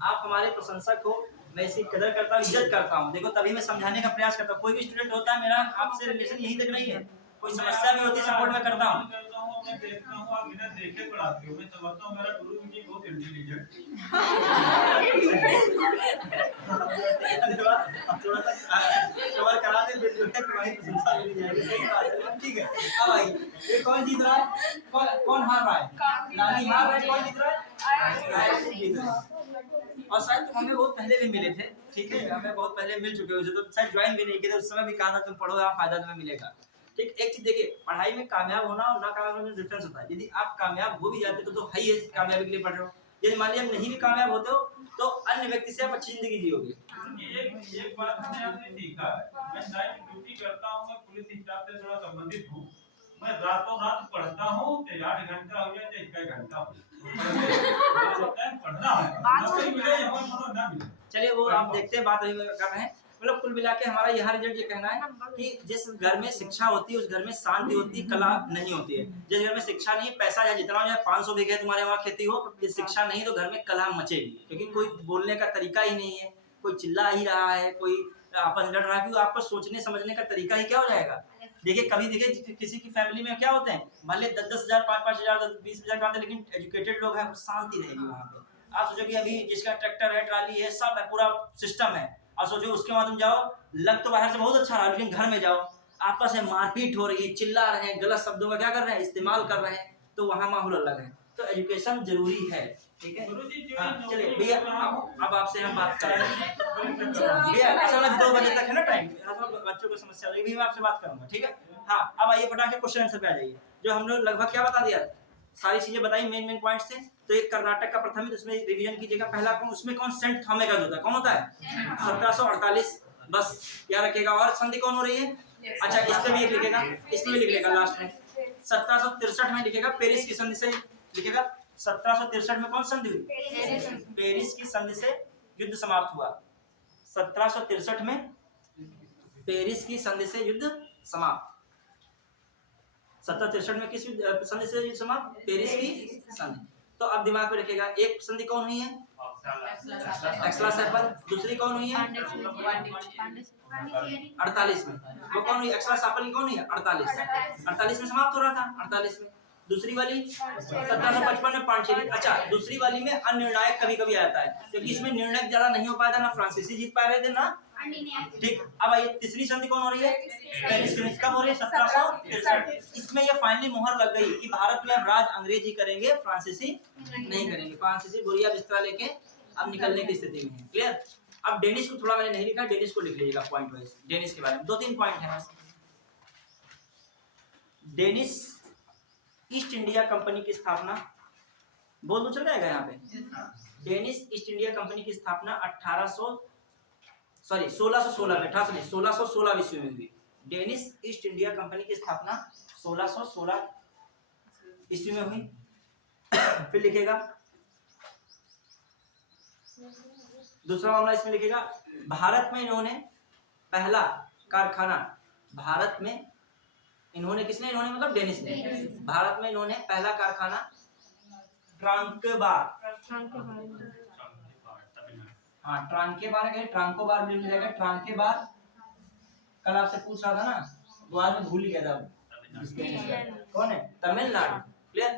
आप हमारे प्रशंसक हो, मैं इसकी कदर करता हूँ, इज्जत करता हूँ, देखो तभी मैं समझाने का प्रयास करता हूँ। कोई भी स्टूडेंट होता है मेरा आपसे रिलेशन यही तक नहीं है, कोई समस्या भी होती है सपोर्ट में करता हूँ। मैं देखता हूँ आप बिना देखे पढ़ाते हो, मैं समझता हूँ मेरा गुरु जी बहुत इंटेलिजेंट। धन्यवाद, अब थोड़ा सा कवर करा दे, फिर जो है तुम्हारी प्रशंसा मिल जाएगी, सही बात है, ठीक है। अब आइए, ये कौन जीत रहा है, कौन हार रहा है, नानी हार रहा है, कौन जीत रहा है, आयुष जीत रहा है। और शायद तुम हमें बहुत पहले भी मिले थे, ठीक है, हमें बहुत पहले मिल चुके हो, तो शायद ज्वाइन भी नहीं किए थे, उस समय भी कहा था तुम पढ़ो, यहाँ फायदा तुम्हें मिलेगा, ठीक। एक चीज देखिए, पढ़ाई में कामयाब होना और ना कामयाब होने में डिफरेंस होता है। यदि आप कामयाब हो भी जाते तो है ही कामयाबी के लिए पढ़ रहे हो, यदि मान लिया आप नहीं भी कामयाब होते हो तो अन्य व्यक्ति से आप अच्छी जिंदगी जियोगे। एक बात मैंने आपने सीखा, मैं नाइट ड्यूटी करता हूँ, मैं पुलिस स्टाफ से थोड़ा संबंधित हूँ, मैं रातों रात पढ़ता हूँ, चाहे 8 घंटा हो जाए चाहे 1 घंटा हो जाए, पढ़ना है, नौकरी मिले या ना मिले। चलिए वो आप देखते हैं, बात अभी कर रहे हैं, मतलब कुल मिला के हमारा यह रिजल्ट ये कहना है कि जिस घर में शिक्षा होती है उस घर में शांति होती है, कला नहीं होती है। जिस घर में शिक्षा नहीं है, पैसा या जितना हो जाए 500 बीघे तुम्हारे वहाँ खेती हो, यदि शिक्षा नहीं तो घर में कला मचेगी, क्योंकि कोई बोलने का तरीका ही नहीं है, कोई चिल्ला ही रहा है, कोई आपस लड़ रहा है, क्योंकि आपको सोचने समझने का तरीका ही क्या हो जाएगा। देखिए कभी देखिए किसी की फैमिली में क्या होते हैं, मान लीजिए 10-10 हजार 5-5 हजार 20-20 हजार कमाते, लेकिन एजुकेटेड लोग हैं, शांति रहेगी वहाँ पे। आप सोचो कि अभी जिसका ट्रैक्टर है, ट्राली है, सब है, पूरा सिस्टम है, और सोचो उसके बाद तुम जाओ, लग तो बाहर से बहुत अच्छा रहा है, लेकिन घर में जाओ आपस में मारपीट हो रही है, चिल्ला रहे हैं, गलत शब्दों का क्या कर रहे हैं, इस्तेमाल कर रहे हैं, तो वहाँ माहौल अलग है। तो एजुकेशन जरूरी है, ठीक है। हाँ, चलिए भैया अब आपसे हम बात करेंगे भैया, असल में 2 बजे तक है ना टाइम, बच्चों को समस्या होगी, मैं आपसे बात करूंगा, ठीक है। हाँ अब आइए फटाक से क्वेश्चन आंसर पे आ जाइए। जो हम लोग लगभग क्या बता दिया, सारी चीजें बताई, मेन पॉइंट्स थे। तो एक कर्नाटक का प्रथम, उसमें रिवीजन कीजिएगा। पहला कौन, उसमें कौन सेंट थॉमे का होता है, कौन होता है 1748, बस याद रखिएगा। और संधि कौन हो रही है, अच्छा इस पे भी एक लिखेगा, इसमें भी लिख लेगा लास्ट में। 1763 में लिखेगा, पेरिस की संधि से लिखेगा। 1763 में कौन संधि हुई, पेरिस की संधि से युद्ध समाप्त हुआ। 1763 में पेरिस की संधि से युद्ध समाप्त। 1763 में किस संधि से युद्ध समाप्त, पेरिस की संधि। तो अब दिमाग में रखिएगा, एक संधि कौन हुई है, एक्सला-सैपल, दूसरी कौन हुई है 48 में, वो कौन हुई, एक्सला-सैपल की कौन हुई है 48 में समाप्त हो रहा था, 48 में। दूसरी वाली 1755 में पांडिचेरी। अच्छा दूसरी वाली में अनिर्णायक कभी कभी आता है, क्योंकि इसमें निर्णय ज्यादा नहीं हो पाया था, ना फ्रांसीसी जीत पा रहे थे ना, ठीक। अब आइए तीसरी संधि कौन हो रही है, पेरिस की। कब हो रही है, 1763। इसमें ये फाइनली मोहर लग गई कि भारत में अब राज अंग्रेज ही करेंगे, फ्रांसीसी नहीं करेंगे। फ्रांसीसी बोरिया बिस्तरा लेके अब निकलने की स्थिति में है, क्लियर। अब डेनिश को थोड़ा मैंने नहीं लिखा, डेनिश को लिख लीजिएगा पॉइंट वाइज। डेनिश के बारे में 2-3 पॉइंट है बस। डेनिश ईस्ट इंडिया कंपनी की स्थापना, बोल दो चल जाएगा यहाँ पे। डेनिश ईस्ट इंडिया कंपनी की स्थापना 1616 में, 18 नहीं 1616 ईस्वी में हुई। डेनिश ईस्ट इंडिया कंपनी की स्थापना 1616 ईस्वी में हुई। फिर लिखेगा दूसरा मामला, इसमें लिखेगा भारत में इन्होंने पहला कारखाना, भारत में इन्होंने, किसने, इन्होंने मतलब डेनिश ने, भारत में इन्होंने पहला कारखाना ट्रांकेबार, हाँ ट्रांकेबार कहे, ट्रांकोबार भी मिल जाएगा, ट्रांकेबार। कल आपसे पूछ रहा था ना, वो आज मैं भूल गया था, कौन है, तमिलनाडु, क्लियर।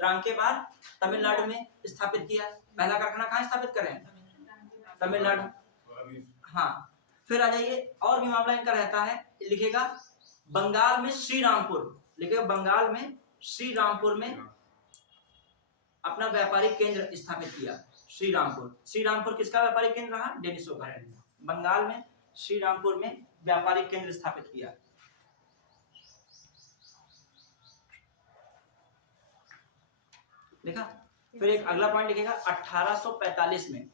ट्रांकेबार तमिलनाडु में स्थापित किया। पहला कारखाना कहाँ स्थापित करें, तमिलनाडु, हाँ। फिर आ जाइए, और भी मामला इनका रहता है, लिखेगा बंगाल में श्रीरामपुर, लिखेगा बंगाल में श्रीरामपुर में अपना व्यापारिक केंद्र स्थापित किया। श्रीरामपुर, श्रीरामपुर किसका व्यापारिक केंद्र रहा, डेनिशों का। बंगाल में श्रीरामपुर में व्यापारिक केंद्र स्थापित किया। देखा। फिर एक अगला पॉइंट लिखेगा 1845 में,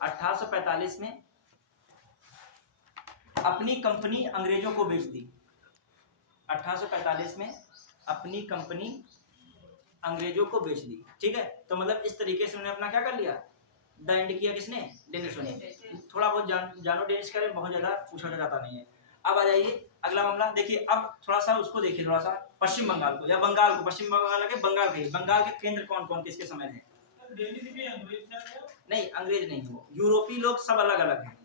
1845 में अपनी कंपनी अंग्रेजों को बेच दी। 1845 में अपनी कंपनी अंग्रेजों को बेच दी, ठीक है। तो मतलब इस तरीके से उन्होंने अपना क्या कर लिया, द एंड किया किसने, डेनिसों ने। थोड़ा बहुत जानो डेनिस का बहुत ज्यादा पूछा जाता नहीं है। अब आ जाइए अगला मामला, देखिए अब थोड़ा सा उसको देखिए, थोड़ा सा पश्चिम बंगाल को या बंगाल को, पश्चिम बंगाल के बंगाल के केंद्र कौन कौन किसके समय है। नहीं अंग्रेज नहीं, वो यूरोपीय लोग सब अलग अलग हैं।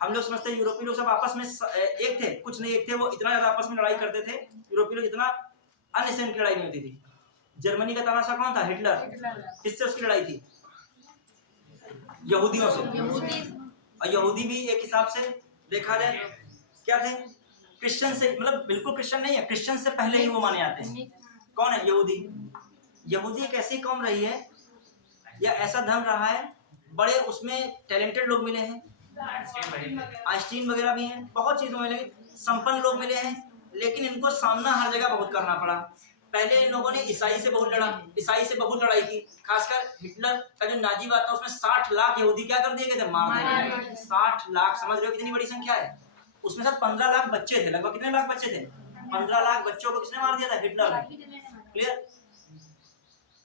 हम लोग समझते हैं यूरोपीय लोग सब आपस में एक थे, कुछ नहीं एक थे, वो इतना ज्यादा आपस में लड़ाई करते थे यूरोपीय लोग, इतना अन्य से उनकी लड़ाई नहीं होती थी। जर्मनी का तानाशाह कौन था, हिटलर। किससे उसकी लड़ाई थी, यहूदियों से। और यहूदी भी एक हिसाब से देखा जाए क्या थे, क्रिश्चियन से, मतलब बिल्कुल क्रिश्चियन नहीं है, क्रिश्चियन से पहले ही वो माने जाते हैं। कौन है, यहूदी। यहूदी एक ऐसी कौम रही है या ऐसा धर्म रहा है, बड़े उसमें टैलेंटेड लोग मिले हैं, आइंस्टीन वगैरह भी हैं, बहुत चीजों में लगे, संपन्न लोग मिले हैं, लेकिन इनको सामना हर जगह बहुत करना पड़ा। पहले इन लोगों ने ईसाई से बहुत लड़ा, ईसाई से बहुत लड़ाई की, खासकर हिटलर का जो नाजी बात था उसमें 60 लाख यहूदी क्या कर दिए गए थे, मार दिए गए। 60 लाख, समझ रहे हो कितनी बड़ी संख्या है। उसमें से 15 लाख बच्चे थे, लगभग कितने लाख बच्चे थे, 15 लाख बच्चों को किसने मार दिया था, हिटलर ने। क्लियर।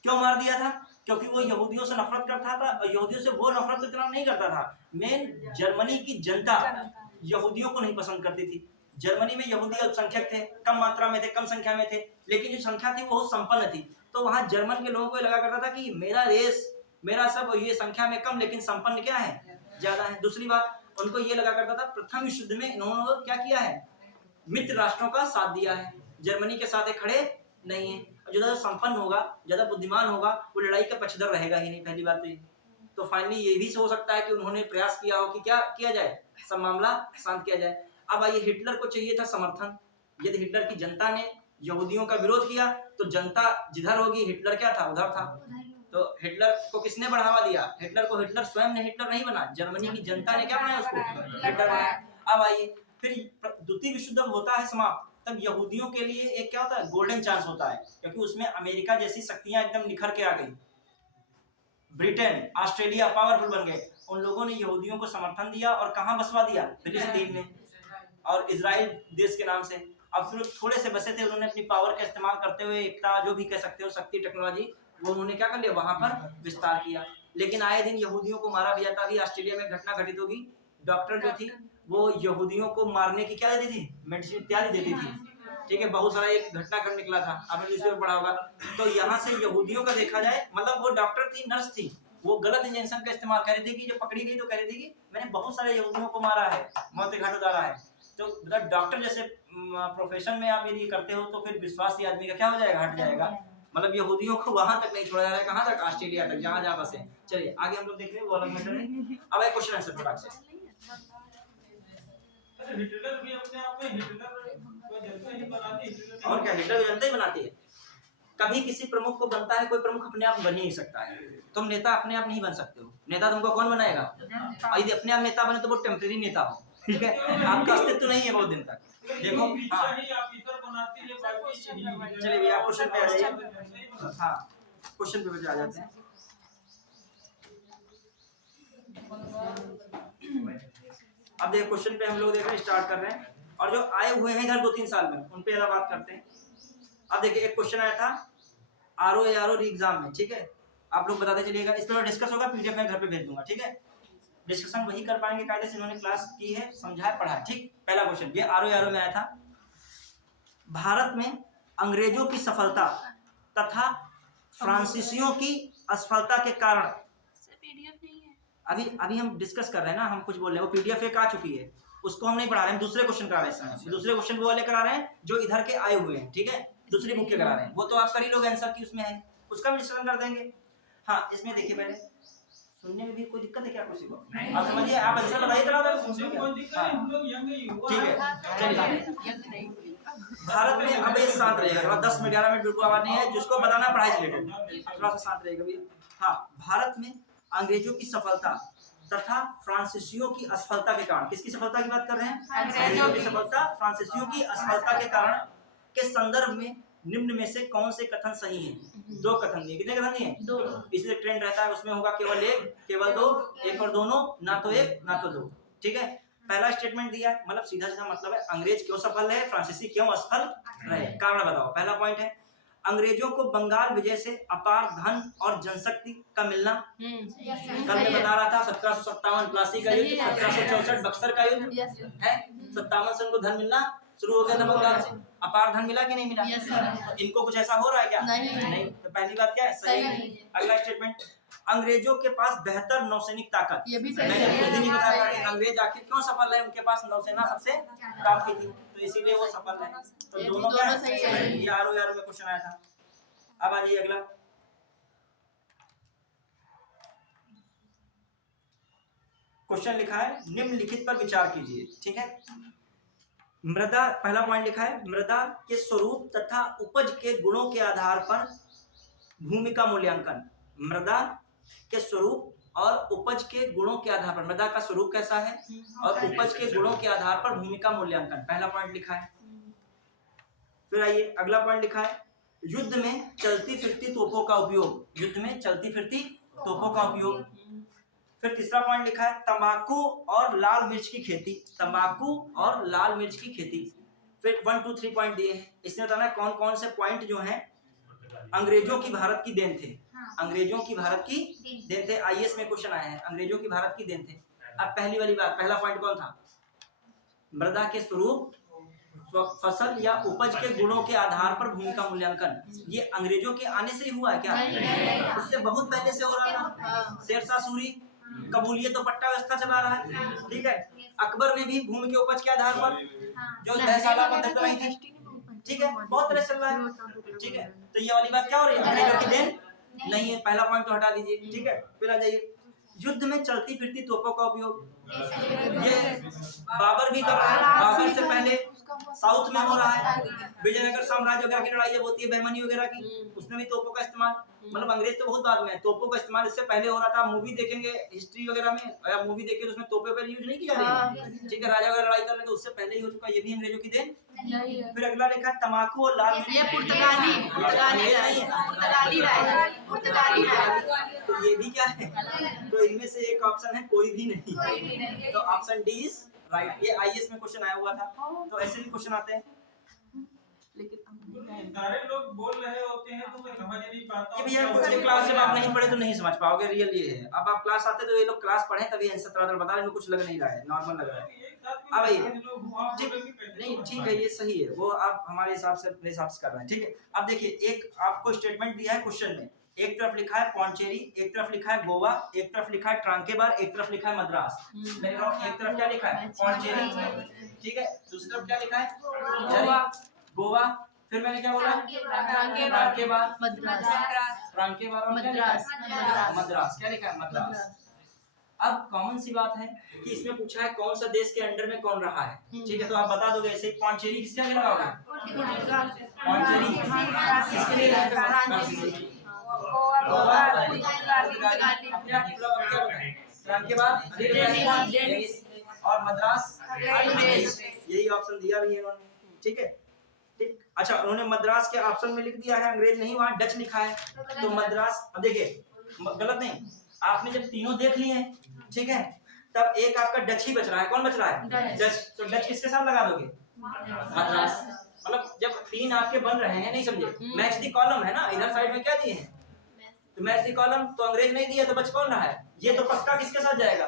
क्यों मार दिया था, क्योंकि वो यहूदियों से नफरत करता था, और यहूदियों से वो नफरत तो इतना नहीं करता था, मेन जर्मनी की जनता यहूदियों को नहीं पसंद करती थी। जर्मनी में यहूदी अल्पसंख्यक थे, कम मात्रा में थे, कम संख्या में थे, लेकिन जो संख्या थी वो संपन्न थी। तो वहां जर्मन के लोगों को लगा करता था कि मेरा देश, मेरा सब, ये संख्या में कम लेकिन संपन्न क्या है, ज्यादा है। दूसरी बात, उनको ये लगा करता था प्रथम विश्व युद्ध में इन्होंने क्या किया है, मित्र राष्ट्रों का साथ दिया है, जर्मनी के साथ खड़े नहीं है। जो ज्यादा संपन्न होगा, ज्यादा बुद्धिमान होगा, वो लड़ाई का पक्षधर रहेगा ही नहीं, पहली बात तो फाइनली ये भी हो सकता है कि उन्होंने प्रयास किया हो कि क्या किया जाए, सब मामला शांत किया जाए। अब आइए, हिटलर को चाहिए था समर्थन। यदि हिटलर की जनता ने यहूदियों का विरोध किया तो जनता जिधर होगी, हिटलर क्या था, उधर था। तो हिटलर को किसने बढ़ावा दिया, हिटलर को हिटलर स्वयं ने हिटलर नहीं बना, जर्मनी की जनता ने क्या बनाया उसको, हिटलर बनाया। अब आइए, फिर द्वितीय विश्व युद्ध होता है समाप्त, तब यहूदियों के लिए एक क्या होता है, गोल्डन चांस होता है, क्योंकि उसमें अमेरिका जैसी शक्तियां एकदम निखर के आ गई, ब्रिटेन, ऑस्ट्रेलिया पावरफुल बन गए। उन लोगों ने यहूदियों को समर्थन दिया और कहां बसवा दिया, फिलिस्तीन में और इजराइल देश के नाम से। अब फिर थोड़े से बसे थे, उन्होंने अपनी पावर का इस्तेमाल करते हुए, एकता जो भी कह सकते हो, शक्ति, टेक्नोलॉजी, वो उन्होंने क्या कर लिया, वहां पर विस्तार किया। लेकिन आए दिन यहूदियों को मारा भी जाता। अभी ऑस्ट्रेलिया में घटना घटित होगी, डॉक्टर जो थी वो यहूदियों को मारने की क्या देती थी, मेडिसिन इत्यादि देती थी, ठीक है। बहुत सारा एक घटनाक्रम निकला था, आपने न्यूज़पेपर पढ़ा होगा। तो यहाँ से यहूदियों का देखा जाए, मतलब वो डॉक्टर थी, नर्स थी, वो गलत इंजेक्शन का इस्तेमाल कर रही थी कि जो पकड़ी गई तो कह रही थी कि मैंने बहुत सारे यहूदियों को मारा है, मौत के घाट उतारा है। तो मतलब डॉक्टर जैसे प्रोफेशन में आप यदि करते हो तो फिर विश्वास ही आदमी का क्या हो जाएगा, हट जाएगा। मतलब यहूदियों को वहां तक नहीं छोड़ा जा रहा है, कहां तक, ऑस्ट्रेलिया तक, जहां जहां बसे। चलिए आगे हम लोग देख रहे हैं, वो अलग मैटर है। अब एक क्वेश्चन आंसर फटाक से। हिटलर भी अपने आप में हिटलर को जनता ही बनाती है, और क्या, हिटलर जनता ही बनाती है। कभी किसी प्रमुख को बनता है कोई प्रमुख, अपने आप बन ही नहीं सकता है। तुम नेता अपने आप नहीं बन सकते हो, नेता तुमको कौन बनाएगा, और यदि अपने आप नेता बने तो वो टेम्परेरी नेता हो, ठीक है, आपका अस्तित्व नहीं है बहुत दिन तक। देखो चलिए भैया क्वेश्चन पे आ जाइए। हाँ क्वेश्चन पे आ जाते हैं। अब देखिए क्वेश्चन पे हम लोग देख रहे हैं, स्टार्ट कर रहे हैं, और जो आए हुए हैं इधर 2-3 साल में उन पे ज़्यादा बात करते हैं। अब देखिए एक क्वेश्चन आया था आरओ री एग्जाम में, ठीक है, आप लोग बताते चलिएगा, इस पर डिस्कस होगा, पीडीएफ में घर पे भेज दूंगा, ठीक है। डिस्कशन वही कर पाएंगे कायदे से, इन्होंने क्लास की है, समझाया, पढ़ा है, ठीक। पहला क्वेश्चन ये आरओ में आया था, भारत में अंग्रेजों की सफलता तथा फ्रांसीसियों की असफलता के कारण, अभी हम डिस्कस कर रहे हैं ना, हम कुछ बोल रहे हैं, वो पीडीएफ एक आ चुकी है, उसको हम नहीं पढ़ा रहे हैं, हम दूसरे क्वेश्चन करा रहे हैं। दूसरे क्वेश्चन वो वाले करा रहे हैं जो इधर के आए हुए हैं, ठीक है, दूसरी मुख्य करा रहे हैं, वो तो आप कर ही लोग आंसर की उसमें है, उसका भी डिस्कशन कर देंगे। हाँ इसमें देखिए, पहले सुनने में भी कोई दिक्कत है क्या किसी को, आप समझिए, आप आंसर बताइए ठीक है। चलिए भारत में, अब ये शांत रहेगा थोड़ा, 10 मिनट 11 मिनट बिल्कुल आवाज नहीं है, जिसको बताना पढ़ाई से रिलेटेड, थोड़ा सा शांत रहेगा भैया। हाँ, भारत में अंग्रेजों की सफलता तथा फ्रांसीसियों की असफलता के कारण, किसकी सफलता की बात कर रहे हैं, अंग्रेजों की सफलता, फ्रांसीसियों की असफलता के कारण के संदर्भ में निम्न में से कौन से कथन सही हैं। 2 कथन दिए, कितने कथन दिए, 2। इसलिए ट्रेंड रहता है उसमें होगा केवल एक, केवल 2, एक और दोनों, ना तो एक ना तो 2, ठीक है। पहला स्टेटमेंट दिया है, मतलब सीधा सीधा मतलब है, अंग्रेज क्यों सफल रहे, फ्रांसीसी क्यों असफल रहे, कारण बताओ, पहला पॉइंट है। अंग्रेजों को बंगाल विजय से अपार धन और जनशक्ति का मिलना। कल मैं बता रहा था 1757 प्लासी का युद्ध, 1764 बक्सर का युद्ध है, 57 से उनको धन मिलना शुरू हो गया था बंगाल से। अपार धन मिला कि नहीं मिला? तो इनको कुछ ऐसा हो रहा है क्या? नहीं। तो पहली बात क्या है? सही। अगला स्टेटमेंट, अंग्रेजों के पास बेहतर नौसैनिक ताकत। ये भी मैंने कुछ दिन ही बताया कि अंग्रेज आखिर क्यों सफल रहे, उनके पास नौसेना सबसे काफी थी, तो इसीलिए वो सफल रहे। तो ये भी दोनों क्या दोनों सही है। ये आरो यारो में क्वेश्चन आया था। अब आ जाइए अगला, क्वेश्चन लिखा है निम्नलिखित पर विचार कीजिए। ठीक है, मृदा, पहला पॉइंट लिखा है मृदा के स्वरूप तथा उपज के गुणों के आधार पर भूमि का मूल्यांकन। मृदा के स्वरूप और उपज के गुणों के आधार पर, मृदा का स्वरूप कैसा है और उपज के गुणों के आधार पर भूमि का मूल्यांकन, पहला पॉइंट लिखा है। फिर आइए अगला पॉइंट लिखा है युद्ध में चलती फिरती तोपों का उपयोग। युद्ध में चलती फिरती तोपों का उपयोग। फिर तीसरा पॉइंट लिखा है तंबाकू और लाल मिर्च की खेती। तंबाकू और लाल मिर्च की खेती। फिर 1 2 3 पॉइंट दिए हैं, इसमें बताना है कौन कौन से पॉइंट जो हैं अंग्रेजों की भारत की देन थे। अंग्रेजों की भारत की देन थे, आईएएस में क्वेश्चन आए हैं, अंग्रेजों की भारत की देन थे। अब पहली वाली बात, पहला पॉइंट कौन था? मृदा के स्वरूप, फसल या उपज के गुणों के आधार पर भूमि का मूल्यांकन। ये अंग्रेजों के आने से ही हुआ है क्या? इससे बहुत पहले से हो रहा था। शेरशाह सूरी कबूलियत तो पट्टा व्यवस्था चला रहा है। ठीक है, अकबर ने भी भूमि के उपज के आधार पर जो 10 साल पद्धति बनाई थी। ठीक है, बहुत तरह चल रहा है। ठीक है, तो ये वाली बात क्या हो रही है? अंग्रेजों की देन नहीं है, पहला पॉइंट तो हटा दीजिए। ठीक है, फिर आ जाइए युद्ध में चलती फिरती तोपों का उपयोग। ये बाबर भी कर रहा है, बाबर से पहले साउथ में हो रहा है, विजयनगर साम्राज्य वगैरह की लड़ाई जब होती है, बहमनी वगैरह की, उसमें भी तोपों का इस्तेमाल, मतलब अंग्रेज तो बहुत बाद में, तोपों का इस्तेमाल इससे पहले हो रहा था। मूवी देखेंगे हिस्ट्री वगैरह में, अगर मूवी देखें तो उसमें तोपों पर यूज नहीं की जा रही है। ठीक है, राजा वगैरह लड़ाई कर रहे तो उससे पहले ही हो चुका, ये भी अंग्रेजों की देन। फिर अगला लिखा है तंबाकू और लाल मिर्च। ये पुर्तगाली तो ये भी क्या है? तो इनमें से एक ऑप्शन है कोई भी नहीं, तो ऑप्शन डी इज राइट। ये आईएएस में क्वेश्चन आया हुआ था, तो ऐसे भी क्वेश्चन आते हैं। सारे लोग बोल रहे होते हैं तो मैं समझ नहीं पाता ये भैया कुछ क्लास जब आप नहीं पढ़े तो नहीं समझ पाओगे, रियल ये है। अब आप क्लास आते तो ये लोग क्लास पढ़े तभी आंसर तरह बता रहे हैं, कुछ लग नहीं रहा है, नॉर्मल लग रहा है। अब ये नहीं, ठीक है, ये सही है, वो आप हमारे हिसाब से, अपने हिसाब से कर रहे हैं। ठीक है, अब देखिए एक आपको स्टेटमेंट दिया है क्वेश्चन में, एक तरफ लिखा है पौंचेरी, एक तरफ लिखा है गोवा, एक तरफ लिखा है ट्रांकेबार, एक तरफ लिखा है मद्रास। मैं कह रहा हूं एक तरफ क्या लिखा है? पौंचेरी। ठीक है, दूसरी तरफ क्या लिखा है? गोवा। फिर मैंने क्या बोला? ट्रांकेबार, ट्रांकेबार और मद्रास। क्या लिखा है? मद्रास। अब कॉमन सी बात है कि इसमें पूछा है कौन सा देश के अंडर में कौन रहा है। ठीक है, तो आप बता दोगे ऐसे। पौंचेरी किसके आगे लगा होगा? पौंचेरी किसके लिए और मद्रास, यही ऑप्शन दिया भी है इन्होंने। ठीक है, ठीक। अच्छा, उन्होंने मद्रास के ऑप्शन में लिख दिया है, अंग्रेज नहीं, वहाँ डच लिखा है, तो मद्रास। अब देखिए गलत नहीं, आपने जब तीनों देख लिए हैं, ठीक है, तब एक आपका डच ही बच रहा है। कौन बच रहा है? डच। तो डच किसके साथ लगा दोगे? मद्रास। मतलब जब तीन आपके बन रहे हैं, नहीं समझे, मैच दी कॉलम है ना, इधर साइड में क्या दिए हैं? तो मैच दी कॉलम, तो अंग्रेज नहीं दिया तो बच कौन रहा है? ये तो पक्का किसके साथ जाएगा?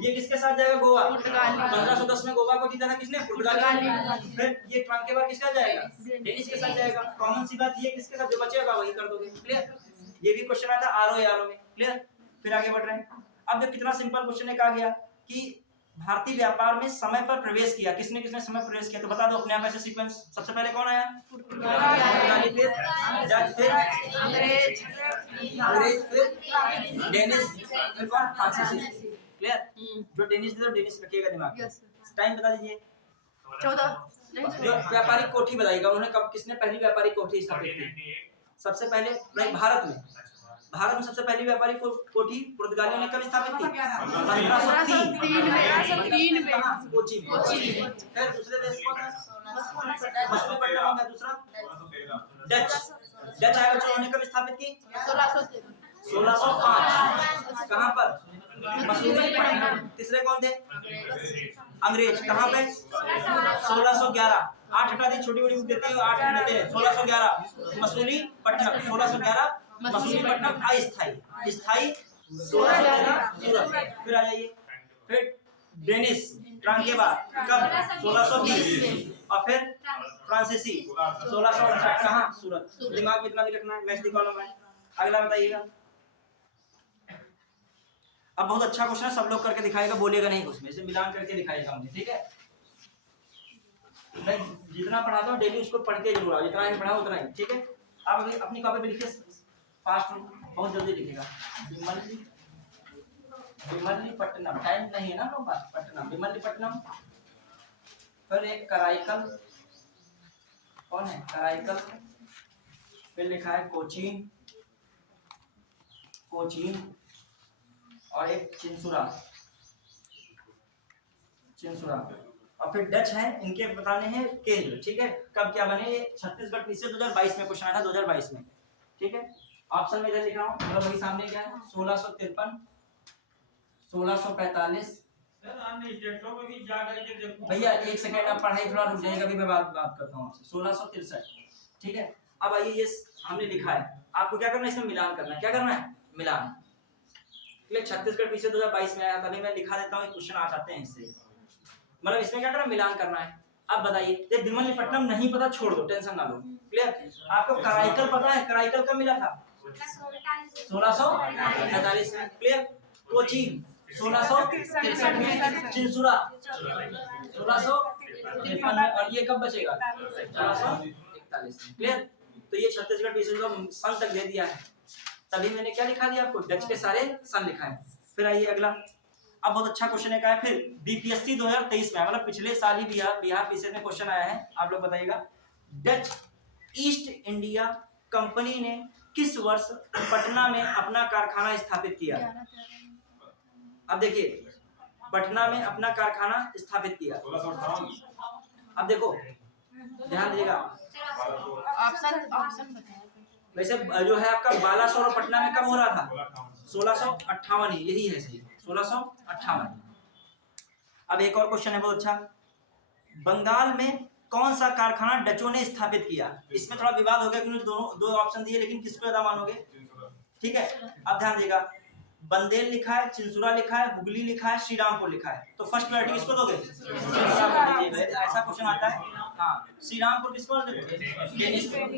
ये किसके साथ जाएगा? गोवा। 1510 में गोवा को जीता था किसने? पुर्तगाली। फिर ये ट्रांकेबार किसके साथ जाएगा? डेनिश के साथ जाएगा। कॉमन सी बात, ये किसके साथ जो बचेगा वही कर दोगे। क्लियर? ये भी क्वेश्चन आया था आरो यारो में। क्लियर? फिर आगे बढ़ रहे हैं। अब जब कितना सिंपल क्वेश्चन एक आ गया कि भारतीय व्यापार में समय पर प्रवेश किया, किसने किसने समय प्रवेश किया, तो बता दो अपने आप ऐसे सीक्वेंस। सबसे पहले कौन आया? पुर्तगाली, फिर डच, फिर अंग्रेज, फिर डेनिश, फिर कौन? फ्रांसीसी। क्लियर? जो डेनिश थे तो डेनिश रखिएगा दिमाग में। टाइम बता दीजिए। 14। जो व्यापारिक कोठी बताइएगा, उन्होंने कब, किसने पहली व्यापारिक कोठी स्थापित की? सबसे पहले भारत में सबसे पहली व्यापारिक कोठी पुर्तगालियों ने कब स्थापित की? 1503 में कोची में। फिर दूसरे देश कौन है? मसूलीपट्टनम हो गया। दूसरा डच आया बच्चों, उन्होंने कब स्थापित की? 1605। कहाँ पर? मसूलीपट्टनम। तीसरे कौन थे? अंग्रेज। कहाँ पे? 1611। 8 हटा दी, छोटी बड़ी बुक देते हैं 8 देते हैं। 1611 मसूलीपट्टनम, 1611 मसूलीपट्टनम अस्थाई, स्थाई 1613 सूरत। फिर आ जाइए, फिर डेनिस ट्रांकेबा कब 1620 और फिर फ्रांसीसी 1668 कहाँ सूरत। दिमाग में इतना भी रखना है, मैथ्स कॉलम है। अगला बताइएगा। अब बहुत अच्छा क्वेश्चन है, सब लोग करके दिखाएगा, बोलेगा नहीं उसमें, इसे मिलान करके दिखाएगा मुझे, ठीक है। मैं जितना पढ़ाता हूँ डेली उसको पढ़ के जरूर आओ, जितना ही पढ़ा उतना ही, ठीक है। आप अभी अपनी कॉपी पे लिखिए, फास्ट बहुत जल्दी लिखेगा। विमलीपट्टनम, टाइम नहीं है ना लोग बात, पट्टनम विमलीपट्टनम। फिर एक कराईकल, कौन है कराईकल। फिर लिखा है कोचीन, कोचीन और एक चिंसुरा, चिंसुरा। और फिर डच है, इनके बताने हैं केंद्र, ठीक है। कब क्या बने, छत्तीसगढ़ पीछे 2022 में क्वेश्चन आया था, 2022 में, ठीक है। ऑप्शन में इधर लिख रहा हूँ, मतलब वही सामने क्या है 1653 1645। सर अन्य स्टेटों में भी जा करके देखो भैया एक सेकंड आप पढ़ाई थोड़ा रुक जाइएगा, अभी मैं बात करता हूँ आपसे। 1663, ठीक है। अब आइए, ये हमने लिखा है, आपको क्या करना है, इसमें मिलान करना है। क्या करना है, मिलान। छत्तीसगढ़ पीछे 2022 में आया, तभी मैं लिखा देता हूँ, क्वेश्चन आ जाते हैं इससे। मतलब इसमें क्या करना है, मिलान करना है। अब बताइए, ये विमलीपट्टनम नहीं पता छोड़ दो, टेंशन ना लो, क्लियर। आपको कराईकल पता है, कराईकल कब मिला था 1645 में, क्लियर। कोचीन 1663 में, चिंसुरा 1653 में, और ये कब बचेगा 1641 में, क्लियर। तो ये छत्तीसगढ़ पीछे जो सन तक दे दिया है, तभी मैंने क्या लिखा दिया आपको, डच के सारे सन लिखा है। फिर आइए अगला। अब बहुत अच्छा क्वेश्चन है, क्या है फिर बीपीएससी 2023 में, मतलब पिछले साल ही बिहार पीसीएस में क्वेश्चन आया है। आप लोग बताइएगा, डच ईस्ट इंडिया कंपनी ने किस वर्ष पटना में अपना कारखाना स्थापित किया। अब देखिए, पटना में अपना कारखाना स्थापित किया। अब देखो ध्यान दीजिएगा, ऑप्शन बताइए। वैसे जो है आपका बालासोर और पटना में कब हो रहा था 1658, यही है सही 1658। अब एक और क्वेश्चन है बहुत अच्छा, बंगाल में कौन सा कारखाना डचों ने स्थापित किया। इसमें थोड़ा विवाद हो गया क्योंकि दो ऑप्शन दिए, लेकिन किसको ज्यादा मानोगे, ठीक है। अब ध्यान देगा, बंदेल लिखा है, चिंसुरा लिखा है, हुगली लिखा है, श्रीरामपुर लिखा है, तो फर्स्ट प्रायोरिटी किसको दोगे, ऐसा क्वेश्चन आता है। हाँ, श्रीरामपुर किसको दोगे,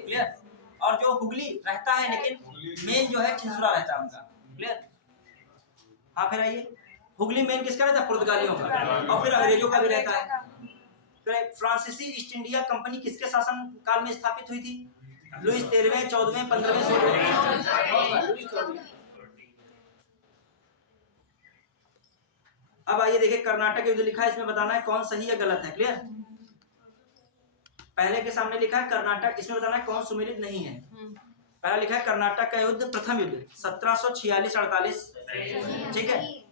क्लियर। और जो हुगली रहता है, लेकिन मेन जो है चिंसुरा रहता है उनका, क्लियर। हाँ फिर आइए, हुगली मेन किसका रहता है, पुर्तगालियों का, और फिर अंग्रेजों का भी रहता है। फिर फ्रांसीसी ईस्ट इंडिया कंपनी किसके शासन काल में स्थापित हुई थी, लुईस 13वें 14वें 15वें 16वें। अब आइए देखिए, कर्नाटक युद्ध लिखा है, इसमें बताना है कौन सही या गलत है, क्लियर। पहले के सामने लिखा है कर्नाटक, इसमें बताना है कौन सुमेलित नहीं है। पहला लिखा है कर्नाटक का युद्ध, प्रथम युद्ध 1746-48, ठीक है।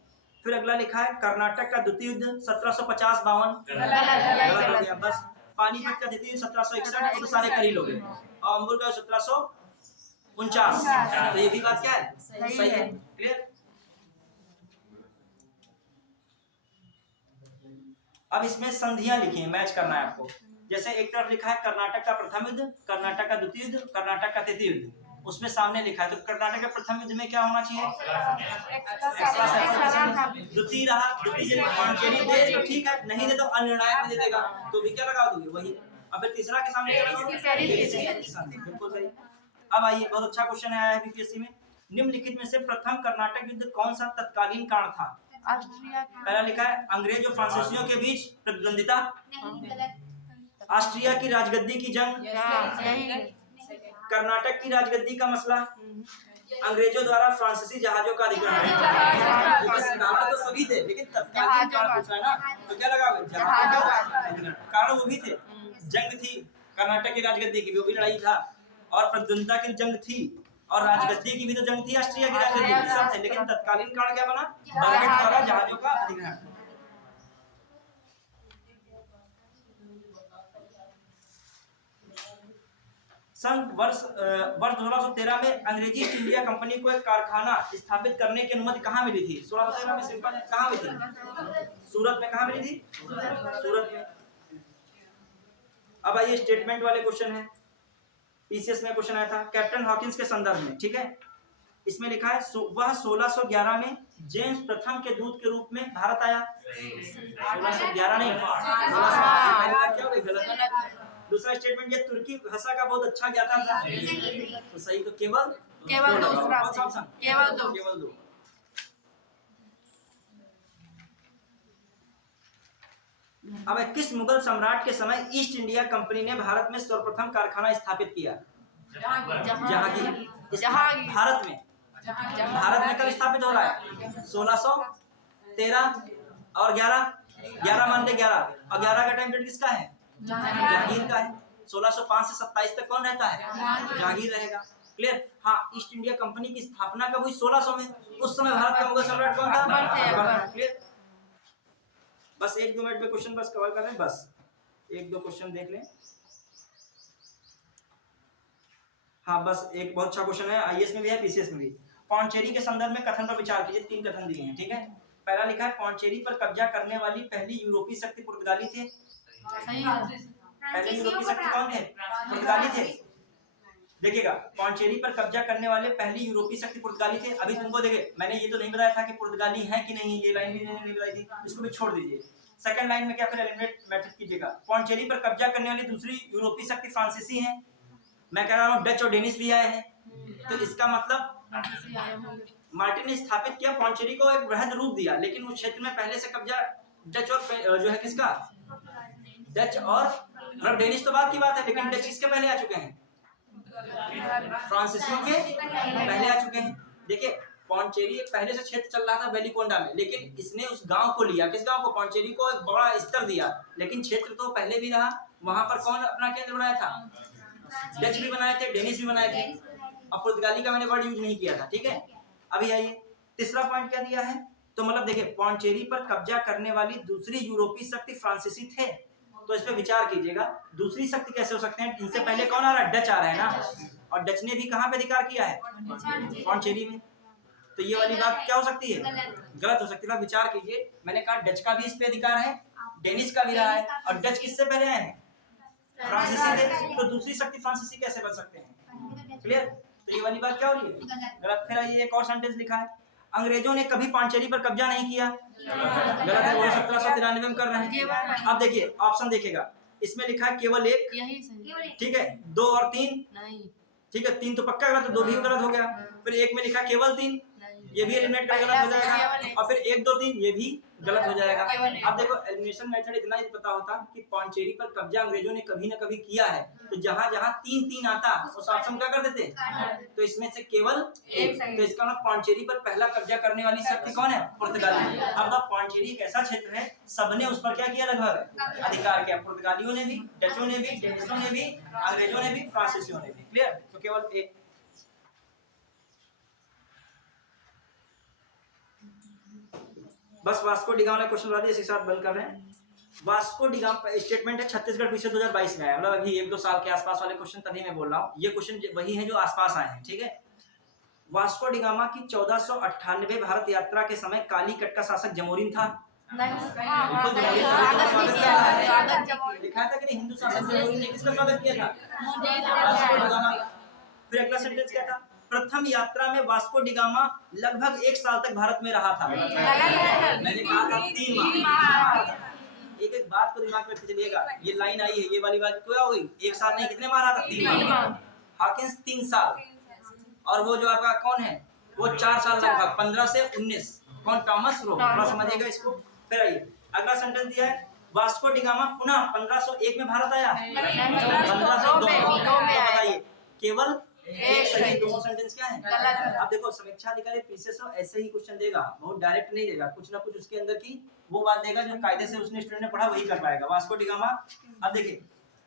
फिर अगला लिखा है कर्नाटक का द्वितीय युद्ध 1750-52, गलत हो गया। बस पानीपत का द्वितीय 1761, तो सारे करीब हो गए। और अंबुर का 1749, तो ये भी बात क्या है, सही है, क्लियर। अब इसमें संधियां लिखी हैं, मैच करना है आपको। जैसे एक तरफ लिखा है कर्नाटक का प्रथम युद्ध, कर्नाटक का द्वितीय युद्ध, कर्नाटक का तृतीय युद्ध, उसमें सामने लिखा है, तो कर्नाटक के प्रथम युद्ध में क्या होना चाहिए, द्वितीय रहा, द्वितीय पांचेरी दे तो ठीक है, नहीं दे तो अनिर्णायक दे देगा, तो भी क्या लगा दोगे वही। अब फिर तीसरा के सामने क्या लगाओगे, बिल्कुल सही। अब आइए, बहुत अच्छा क्वेश्चन आया है बीपीएससी में, निम्नलिखित में से प्रथम कर्नाटक युद्ध कौन सा तत्कालीन कारण था। पहला लिखा है अंग्रेज और फ्रांसीसियों के बीच प्रतिद्वंदिता, ऑस्ट्रिया की राजगद्दी की जंग, कर्नाटक की राजगद्दी का मसला, अंग्रेजों द्वारा फ्रांसीसी जहाजों का अधिग्रहण। तो सभी थे, लेकिन तत्कालीन कारण पूछा है ना, तो क्या लगा, कारण वो भी थे, जंग थी कर्नाटक की राजगद्दी की, वो भी लड़ाई था, और प्रतिद्वंदिता की जंग थी, और राजगद्दी की भी तो जंग थी, ऑस्ट्रिया की राजगद्दी की, सब थे, लेकिन तत्कालीन कारण क्या बना, अंग्रेज द्वारा जहाजों का अधिग्रहण। सन वर्ष 1613 में अंग्रेजी ईस्ट इंडिया कंपनी को एक कारखाना स्थापित करने की अनुमति कहाँ मिली थी, 1613 में सिंपल कहाँ मिली थी, सूरत में। कहाँ मिली थी, सूरत में। अब आइए स्टेटमेंट वाले क्वेश्चन है, पीसीएस में क्वेश्चन आया था कैप्टन हॉकिंस के संदर्भ में, ठीक है। इसमें लिखा है वह 1611 में जेम्स प्रथम के दूत के रूप में भारत आया। 1611 नहीं, 1611 क्या हो गई, गलत। दूसरा स्टेटमेंट, ये तुर्की भाषा का बहुत अच्छा ज्ञाता था, तो सही, तो केवल दूसरा कौन सा ऑप्शन, केवल दो। अब किस मुगल सम्राट के समय ईस्ट इंडिया कंपनी ने भारत में सर्वप्रथम कारखाना स्थापित किया? जहांगीर। भारत में कब स्थापित हो रहा है? 1613 और 11 मान ले 11, और 11 का टाइम पीरियड किसका है? जहांगीर का है। 1605 से 27 तक कौन रहता है? जहांगीर रहेगा। क्लियर? हाँ, ईस्ट इंडिया कंपनी की स्थापना कब हुई? 1600 में। उस समय भारत का मुगल सम्राट कौन था? क्लियर? बस 1-2 मिनट में क्वेश्चन बस कवर कर लें, बस 1-2 क्वेश्चन देख लें। हाँ, बस एक बहुत अच्छा क्वेश्चन है, आईएएस में भी है, पीसीएस में भी। पौंडचेरी के संदर्भ में कथन पर विचार कीजिए। 3 कथन दिए हैं, ठीक है। पहला लिखा है पौंडचेरी पर कब्जा करने वाली पहली यूरोपीय शक्ति पुर्तगाली थे। पहले यूरोपीय शक्ति कौन थे? पुर्तगाली थे। देखिएगा, पौंडचेरी पर कब्जा करने वाले पहली यूरोपीय शक्ति पुर्तगाली थे। अभी तुमको देखे, मैंने ये तो नहीं बताया था कि पुर्तगाली है कि नहीं, ये लाइन भी मैंने नहीं बताई थी, इसको भी छोड़ दीजिए। सेकंड लाइन में क्या, फिर एलिमिनेट मेथड कीजिएगा। पौंडचेरी पर कब्जा करने वाली दूसरी यूरोपीय शक्ति फ्रांसीसी है। मैं कह रहा हूँ डच और डेनिश भी आए हैं, तो इसका मतलब मार्टिन ने स्थापित किया, पौंडचेरी को एक वृहद रूप दिया, लेकिन उस क्षेत्र में पहले से कब्जा डच और जो है किसका, डच और मतलब डेनिश तो बात की बात है, लेकिन डच किसके पहले आ चुके हैं? फ्रांसीसियों के पहले आ चुके हैं। देखिए, पौंडचेरी पहले से क्षेत्र चल रहा था वेलिकोंडा में, लेकिन इसने उस गांव को लिया, किस गांव को? पौंडचेरी को एक बड़ा स्तर दिया, लेकिन क्षेत्र तो पहले भी रहा। वहां पर कौन अपना केंद्र बनाया था? डच भी बनाए थे, डेनिश भी बनाए थे, और पुर्तगाली का मैंने वर्ड यूज नहीं किया था, ठीक है। अभी आइए, तीसरा पॉइंट क्या दिया है, तो मतलब देखिए, पौंडचेरी पर कब्जा करने वाली दूसरी यूरोपीय शक्ति फ्रांसीसी थे, तो इस पे विचार कीजिएगा। दूसरी शक्ति कैसे हो सकते हैं? इनसे पहले कौन आ रहा है? डच आ रहा है ना, और डच ने भी कहां पे अधिकार किया है? पौंडचेरी में। तो ये वाली बात क्या हो सकती है? गलत हो सकती है। विचार कीजिए, मैंने कहा डच का भी इस पे अधिकार है, डेनिश का भी रहा है, और डच किससे पहले आए हैं? फ्रांसीसी थे, तो दूसरी शक्ति फ्रांसीसी कैसे बन सकते हैं? क्लियर? तो ये वाली बात क्या हो रही है? गलत। फिर ये एक और सेंटेंस लिखा है, अंग्रेजों ने कभी पौंडचेरी पर कब्जा नहीं किया। गलत है, वो 1793 में कर रहे हैं। अब देखिए, ऑप्शन देखेगा, इसमें लिखा है केवल एक, यही सही। ठीक है, 2 और 3 नहीं, ठीक है, 3 तो पक्का गलत, तो 2 भी गलत हो गया। फिर एक में लिखा केवल 3, ये भी एलिमिनेट कर गलत हो जाएगा, और फिर 1, 2, 3 ये भी गलत हो जाएगा। अब देखो, एलिमिनेशन मेथड इतना ही पता होता कि पौंडचेरी पर कब्जा अंग्रेजों ने कभी ना कभी किया है, तो जहां जहां 3-3 आता उस ऑप्शन क्या कर देते, तो इसमें से केवल एक। तो इसका मतलब पौंडचेरी पर पहला कब्जा करने वाली शक्ति कौन है? पुर्तगाली। अब पौंडचेरी एक ऐसा क्षेत्र है, सबने उस पर क्या किया? लगभग अधिकार किया। पुर्तगालियों ने भी, डचों ने भी, डेनिशों ने भी, अंग्रेजों ने भी, फ्रांसीसियों ने भी। क्लियर? तो केवल एक। बस वास्को डिगामा वाला क्वेश्चन बता दिए, इसके साथ बंद कर रहे हैं। वास्को डिगामा स्टेटमेंट है छत्तीसगढ़ पीछे 2022 में आया, मतलब अभी 1-2 साल के आसपास वाले क्वेश्चन, तभी मैं बोल रहा हूँ। ये क्वेश्चन वही है जो आसपास आए हैं, ठीक है। वास्को डिगामा की 1498 भारत यात्रा के समय कालीकट का शासक जमोरिन था। लिखा था कि नहीं, हिंदू शासक जमोरिन ने किसका स्वागत किया था? फिर अगला सेंटेंस क्या था? प्रथम यात्रा में वास्को डिगामा लगभग 1 साल तक भारत में रहा था। मैंने कहा था 3 माह। एक बात को दिमाग में रख चलिएगा, ये लाइन आई है, ये वाली बात क्या हुई? 1 साल नहीं, कितने माह रहा था? 3 माह। हॉकिंस 3 साल, और वो जो आपका कौन है, वो 4 साल लगभग, 15 से 19। कौन? Thomas Roe. थोड़ा समझिएगा इसको। फिर आइए, अगला सेंटेंस दिया है, वास्को डिगामा पुनः 1501 में भारत आया। 1502 में बताइए, केवल एक सही। दोनों सेंटेंस क्या है? अब देखो, समीक्षा अधिकारी पीसीएस ऐसे ही क्वेश्चन देगा, बहुत डायरेक्ट नहीं देगा, कुछ ना कुछ उसके अंदर की वो बात देगा जो कायदे से उसने स्टूडेंट ने पढ़ा वही कर पाएगा। Vasco da Gama. अब देखिए,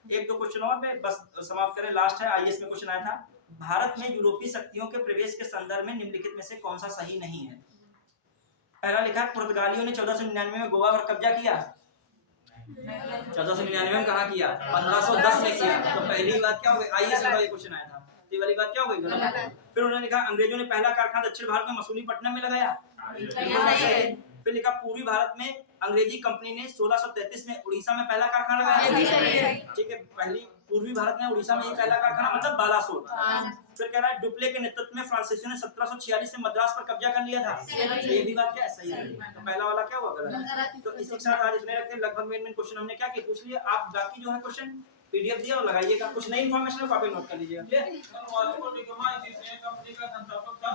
1-2 क्वेश्चन और में बस समाप्त करें, लास्ट है। आईएएस में क्वेश्चन आया था, भारत में यूरोपीय शक्तियों के प्रवेश के संदर्भ में निम्नलिखित में से कौन सा सही नहीं है? पहला लिखा है, पुर्तगालियों ने 1499 में गोवा पर कब्जा किया। 1499 में कहा किया? 1510 में किया। तो पहली बात क्या हो गई? आईएएस में ये क्वेश्चन आया था, ये वाली बात क्या हो गई? गलत। फिर उन्होंने कहा अंग्रेजों ने पहला कारखाना दक्षिण भारत में मसूलीपट्टनम में लगाया। फिर लिखा पूर्वी भारत में अंग्रेजी कंपनी ने 1633 में उड़ीसा में पहला कारखाना लगाया। ठीक है, पहली पूर्वी भारत में उड़ीसा में ही पहला कारखाना मतलब बालासोर। फिर कह रहा है डुप्ले के नेतृत्व में फ्रांसीसियों ने 1746 में मद्रास पर कब्जा कर लिया था। ये भी बात क्या सही है? तो पहला वाला क्या हुआ गलत। तो इसी के साथ आज इतने रखते हैं। लगभग मेन क्वेश्चन हमने क्या किया पूछ लिया। आप बाकी जो है क्वेश्चन पीडीएफ दिया और लगाइएगा। कुछ नई इन्फॉर्मेशन हो कॉपी नोट कर लीजिएगा। वास्को डी गामा इस कंपनी का संस्थापक था।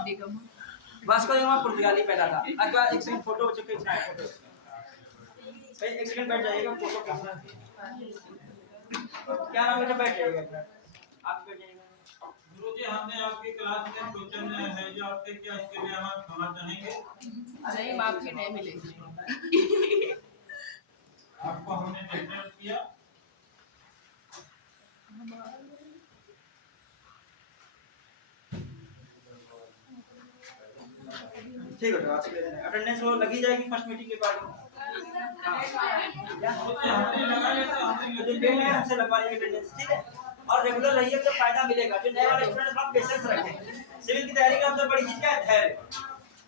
वास्को डी गामा पुर्तगाली पैदा था। अगला एक सेकंड फोटो चेक खींचना है। फोटो एक सेकंड बैठ जाइएगा। फोटो क्या नाम है? बैठ जाइएगा आप बैठ जाइएगा। गुरुजी हमने आपकी क्लास में क्वेश्चन है जो आपसे क्या इसके लिए हम क्षमा चाहेंगे। नहीं माफी नहीं मिलेगी। आपको हमने डेक्लेयर किया। ठीक है, अटेंडेंस वो लगी जाएगी फर्स्ट मीटिंग के बाद। हमने लगाया था, हमने हमसे लगवा लेंगे अटेंडेंस। ठीक है, और रेगुलर रहिए तो फायदा मिलेगा। जो नए वाले स्टूडेंट आप पेशेंस रखें। सिविल की तैयारी का सबसे बड़ी चीज क्या है? धैर्य।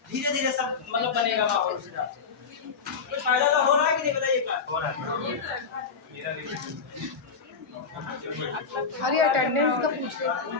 धीरे धीरे सब मतलब बनेगा माहौल उस हिसाब से। तो फायदा तो हो रहा है कि नहीं बताइए? क्या हो रहा है? अरे अटेंडेंस का पूछ रहे आपको